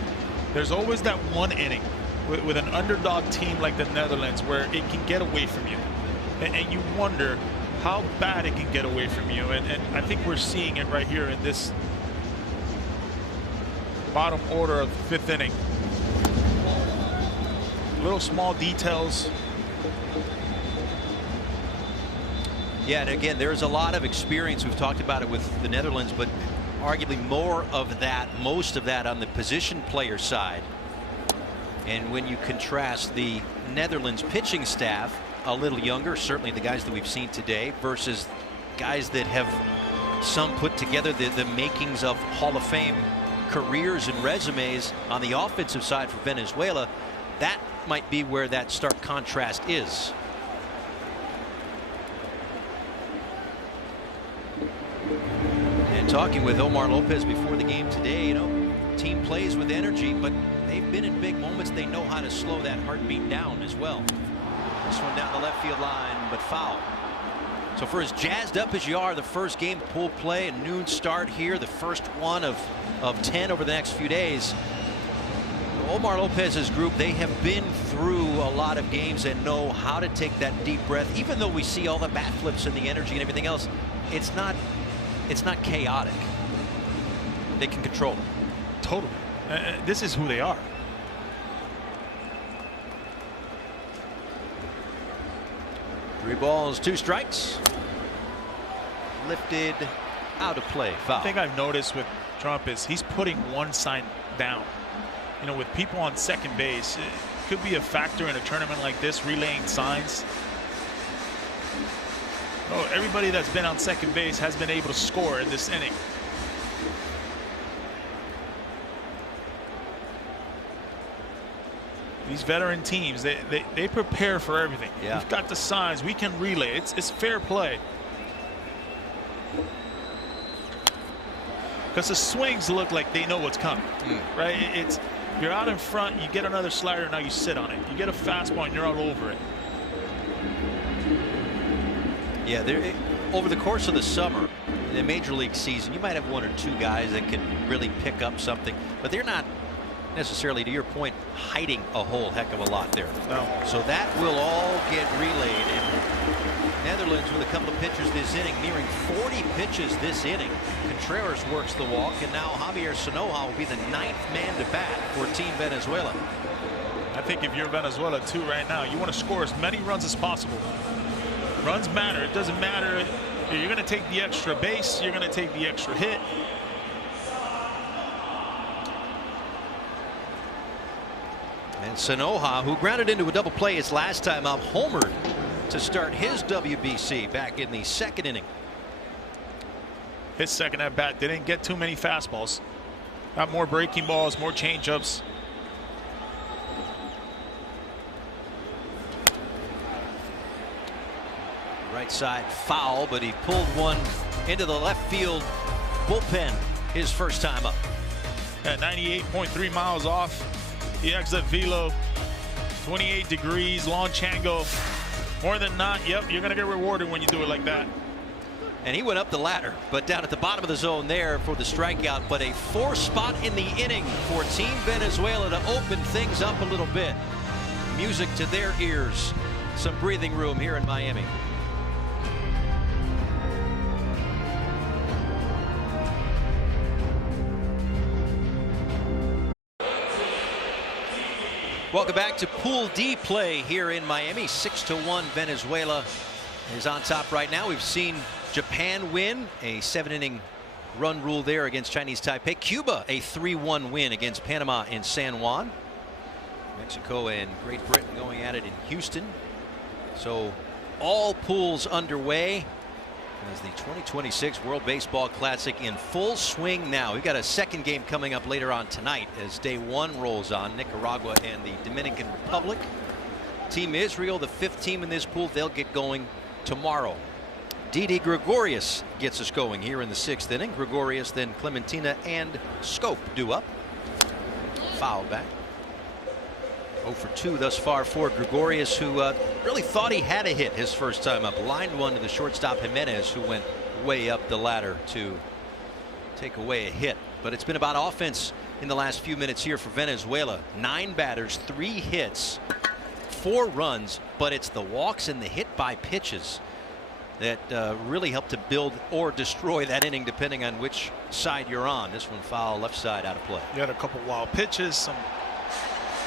there's always that one inning with an underdog team like the Netherlands where it can get away from you. And you wonder how bad it can get away from you. And I think we're seeing it right here in this bottom order of the 5th inning. Little small details. Yeah, and again, there's a lot of experience. We've talked about it with the Netherlands, but arguably more of that, most of that on the position player side. And when you contrast the Netherlands pitching staff, a little younger, certainly the guys that we've seen today, versus guys that have some put together the makings of Hall of Fame careers and resumes on the offensive side for Venezuela, that might be where that stark contrast is. And talking with Omar Lopez before the game today, you know, team plays with energy, but they've been in big moments. They know how to slow that heartbeat down as well. This one down the left field line, but foul. So for as jazzed up as you are, the first game pool play, a noon start here, the first one of 10 over the next few days. Omar Lopez's group, they have been through a lot of games and know how to take that deep breath. Even though we see all the bat flips and the energy and everything else, it's not chaotic. They can control it. Totally. This is who they are. Three balls, two strikes. Lifted, out of play, foul. The thing I've noticed with Trump is he's putting one sign down. You know, with people on second base, it could be a factor in a tournament like this, relaying signs. Oh, everybody that's been on second base has been able to score in this inning. These veteran teams, they prepare for everything. Yeah. We've got the signs. We can relay. It's fair play. Because the swings look like they know what's coming, right? It's you're out in front, you get another slider, now you sit on it. You get a fastball and you're all over it. Yeah, over the course of the summer, in the major league season, you might have one or two guys that can really pick up something, but they're not necessarily, to your point, hiding a whole heck of a lot there. No. So that will all get relayed. And Netherlands with a couple of pitchers this inning, nearing 40 pitches this inning. Contreras works the walk, and now Javier Sanoja will be the 9th man to bat for Team Venezuela. I think if you're Venezuela too right now, you want to score as many runs as possible. Runs matter. It doesn't matter. You're going to take the extra base. You're going to take the extra hit. And Sanoja, who grounded into a double play his last time up, homered to start his WBC back in the second inning. His second at bat didn't get too many fastballs. Got more breaking balls, more changeups. Right side foul, but he pulled one into the left field bullpen his first time up. At 98.3 miles off the exit velo, 28 degrees, long chango. More than not, yep, you're going to get rewarded when you do it like that. And he went up the ladder, but down at the bottom of the zone there for the strikeout. But a 4th spot in the inning for Team Venezuela to open things up a little bit. Music to their ears. Some breathing room here in Miami. Welcome back to Pool D play here in Miami. 6-1 Venezuela is on top right now. We've seen Japan win a 7-inning run rule there against Chinese Taipei. Cuba a 3-1 win against Panama in San Juan. Mexico and Great Britain going at it in Houston. So all pools underway as the 2026 World Baseball Classic in full swing now. We've got a second game coming up later on tonight as day 1 rolls on. Nicaragua and the Dominican Republic. Team Israel, the 5th team in this pool, they'll get going tomorrow. Didi Gregorius gets us going here in the 6th inning. Gregorius, then Clementina and Scope due up. Foul back. 0 for 2 thus far for Gregorius, who really thought he had a hit his first time up. Lined one to the shortstop Jimenez, who went way up the ladder to take away a hit. But it's been about offense in the last few minutes here for Venezuela. 9 batters, 3 hits, 4 runs, but it's the walks and the hit by pitches that really help to build or destroy that inning, depending on which side you're on. This one foul, left side, out of play. You had a couple wild pitches, some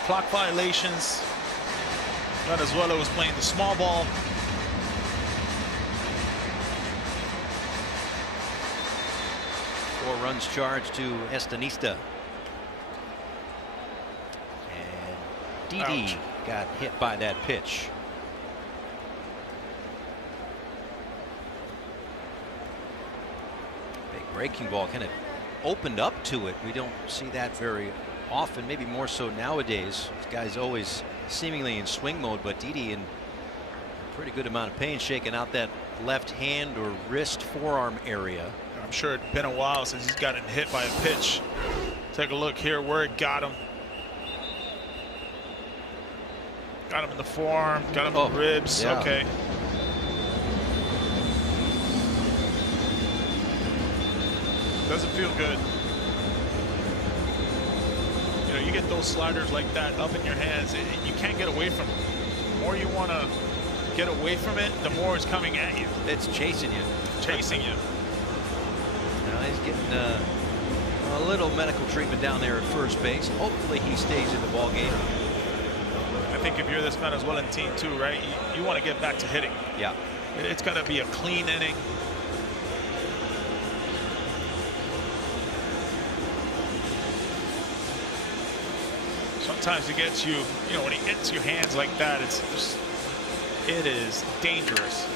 clock violations. Venezuela was playing the small ball. Four runs charged to Estanista. And Didi got hit by that pitch. Big breaking ball kind of opened up to it. We don't see that very often, maybe more so nowadays. This guy's always seemingly in swing mode, but Didi in a pretty good amount of pain, shaking out that left hand or wrist forearm area. I'm sure it's been a while since he's gotten hit by a pitch. Take a look here where it got him. Got him in the forearm, got him in the ribs. Yeah. Okay. Doesn't feel good. You know, you get those sliders like that up in your hands, you can't get away from it. The more you want to get away from it, the more it's coming at you. It's chasing you. Chasing you. Now he's getting a little medical treatment down there at first base. Hopefully he stays in the ball game. I think if you're this Venezuelan team too, right, you want to get back to hitting. Yeah. It's got to be a clean inning. Sometimes it gets you, you know, when he hits your hands like that, it's just, it is dangerous.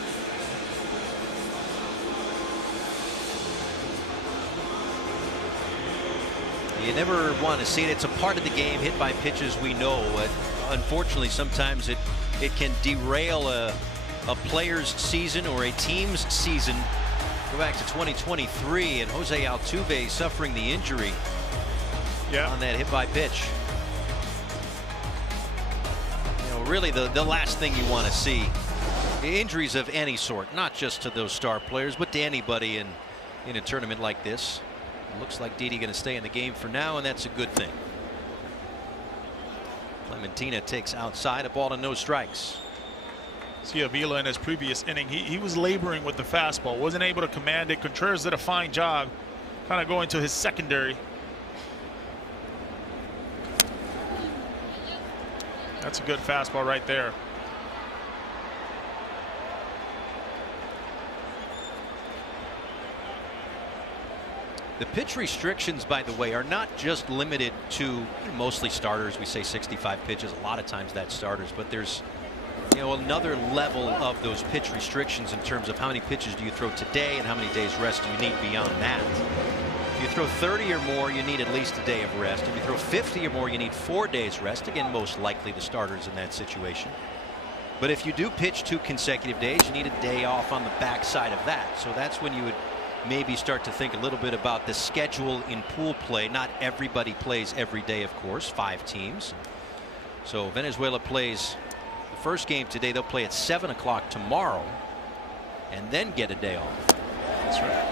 You never want to see it. It's a part of the game. Hit by pitches, we know. But unfortunately, sometimes it can derail a player's season or a team's season. Go back to 2023 and Jose Altuve suffering the injury on that hit by pitch. You know, really the last thing you want to see. Injuries of any sort, not just to those star players, but to anybody in a tournament like this. Looks like Didi going to stay in the game for now, and that's a good thing. Clementina takes outside, a ball and no strikes. See Avila in his previous inning, he was laboring with the fastball, wasn't able to command it. Contreras did a fine job kind of going to his secondary. That's a good fastball right there. The pitch restrictions, by the way, are not just limited to mostly starters. We say 65 pitches. A lot of times that's starters, but there's, you know, another level of those pitch restrictions in terms of how many pitches do you throw today and how many days rest do you need beyond that. If you throw 30 or more, you need at least a day of rest. If you throw 50 or more, you need 4 days rest. Again, most likely the starters in that situation. But if you do pitch 2 consecutive days, you need a day off on the backside of that. So that's when you would maybe start to think a little bit about the schedule in pool play. Not everybody plays every day, of course, 5 teams. So Venezuela plays the first game today. They'll play at 7 o'clock tomorrow and then get a day off. That's right.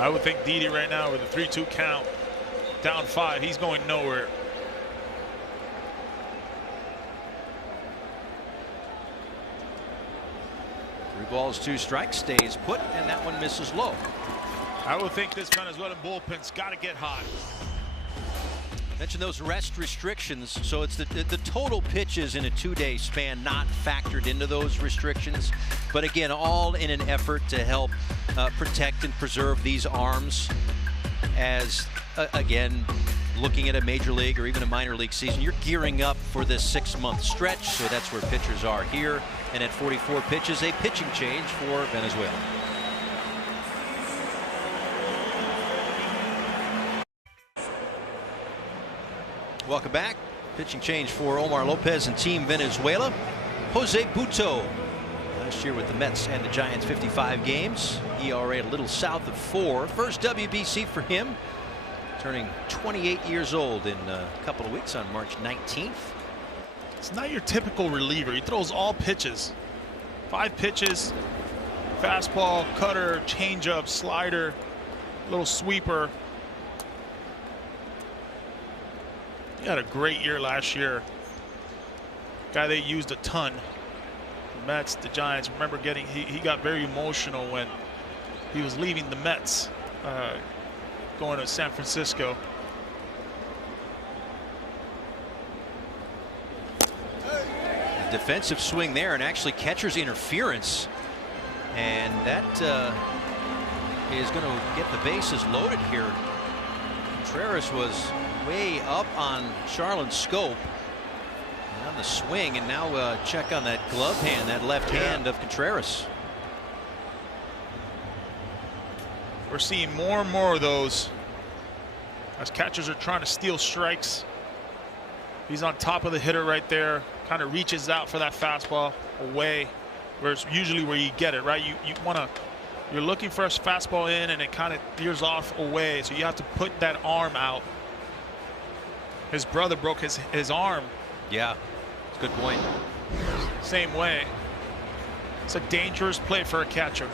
I would think Didi right now with a 3-2 count, down 5, he's going nowhere. Balls, 2 strikes, stays put, and that one misses low. I would think this Venezuelan bullpen's got to get hot. Mention those rest restrictions. So it's the total pitches in a 2-day span not factored into those restrictions. But again, all in an effort to help protect and preserve these arms as, again, looking at a major league or even a minor league season, you're gearing up for this 6-month stretch. So that's where pitchers are here. And at 44 pitches, a pitching change for Venezuela. Welcome back. Pitching change for Omar Lopez and Team Venezuela. Jose Butto, last year with the Mets and the Giants, 55 games. ERA a little south of 4. First WBC for him. Turning 28 years old in a couple of weeks on March 19th. It's not your typical reliever. He throws all pitches. 5 pitches, fastball, cutter, changeup, slider, little sweeper. He had a great year last year. Guy they used a ton. The Mets, the Giants. Remember he got very emotional when he was leaving the Mets, going to San Francisco. Defensive swing there, and actually catcher's interference, and that is going to get the bases loaded here. Contreras was way up on Charlin's scope and on the swing, and now check on that glove hand, that left hand of Contreras. We're seeing more and more of those as catchers are trying to steal strikes. He's on top of the hitter right there, kind of reaches out for that fastball away, where it's usually where you get it, right? You're looking for a fastball in, and it kind of veers off away, so you have to put that arm out. His brother broke his arm. Yeah, it's a good point. Same way. It's a dangerous play for a catcher.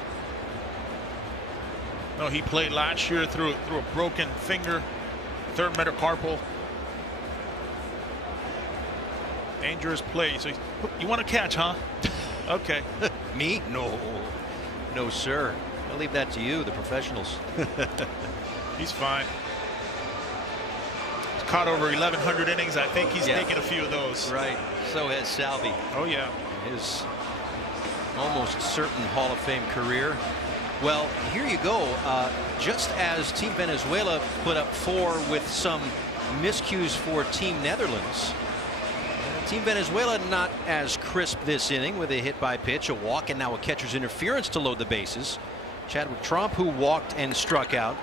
No, he played last year through a broken finger, third metacarpal. Dangerous play. So you want to catch, huh? Okay. Me? No. No, sir. I'll leave that to you, the professionals. He's fine. He's caught over 1,100 innings. I think he's taken a few of those. Right. So has Salvi. Oh, yeah. His almost certain Hall of Fame career. Well, here you go. Just as Team Venezuela put up 4 with some miscues for Team Netherlands, Team Venezuela not as crisp this inning with a hit by pitch, a walk, and now a catcher's interference to load the bases. Chadwick Tromp, who walked and struck out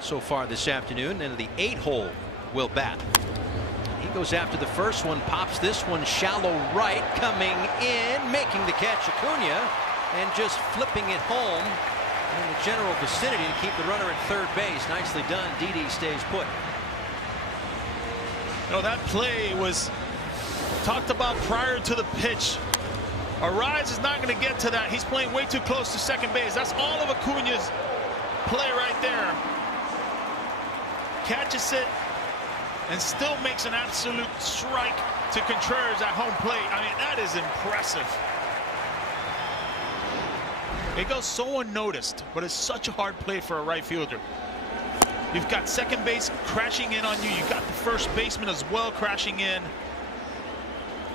so far this afternoon, and the 8-hole will bat. He goes after the first one, pops this one shallow right, coming in, making the catch, Acuna, and just flipping it home in the general vicinity to keep the runner at third base. Nicely done. Didi stays put. No, that play was talked about prior to the pitch. Arraez is not going to get to that. He's playing way too close to second base. That's all of Acuna's play right there. Catches it and still makes an absolute strike to Contreras at home plate. I mean, that is impressive. It goes so unnoticed, but it's such a hard play for a right fielder. You've got second base crashing in on you. You've got the first baseman as well crashing in.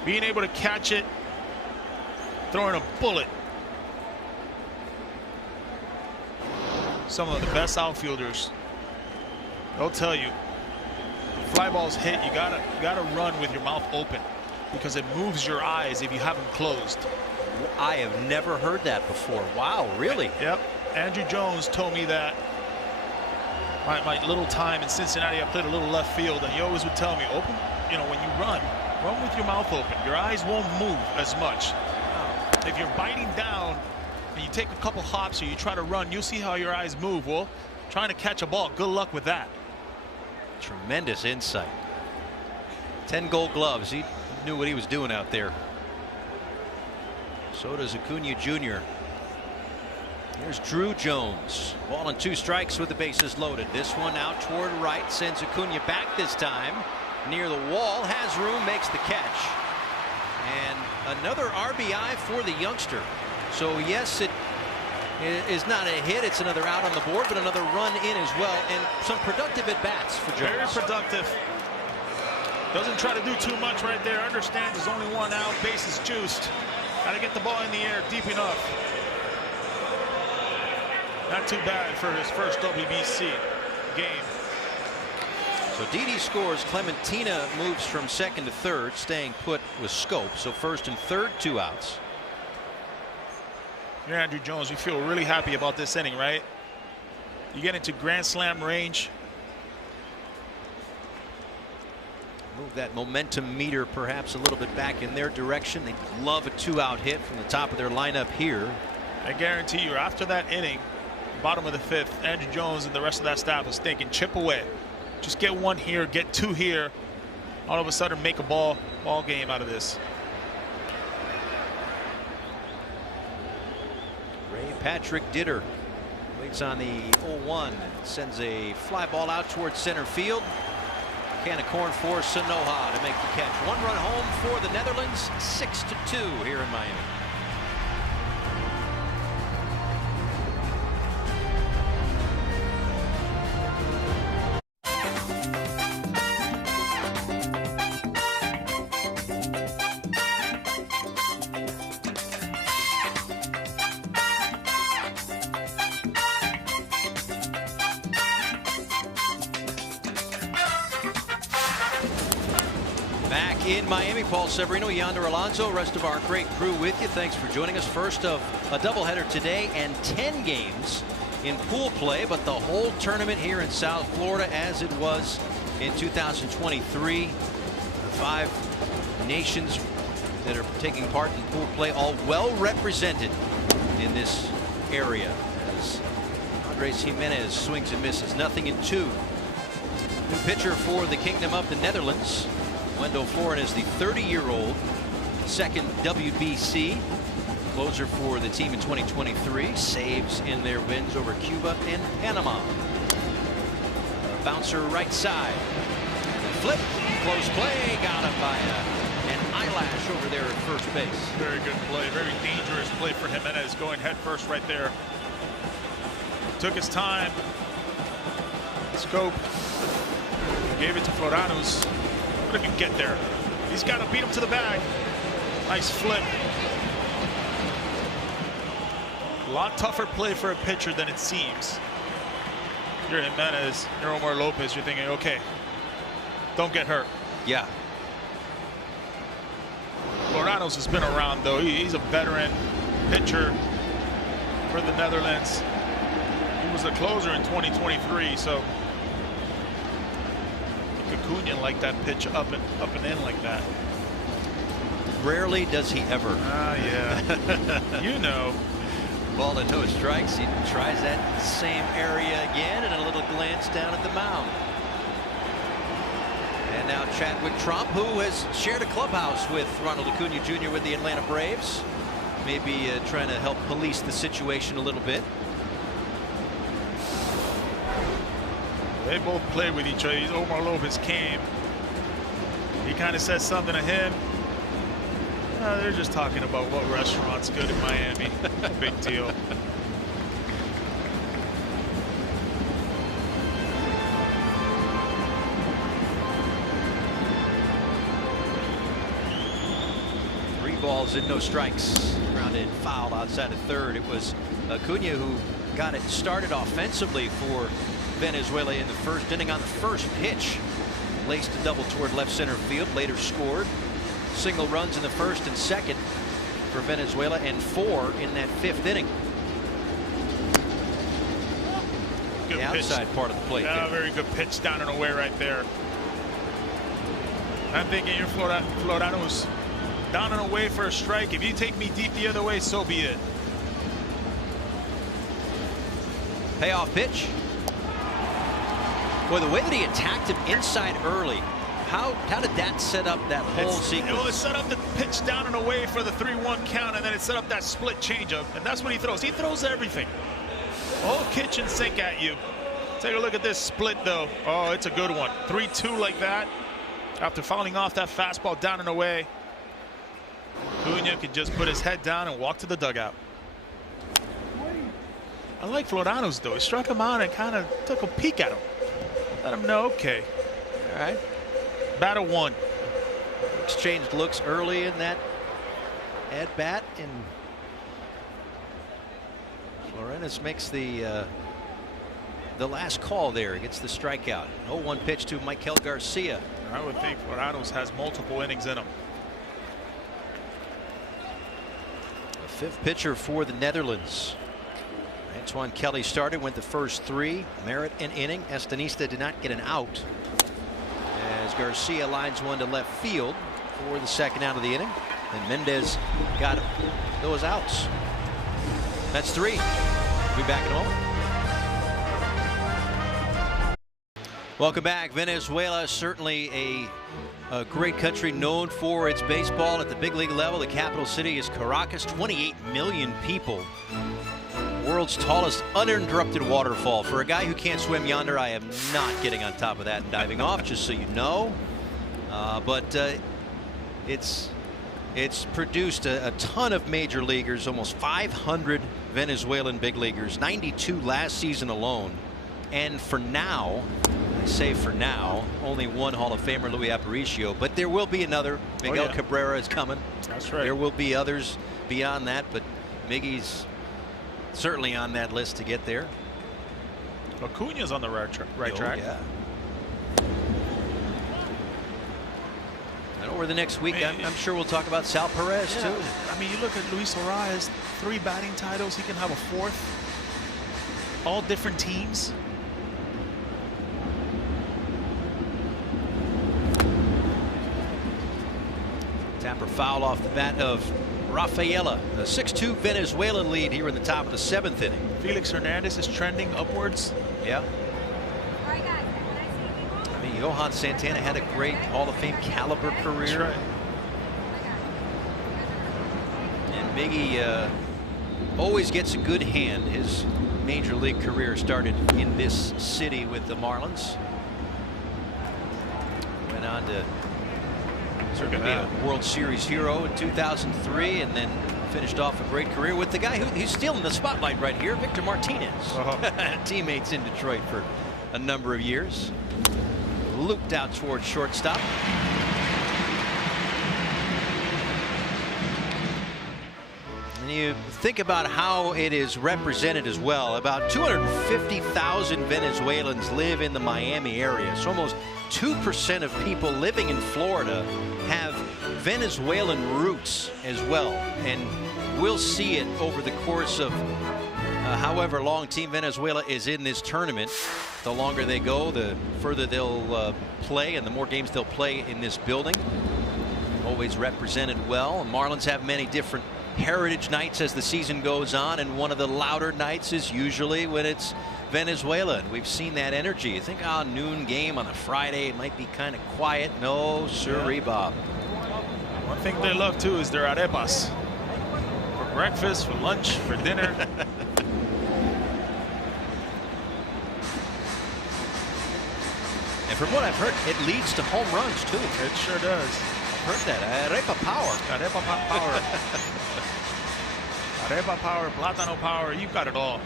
Being able to catch it, throwing a bullet. Some of the best outfielders, they'll tell you, fly balls hit, you gotta run with your mouth open because it moves your eyes if you have them closed. I have never heard that before. Wow, really? Yep. Andrew Jones told me that my little time in Cincinnati. I played a little left field, and he always would tell me, open, when you run with your mouth open. Your eyes won't move as much. If you're biting down and you take a couple hops or you try to run, you'll see how your eyes move. Well, trying to catch a ball, good luck with that. Tremendous insight. 10 gold gloves. He knew what he was doing out there. So does Acuna Jr. Here's Drew Jones. Ball and 2 strikes with the bases loaded. This one out toward right, sends Acuna back this time. Near the wall, has room, makes the catch. And another RBI for the youngster. So yes, it is not a hit. It's another out on the board, but another run in as well. And some productive at-bats for Jones. Very productive. Doesn't try to do too much right there. Understands there's only 1 out. Base is juiced. Got to get the ball in the air deep enough. Not too bad for his first WBC game. So Didi scores. Clementina moves from second to third, staying put with Scope. So first and third, 2 outs. You're Andrew Jones. You feel really happy about this inning, right? You get into grand slam range. Move that momentum meter perhaps a little bit back in their direction. They love a 2-out hit from the top of their lineup here. I guarantee you, after that inning, bottom of the 5th, Andrew Jones and the rest of that staff was thinking, chip away. Just get 1 here, get 2 here. All of a sudden, make a ball game out of this. Ray Patrick Ditter waits on the 0-1 and sends a fly ball out towards center field. Can of corn for Sanoja to make the catch. 1 run home for the Netherlands, 6-2 here in Miami. Back in Miami, Paul Severino, Yonder Alonso, rest of our great crew with you. Thanks for joining us. First of a doubleheader today and 10 games in pool play, but the whole tournament here in South Florida as it was in 2023. 5 nations that are taking part in pool play, all well represented in this area. As Andres Jimenez swings and misses, 0-2. New pitcher for the Kingdom of the Netherlands. Wendell Florin is the 30-year-old, second WBC closer for the team in 2023. Saves in their wins over Cuba and Panama. Bouncer right side. Flip. Close play. Got him by an eyelash over there at first base. Very good play. Very dangerous play for Jimenez, going head first right there. Took his time. Scope. Gave it to Floranus. But he can get there. He's got to beat him to the bag. Nice flip. A lot tougher play for a pitcher than it seems. You're Jimenez, you're Omar Lopez, you're thinking, okay, don't get hurt. Yeah. Floranus has been around, though. He's a veteran pitcher for the Netherlands. He was the closer in 2023, so Acuna like that pitch up and in like that. Rarely does he ever. Yeah. You know. Ball to no strikes. He tries that same area again, and a little glance down at the mound. And now Chadwick Trump, who has shared a clubhouse with Ronald Acuna Jr. with the Atlanta Braves. Maybe trying to help police the situation a little bit. They both play with each other. Omar Lopez came. He kind of says something to him. They're just talking about what restaurant's good in Miami. Big deal. Three balls and no strikes. Grounded foul outside of third. It was Acuna who got it started offensively for Venezuela in the first inning. On the first pitch, laced a double toward left center field. Later scored single runs in the first and second for Venezuela, and 4 in that 5th inning. Good the outside pitch. Part of the plate. Yeah, very good pitch down and away right there. I'm thinking your Floranus down and away for a strike. If you take me deep the other way, so be it. Payoff pitch. Boy, the way that he attacked him inside early, how did that set up that whole sequence? Well, it set up the pitch down and away for the 3-1 count, and then it set up that split changeup, and that's what he throws. He throws everything. Whole kitchen sink at you. Take a look at this split, though. Oh, it's a good one. 3-2 like that. After fouling off that fastball down and away, Acuna could just put his head down and walk to the dugout. I like Floranus, though. He struck him out and kind of took a peek at him. Let him know, okay. All right. Batter 1. Exchanged looks early in that at bat, and Floranus makes the last call there. Gets the strikeout. 0-1 pitch to Michael Garcia. I would think Floranus has multiple innings in him. The 5th pitcher for the Netherlands. Antoine Kelly started, went the first 3. Merritt an inning. Estanista did not get an out, as Garcia lines one to left field for the second out of the inning. And Mendez got those outs. That's 3. We'll be back in a moment. Welcome back. Venezuela, certainly a great country known for its baseball at the big league level. The capital city is Caracas. 28 million people. World's tallest uninterrupted waterfall. For a guy who can't swim, Yonder, I am not getting on top of that and diving off, just so you know. But it's produced a ton of major leaguers, almost 500 Venezuelan big leaguers, 92 last season alone. And for now, I say for now, only one Hall of Famer, Luis Aparicio, but there will be another. Miguel Cabrera is coming. That's right. There will be others beyond that, but Miggy's certainly on that list to get there. Acuna's on the right track. Yeah. And over the next week, I'm sure we'll talk about Sal Perez, too. I mean, you look at Luis Arraez, 3 batting titles. He can have a 4th. All different teams. Tapper foul off the bat of Rafaela. A 6-2 Venezuelan lead here in the top of the 7th inning. Felix Hernandez is trending upwards. Yeah. I mean, Johan Santana had a great Hall of Fame caliber career. That's right. And Miggy always gets a good hand. His major league career started in this city with the Marlins. Went on to be a World Series hero in 2003, and then finished off a great career with the guy who's still in the spotlight right here, Victor Martinez. Teammates in Detroit for a number of years. Looped out towards shortstop. And you think about how it is represented as well. About 250,000 Venezuelans live in the Miami area. So almost 2% of people living in Florida have Venezuelan roots as well. And we'll see it over the course of however long Team Venezuela is in this tournament. The longer they go, the further they'll play, and the more games they'll play in this building. Always represented well. Marlins have many different heritage nights as the season goes on, and one of the louder nights is usually when it's Venezuela, and we've seen that energy. You think, noon game on a Friday, it might be kind of quiet. No, sirree, Bob. One thing they love too is their arepas. For breakfast, for lunch, for dinner. And from what I've heard, it leads to home runs too. It sure does. I've heard that. Arepa power. Arepa power. Arepa power, plátano power, you've got it all.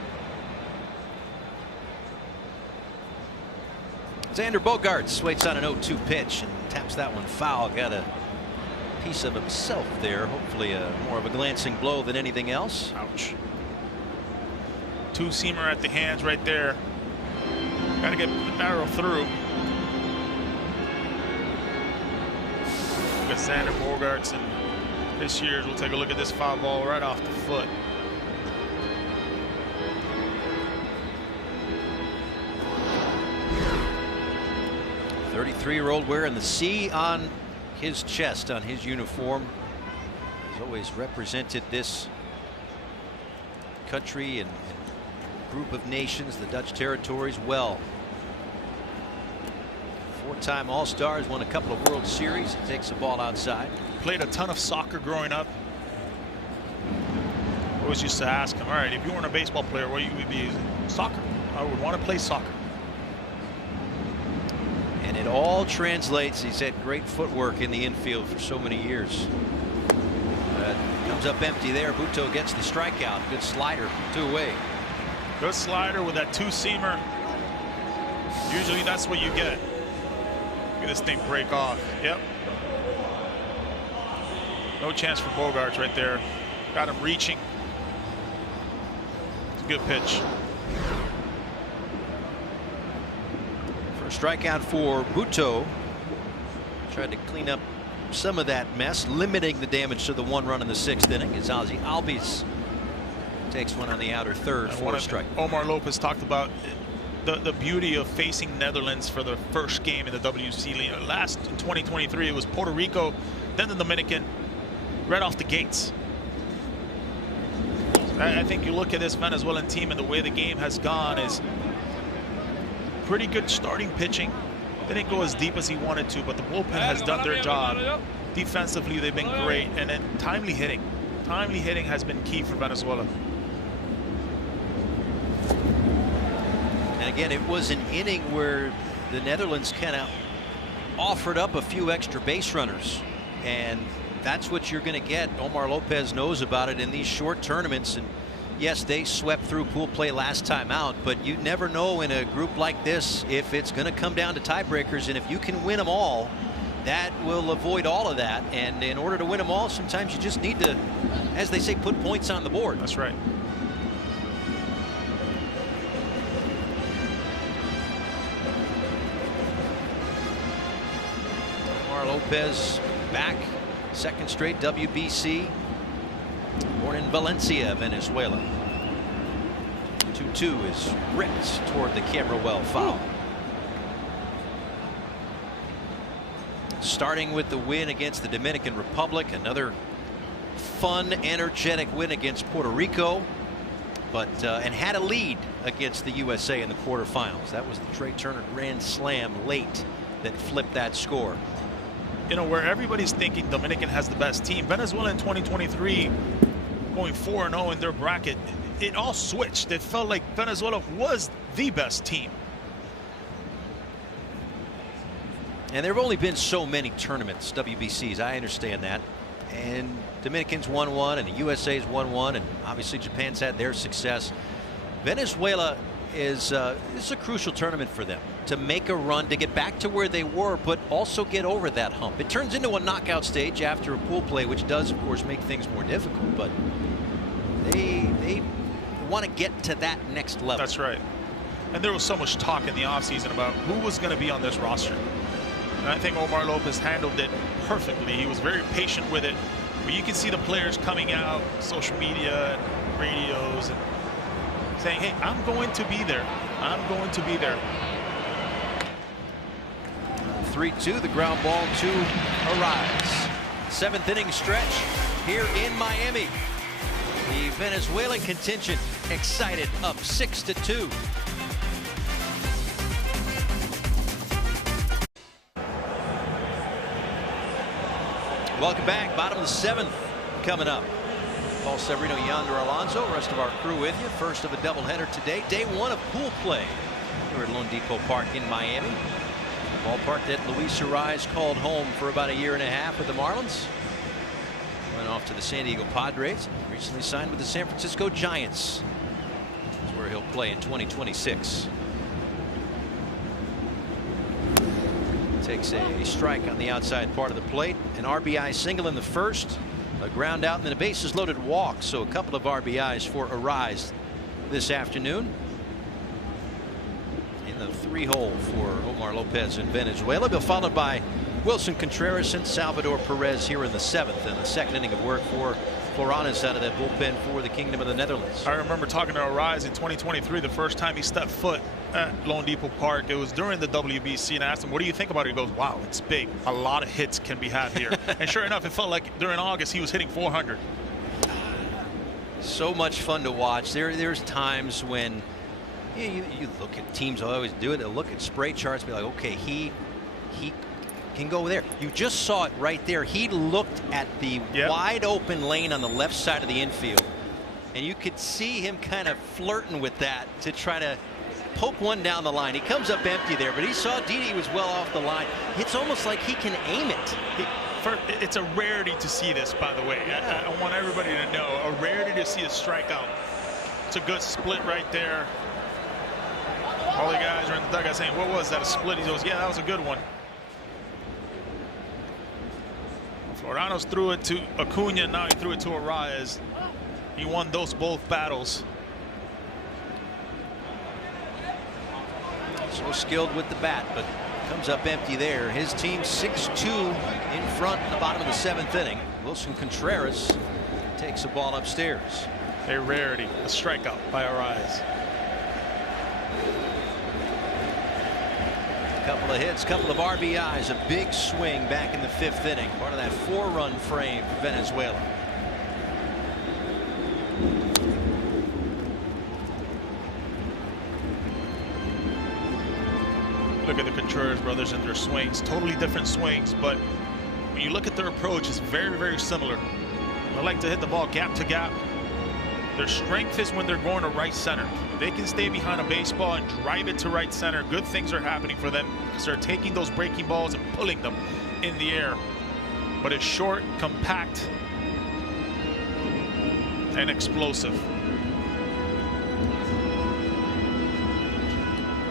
Xander Bogaerts waits on an 0-2 pitch and taps that one foul. Got a piece of himself there. Hopefully more of a glancing blow than anything else. Ouch. 2-seamer at the hands right there. Got to get the arrow through. Look at Xander Bogaerts, and this year's. We'll take a look at this foul ball right off the foot. The 33-year-old wearing the C on his chest, on his uniform. He's always represented this country and group of nations, the Dutch territories, well. 4-time All-Stars, won a couple of World Series. He takes the ball outside. Played a ton of soccer growing up. Always used to ask him, all right, if you weren't a baseball player, what would you be? Soccer. I would want to play soccer. And it all translates. He's had great footwork in the infield for so many years. Comes up empty there. Buto gets the strikeout. Good slider, 2 away. Good slider with that 2-seamer. Usually that's what you get. Look at this thing break off. Yep. No chance for Bogaerts right there. Got him reaching. It's a good pitch. First strikeout for Buto. Tried to clean up some of that mess, limiting the damage to the 1 run in the 6th inning as Ozzie Albies takes one on the outer third for a strike. Omar Lopez talked about the beauty of facing Netherlands for the first game in the WC League. Last in 2023, it was Puerto Rico, then the Dominican, right off the gates. I think you look at this Venezuelan team and the way the game has gone is pretty good starting pitching. They didn't go as deep as he wanted to, but the bullpen has done their job. Defensively, they've been great, and then timely hitting. Timely hitting has been key for Venezuela. And again, it was an inning where the Netherlands kind of offered up a few extra base runners, and that's what you're going to get. Omar Lopez knows about it in these short tournaments, and yes, they swept through pool play last time out, but you never know in a group like this if it's going to come down to tiebreakers, and if you can win them all, that will avoid all of that. And in order to win them all, sometimes you just need to, as they say, put points on the board. That's right. Omar Lopez back, second straight WBC. Born in Valencia, Venezuela. 2-2 is ripped toward the camera well foul. Starting with the win against the Dominican Republic, another fun, energetic win against Puerto Rico, but and had a lead against the USA in the quarterfinals. That was the Trey Turner grand slam late that flipped that score. You know, where everybody's thinking Dominican has the best team, Venezuela in 2023 going 4-0 in their bracket, it all switched. It felt like Venezuela was the best team. And there have only been so many tournaments, WBCs, I understand that. And Dominicans won one, and the USA's won one, and obviously Japan's had their success. Venezuela is a crucial tournament for them to make a run to get back to where they were, but also get over that hump. It turns into a knockout stage after a pool play, which does, of course, make things more difficult, but they want to get to that next level. That's right. And there was so much talk in the offseason about who was going to be on this roster. And I think Omar Lopez handled it perfectly. He was very patient with it. But you can see the players coming out, social media, and radios, and saying, hey, I'm going to be there. I'm going to be there. 3-2, the ground ball to Arise. Seventh inning stretch here in Miami. The Venezuelan contingent excited, up 6-2. Welcome back. Bottom of the seventh coming up. Paul Severino, Yonder Alonso, rest of our crew with you. First of a doubleheader today. Day one of pool play here at Lone Depot Park in Miami. Ballpark that Luis Arise called home for about a year and a half with the Marlins. Went off to the San Diego Padres. Recently signed with the San Francisco Giants. That's where he'll play in 2026. Takes a strike on the outside part of the plate. An RBI single in the first. A ground out and then a bases loaded walk. So a couple of RBIs for Arise this afternoon. In the 3-hole for Omar Lopez in Venezuela. They'll be followed by Wilson Contreras and Salvador Perez here in the seventh, and the second inning of work for Floranes out of that bullpen for the Kingdom of the Netherlands. I remember talking to Arise in 2023, the first time he stepped foot at Lone Depot Park. It was during the WBC, and I asked him, what do you think about it? He goes, wow, it's big. A lot of hits can be had here. And sure enough, it felt like during August he was hitting 400. So much fun to watch. There's times when you look at teams, I always do it, they'll look at spray charts and be like, okay, he can go there. You just saw it right there. He looked at the wide open lane on the left side of the infield, and you could see him kind of flirting with that to try to poke one down the line. He comes up empty there, but he saw Didi was well off the line. It's almost like he can aim it. It's a rarity to see this, by the way. I want everybody to know, a rarity to see a strikeout. It's a good split right there. All the guys are in the dugout saying, what was that, a split? He goes, yeah, that was a good one. Floranos threw it to Acuna, now he threw it to Arias. He won those both battles. So skilled with the bat, but comes up empty there. His team 6-2 in front in the bottom of the seventh inning. Wilson Contreras takes the ball upstairs. A rarity, a strikeout by Arias. Couple of hits, couple of RBIs, a big swing back in the fifth inning. Part of that 4-run frame for Venezuela. Look at the Contreras brothers and their swings. Totally different swings, but when you look at their approach, it's very, very similar. They like to hit the ball gap to gap. Their strength is when they're going to right center. They can stay behind a baseball and drive it to right center. Good things are happening for them because they're taking those breaking balls and pulling them in the air. But it's short, compact, and explosive.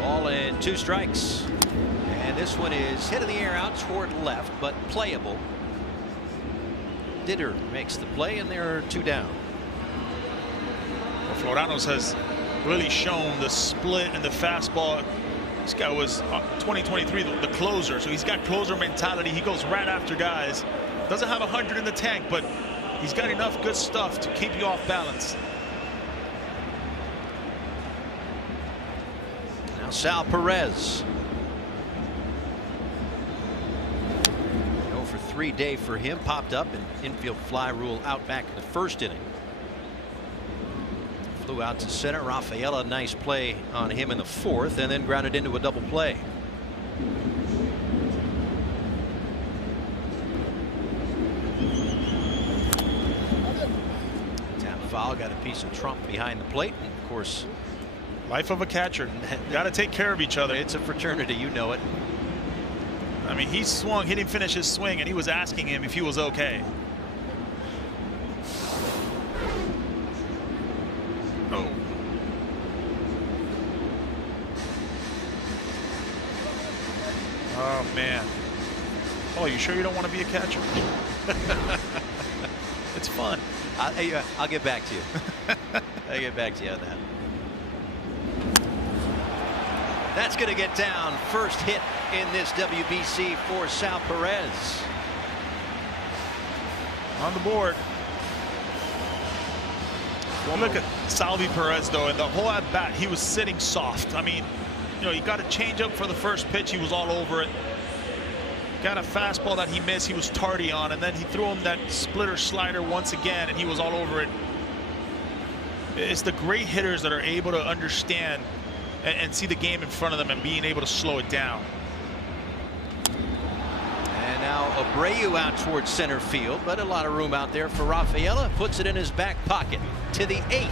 Ball and 2 strikes. And this one is hit in the air out toward left, but playable. Ditter makes the play, and there are 2 down. Well, Floranos has really shown the split and the fastball. This guy was 2023 the closer, so he's got closer mentality. He goes right after guys. Doesn't have 100 in the tank, but he's got enough good stuff to keep you off balance. Now Sal Perez. 0-for-3 day for him. Popped up and infield fly rule out back in the first inning. Flew out to center. Rafaela, nice play on him in the fourth, and then grounded into a double play. Tap foul, got a piece of trump behind the plate, and of course, life of a catcher. Got to take care of each other. It's a fraternity, you know it. I mean, he swung, he didn't finish his swing, and he was asking him if he was okay. Oh, man. Oh, you sure you don't want to be a catcher? It's fun. I'll get back to you. I'll get back to you on that. That's going to get down. First hit in this WBC for Sal Perez. On the board. Well, look at Salvi Perez, though, and the whole at bat, he was sitting soft. I mean, you know, he got a changeup for the first pitch. He was all over it. Got a fastball that he missed. He was tardy on, and then he threw him that splitter slider once again, and he was all over it. It's the great hitters that are able to understand and see the game in front of them and being able to slow it down. And now Abreu out towards center field, but a lot of room out there for Rafaela. Puts it in his back pocket to the 8th.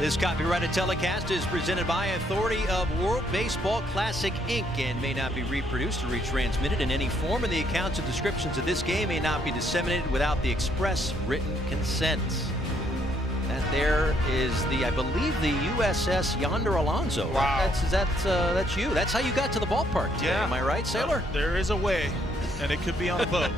This copyrighted telecast is presented by authority of World Baseball Classic Inc. and may not be reproduced or retransmitted in any form, and the accounts and descriptions of this game may not be disseminated without the express written consent. That there is the, I believe, the USS Yonder Alonso. Wow. That's you. That's how you got to the ballpark today. Yeah. Am I right, Sailor? There is a way, and it could be on a boat.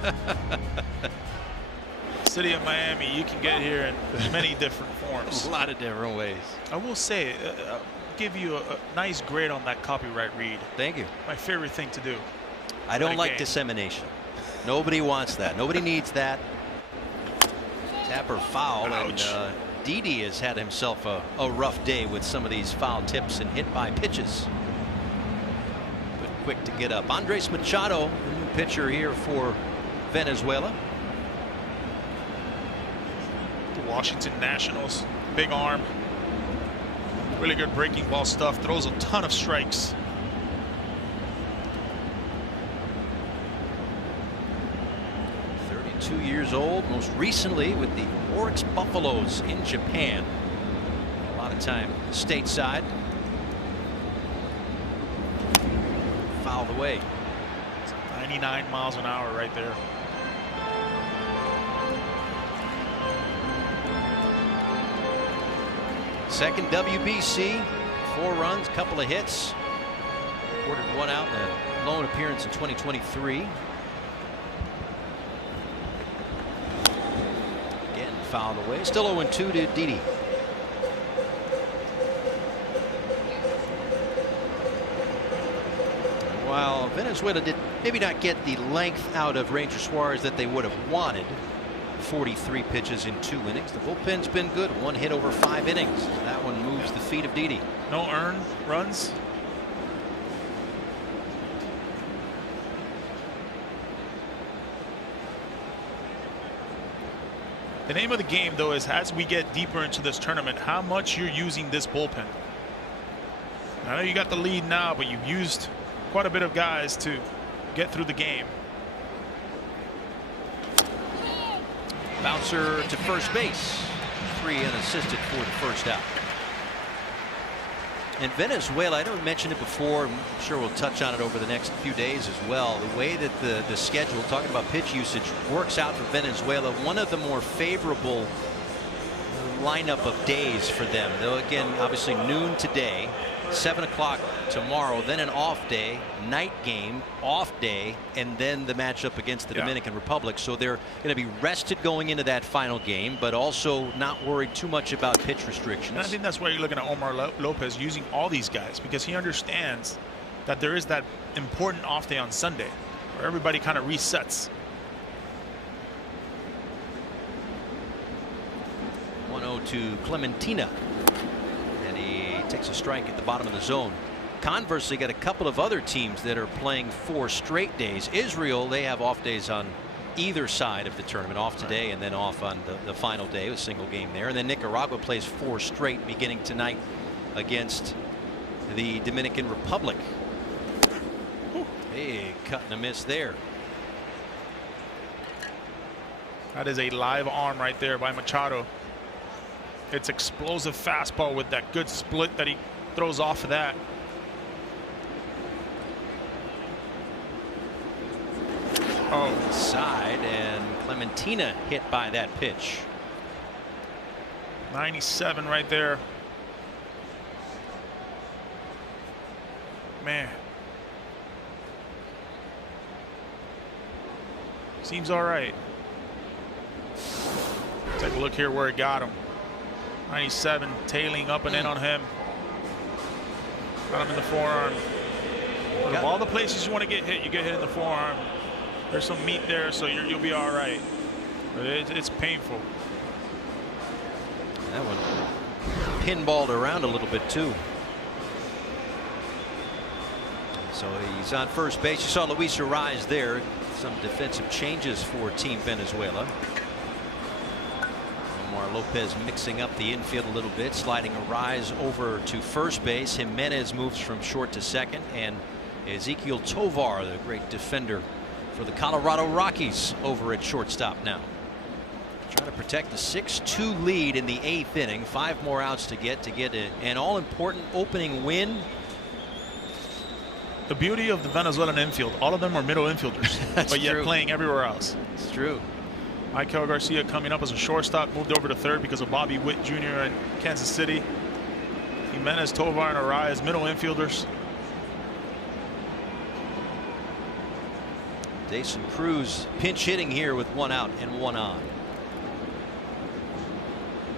City of Miami, you can get here in many different forms. A lot of different ways. I will say, I'll give you a nice grade on that copyright read. Thank you. My favorite thing to do. I don't like dissemination. Nobody wants that. Nobody needs that. Tapper foul. Ouch. And Didi has had himself a rough day with some of these foul tips and hit by pitches. But quick to get up. Andres Machado, the new pitcher here for Venezuela. Washington Nationals, big arm, really good breaking ball stuff, throws a ton of strikes. .32 years old, most recently with the Oryx Buffaloes in Japan. A lot of time stateside. Fouled away. 99 miles an hour right there. Second WBC, 4 runs, couple of hits. Recorded 1 out in a lone appearance in 2023. Again, fouled away. Still 0-2 to Didi. While Venezuela did maybe not get the length out of Ranger Suarez that they would have wanted, 43 pitches in 2 innings. The bullpen's been good. 1 hit over 5 innings. That one moves the feet of Didi. No earned runs. The name of the game, though, is as we get deeper into this tournament, how much you're using this bullpen. I know you got the lead now, but you've used quite a bit of guys to get through the game. Bouncer to first base. 3 unassisted for the first out. In Venezuela, I know we mentioned it before. I'm sure we'll touch on it over the next few days as well. The way that the schedule, talking about pitch usage, works out for Venezuela, one of the more favorable lineup of days for them. Though again, obviously noon today, 7 o'clock tomorrow, then an off day, night game, off day, and then the matchup against the Dominican Republic. So they're going to be rested going into that final game, but also not worried too much about pitch restrictions. And I think that's why you're looking at Omar Lopez using all these guys, because he understands that there is that important off day on Sunday where everybody kind of resets. 1-0 to Clementina, and he takes a strike at the bottom of the zone. Conversely, got a couple of other teams that are playing 4 straight days. Israel, they have off days on either side of the tournament, off today and then off on the final day, a single game there. And then Nicaragua plays 4 straight beginning tonight against the Dominican Republic. Big cut and a miss there. That is a live arm right there by Machado. It's explosive fastball with that good split that he throws off of that. Oh, side, and Clementina hit by that pitch. 97 right there. Man. Seems all right. Take a look here where it got him. 97 tailing up and in on him. Got him in the forearm. Of all the places you want to get hit, you get hit in the forearm. There's some meat there, so you'll be all right. But it's painful. That one pinballed around a little bit too. So he's on first base. You saw Luis Ariz there. Some defensive changes for Team Venezuela. Omar Lopez mixing up the infield a little bit, sliding Ariz over to first base. Jimenez moves from short to second, and Ezequiel Tovar, the great defender for the Colorado Rockies, over at shortstop now. Trying to protect the 6-2 lead in the 8th inning. 5 more outs to get an all-important opening win. The beauty of the Venezuelan infield, all of them are middle infielders, but yet playing everywhere else. It's true. Michael Garcia coming up as a shortstop, moved over to third because of Bobby Witt Jr. in Kansas City. Jimenez, Tovar, and Ariz, middle infielders. Dason Cruz pinch hitting here with 1 out and 1 on.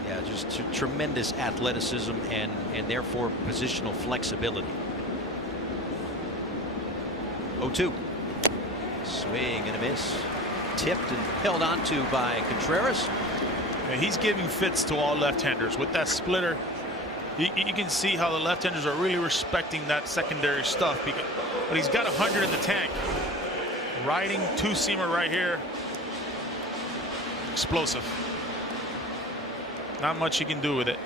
Yeah, just tremendous athleticism and therefore positional flexibility. 0-2. Swing and a miss. Tipped and held onto by Contreras. Yeah, he's giving fits to all left-handers with that splitter. You can see how the left-handers are really respecting that secondary stuff, but he's got 100 in the tank. Riding two-seamer right here. Explosive. Not much you can do with it.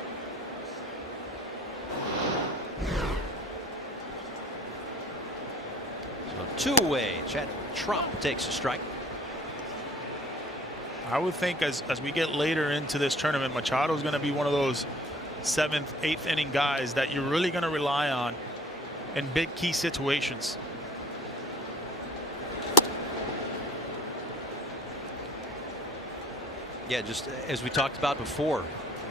So 2 away. Chad Trump takes a strike. I would think as we get later into this tournament, Machado is going to be one of those 7th, 8th inning guys that you're really going to rely on in big key situations. Yeah, just as we talked about before,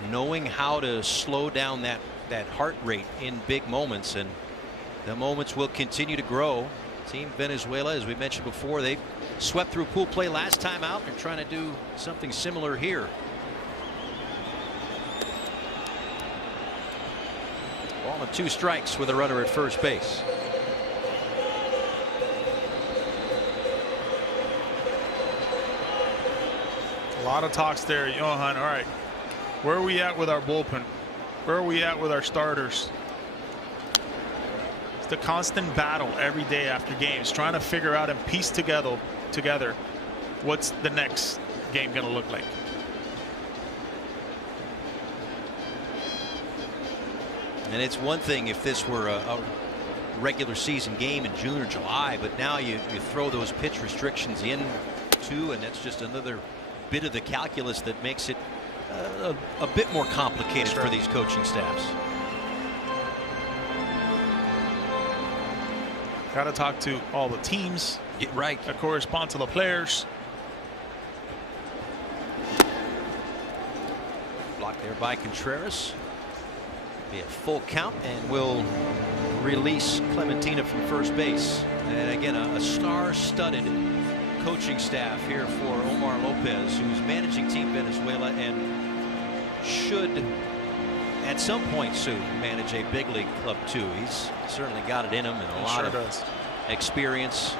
knowing how to slow down that heart rate in big moments, and the moments will continue to grow. Team Venezuela, as we mentioned before, they swept through pool play last time out. They're trying to do something similar here. Ball and 2 strikes with a runner at first base. A lot of talks there, Johan. All right, where are we at with our bullpen? Where are we at with our starters? It's the constant battle every day after games, trying to figure out and piece together what's the next game going to look like. And it's one thing if this were a regular season game in June or July, but now you throw those pitch restrictions in too, and that's just another bit of the calculus that makes it a bit more complicated for these coaching staffs. Got to talk to all the teams that correspond to the players. Blocked there by Contreras. Be a full count, and we'll release Clementina from first base. And again, a star-studded coaching staff here for Omar Lopez, who's managing Team Venezuela and should at some point soon manage a big league club too. He's certainly got it in him, and a lot of experience.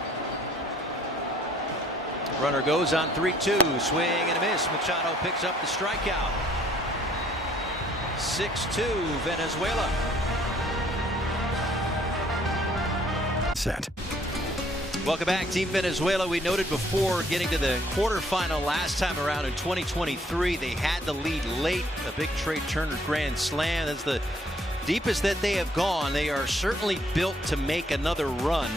Runner goes on 3-2, swing and a miss. Machado picks up the strikeout. 6-2 Venezuela. Set. Welcome back, Team Venezuela. We noted before getting to the quarterfinal last time around in 2023, they had the lead late. A big Trey Turner grand slam. That's the deepest that they have gone. They are certainly built to make another run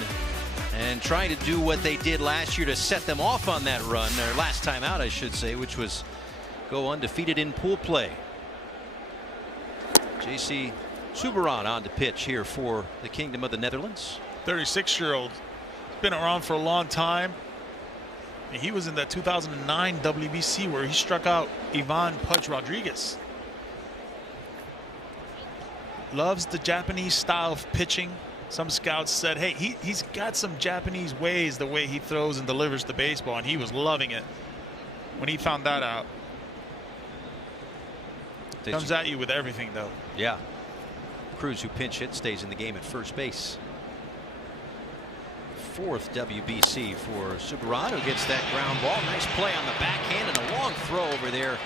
and trying to do what they did last year to set them off on that run, or last time out I should say, which was go undefeated in pool play. JC Subban on to pitch here for the Kingdom of the Netherlands. 36-year-old. Been around for a long time. And he was in that 2009 WBC where he struck out Ivan Pudge Rodriguez. Loves the Japanese style of pitching. Some scouts said, hey, he's got some Japanese ways, the way he throws and delivers the baseball, and he was loving it when he found that out. Comes at you with everything, though. Yeah. Cruz, who pinch hit, stays in the game at first base. Fourth WBC for Subban, who gets that ground ball. Nice play on the backhand and a long throw over there.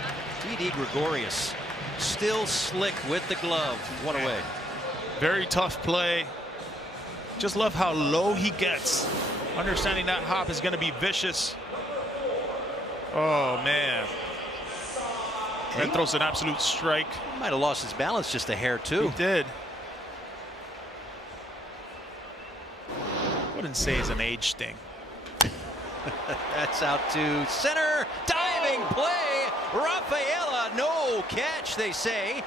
Didi Gregorius still slick with the glove. One away. Very tough play. Just love how low he gets. Understanding that hop is going to be vicious. Oh, man. That throws an absolute strike. He might have lost his balance just a hair, too. He did. Wouldn't say it's an age thing. That's out to center. Diving play. Rafaela, no catch, they say.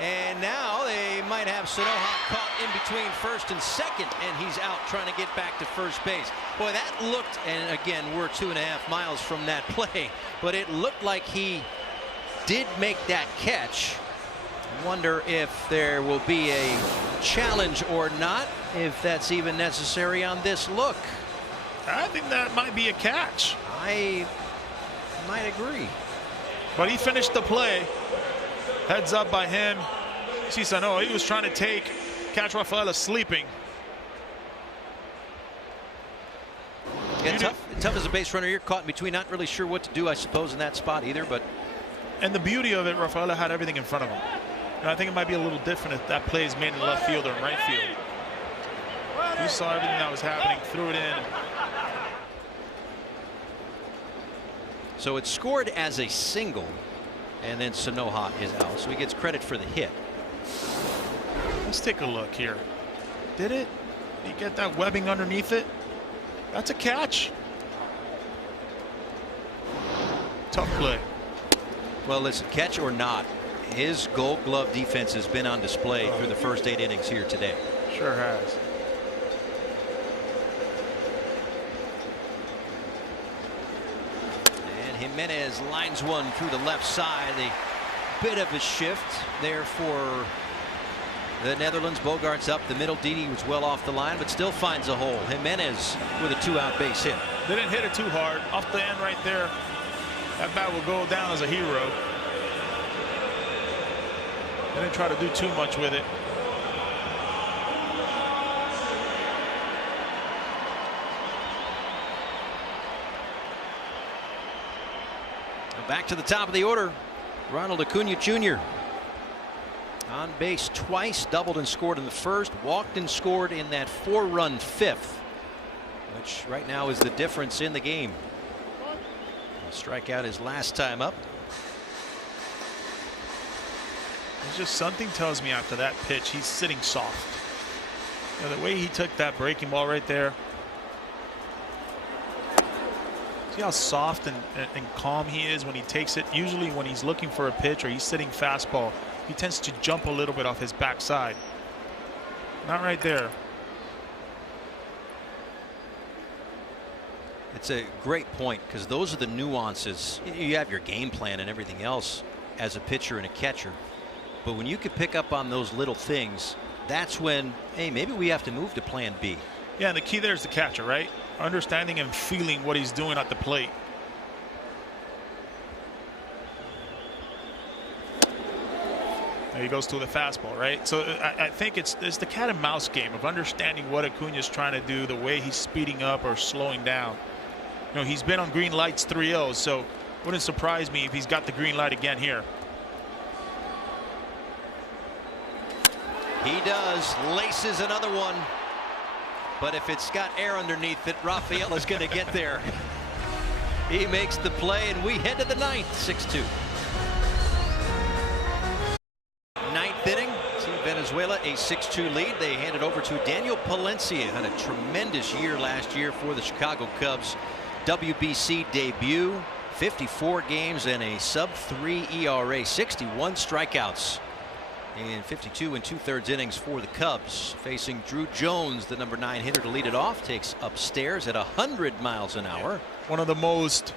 And now they might have Sanoha caught in between first and second, and he's out trying to get back to first base. Boy, that looked, and again, we're 2.5 miles from that play, but it looked like he did make that catch. Wonder if there will be a challenge or not, if that's even necessary on this look. I think that might be a catch. I might agree. But he finished the play. Heads up by him. See Sanoa, he was trying to catch Rafaela sleeping. Yeah, tough as a base runner. You're caught in between, not really sure what to do, I suppose, in that spot either. But and the beauty of it, Rafaela had everything in front of him. And I think it might be a little different if that play is made in left field or in right field. He saw everything that was happening, threw it in. So it's scored as a single, and then Sanoha is out, so he gets credit for the hit. Let's take a look here. Did it? Did he get that webbing underneath it? That's a catch. Tough play. Well, listen, catch or not, his Gold Glove defense has been on display through the first 8 innings here today. Sure has. And Jimenez lines one through the left side. A bit of a shift there for the Netherlands. Bogart's up the middle. Didi was well off the line, but still finds a hole. Jimenez with a 2-out base hit. They didn't hit it too hard. Off the end right there. That bat will go down as a hero. They didn't try to do too much with it. Back to the top of the order. Ronald Acuna Jr. on base twice, doubled and scored in the first, walked and scored in that 4-run fifth, which right now is the difference in the game. Strikeout his last time up. It's just something tells me after that pitch he's sitting soft. You know, the way he took that breaking ball right there. See how soft and calm he is when he takes it. Usually when he's looking for a pitch or he's sitting fastball, he tends to jump a little bit off his backside. Not right there. It's a great point, because those are the nuances. You have your game plan and everything else as a pitcher and a catcher, but when you can pick up on those little things, that's when, hey, maybe we have to move to plan B. Yeah, and the key there is the catcher, right? Understanding and feeling what he's doing at the plate. There he goes to the fastball, right? So I think it's the cat and mouse game of understanding what Acuna's trying to do, the way he's speeding up or slowing down. You know, he's been on green lights 3-0, so wouldn't surprise me if he's got the green light again here. He does. Laces another one. But if it's got air underneath it, Rafaela's going to get there. He makes the play, and we head to the ninth, 6-2. Ninth inning. See Venezuela a 6-2 lead. They hand it over to Daniel Palencia. Had a tremendous year last year for the Chicago Cubs. WBC debut. 54 games and a sub-3 ERA. 61 strikeouts in 52 2/3 innings for the Cubs. Facing Drew Jones, the number 9 hitter, to lead it off. Takes upstairs at 100 miles an hour. One of the most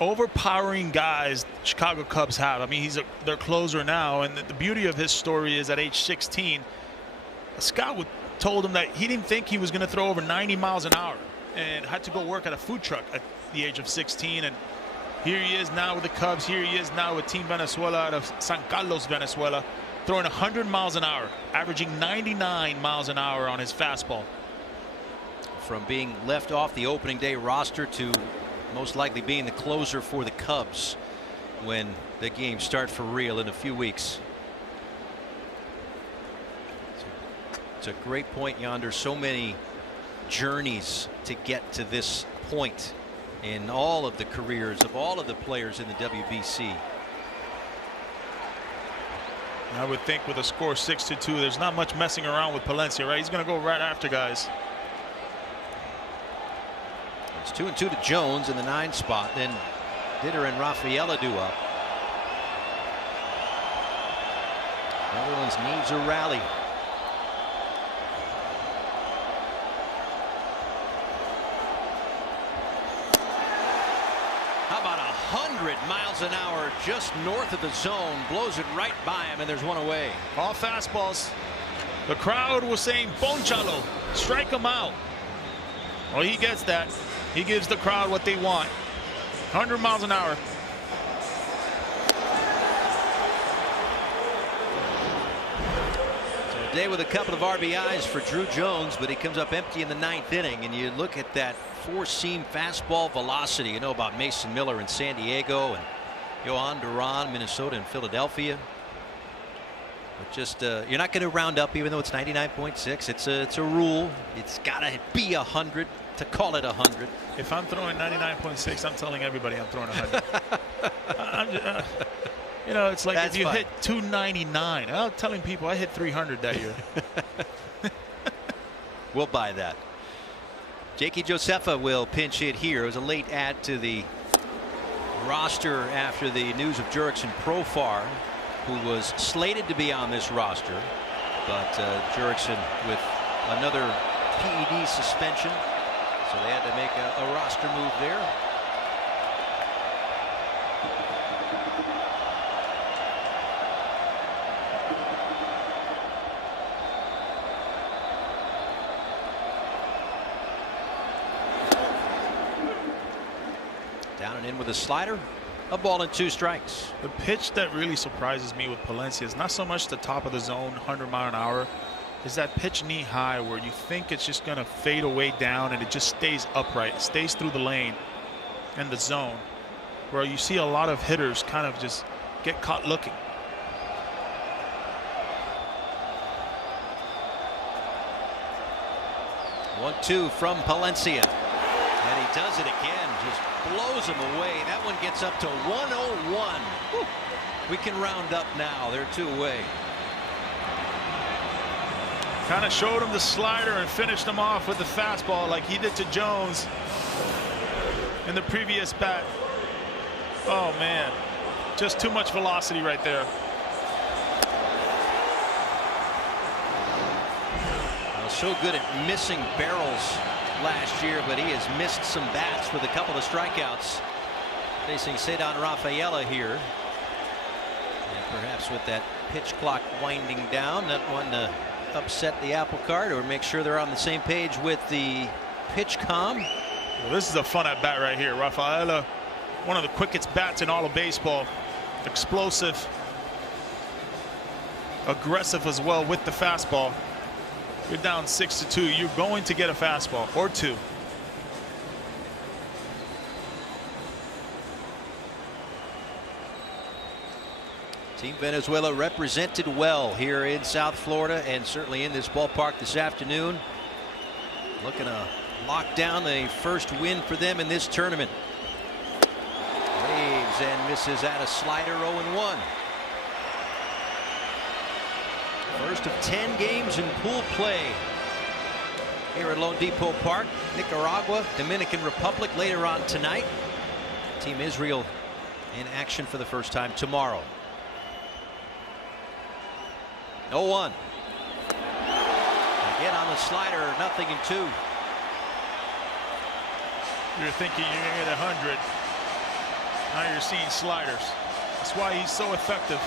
overpowering guys Chicago Cubs have. I mean, he's their closer now, and the beauty of his story is at age 16, a scout told him that he didn't think he was going to throw over 90 miles an hour and had to go work at a food truck at the age of 16. And here he is now with the Cubs. Here he is now with Team Venezuela out of San Carlos, Venezuela, throwing 100 miles an hour, averaging 99 miles an hour on his fastball. From being left off the opening day roster to most likely being the closer for the Cubs when the games start for real in a few weeks. It's a great point yonder. So many journeys to get to this point in all of the careers of all of the players in the WBC. I would think with a score 6-2, there's not much messing around with Palencia, right? He's going to go right after guys. It's 2-2 to Jones in the 9 spot. Then Ditter and Rafaela do up. Netherlands needs a rally. How about 100 miles an hour just north of the zone? Blows it right by him, and there's one away. All fastballs. The crowd was saying, "Ponchalo, strike him out." Well, he gets that. He gives the crowd what they want. 100 miles an hour. So a day with a couple of RBIs for Drew Jones, but he comes up empty in the 9th inning. And you look at that 4-seam fastball velocity. You know about Mason Miller in San Diego and Johan Duran, Minnesota and Philadelphia. But just you're not going to round up, even though it's 99.6. It's a rule. It's got to be 100 to call it 100. If I'm throwing 99.6, I'm telling everybody I'm throwing 100. You know, it's like That's if you fine. hit 299. I'm telling people I hit 300 that year. We'll buy that. Jakey Josefa will pinch hit here. It was a late add to the roster after the news of Jurickson Profar, who was slated to be on this roster, but Jurickson with another PED suspension, so they had to make a roster move there. Down and in with a slider. A ball and 2 strikes. The pitch that really surprises me with Palencia is not so much the top of the zone, 100 mile an hour, is that pitch knee high where you think it's just going to fade away down and it just stays upright, stays through the lane and the zone, where you see a lot of hitters kind of just get caught looking. One, 2 from Palencia. And he does it again. Just blows him away. That one gets up to 101. Whew. We can round up now. They're 2 away. Kind of showed him the slider and finished him off with the fastball like he did to Jones in the previous bat. Oh, man. Just too much velocity right there. Well, so good at missing barrels last year, but he has missed some bats with a couple of strikeouts. Facing Cedon Rafaela here. And perhaps with that pitch clock winding down, not one to upset the apple cart or make sure they're on the same page with the pitch com. Well, this is a fun at bat right here. Rafaela, one of the quickest bats in all of baseball. Explosive. aggressive as well with the fastball. You're down 6-2. You're going to get a fastball or two. Team Venezuela represented well here in South Florida and certainly in this ballpark this afternoon. Looking to lock down the first win for them in this tournament. Waves and misses at a slider, 0-1. First of 10 games in pool play here at Lone Depot Park. Nicaragua, Dominican Republic later on tonight. Team Israel in action for the first time tomorrow. 0-1. Again on the slider, 0-2. You're thinking you're going to get 100. Now you're seeing sliders. That's why he's so effective.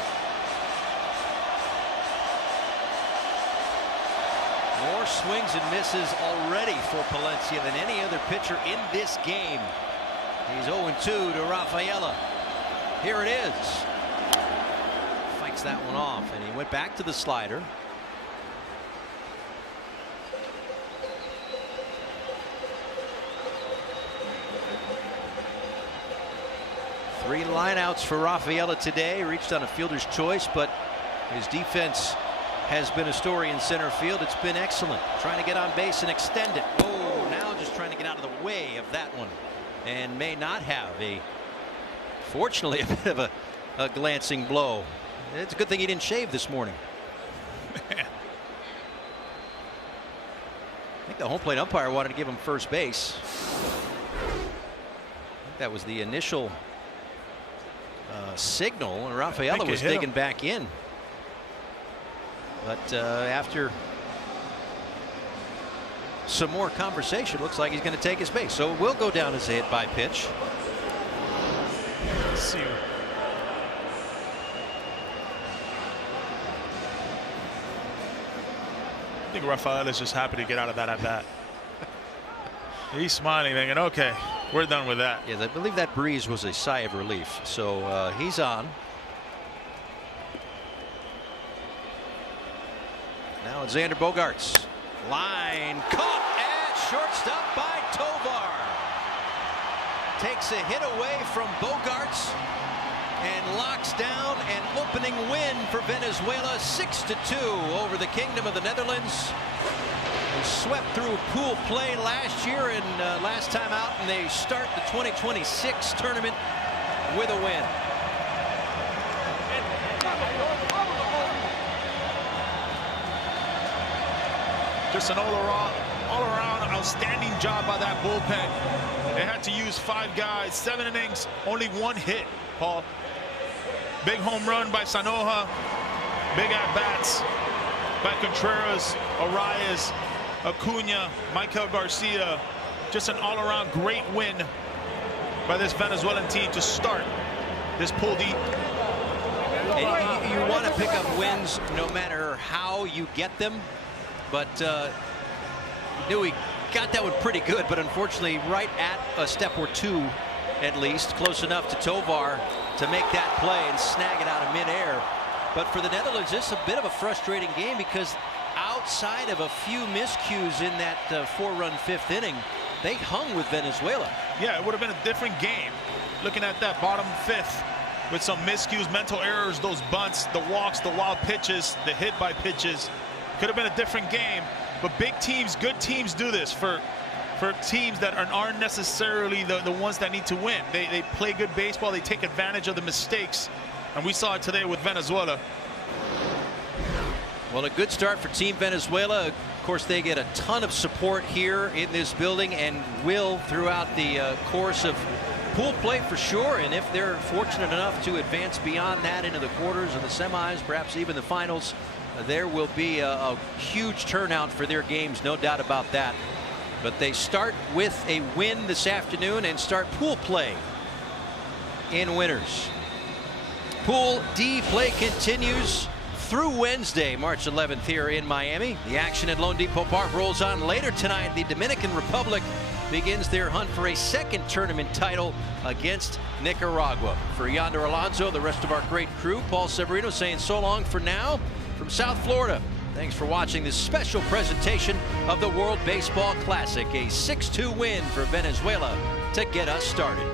More swings and misses already for Palencia than any other pitcher in this game. He's 0-2 to Rafaela. Here it is. Fights that one off, and he went back to the slider. Three lineouts for Rafaela today. Reached on a fielder's choice, but his defense has been a story in center field. It's been excellent. Trying to get on base and extend it. Oh, now just trying to get out of the way of that one. And may not have fortunately, a bit of a glancing blow. It's a good thing he didn't shave this morning. I think the home plate umpire wanted to give him first base. I think that was the initial signal, and Rafaela was digging back in. But after some more conversation, looks like he's going to take his base. So it will go down as a hit by pitch. Let's see. I think Rafael is just happy to get out of that at bat. He's smiling, thinking, okay, we're done with that. Yeah, I believe that breeze was a sigh of relief. So he's on. Now it's Xander Bogaerts. Line caught at shortstop by Tovar. Takes a hit away from Bogaerts and locks down an opening win for Venezuela, 6-2 over the Kingdom of the Netherlands. They swept through pool play last year and last time out, and they start the 2026 tournament with a win. Just an all-around outstanding job by that bullpen. They had to use 5 guys, 7 innings, only 1 hit, Paul. Big home run by Sanoja. Big at-bats by Contreras, Arias, Acuna, Michael Garcia. Just an all-around great win by this Venezuelan team to start this Pool D. And you want to pick up wins no matter how you get them. But knew he got that one pretty good, but unfortunately right at a step or two at least, close enough to Tovar to make that play and snag it out of midair. But for the Netherlands, this is a bit of a frustrating game because outside of a few miscues in that 4-run 5th inning, they hung with Venezuela. Yeah, it would have been a different game. Looking at that bottom 5th with some miscues, mental errors, those bunts, the walks, the wild pitches, the hit by pitches. Could have been a different game, but big teams, good teams do this for teams that aren't necessarily the ones that need to win. They play good baseball. They take advantage of the mistakes, and we saw it today with Venezuela. Well, a good start for Team Venezuela. Of course, they get a ton of support here in this building and will throughout the course of pool play for sure. And if they're fortunate enough to advance beyond that into the quarters and the semis, perhaps even the finals, there will be a huge turnout for their games, no doubt about that. But they start with a win this afternoon and start pool play in winners. Pool D play continues through Wednesday, March 11th here in Miami. The action at Lone Depot Park rolls on later tonight. The Dominican Republic begins their hunt for a second tournament title against Nicaragua. For Yonder Alonso, the rest of our great crew, Paul Severino saying so long for now. from South Florida. Thanks for watching this special presentation of the World Baseball Classic, a 6-2 win for Venezuela to get us started.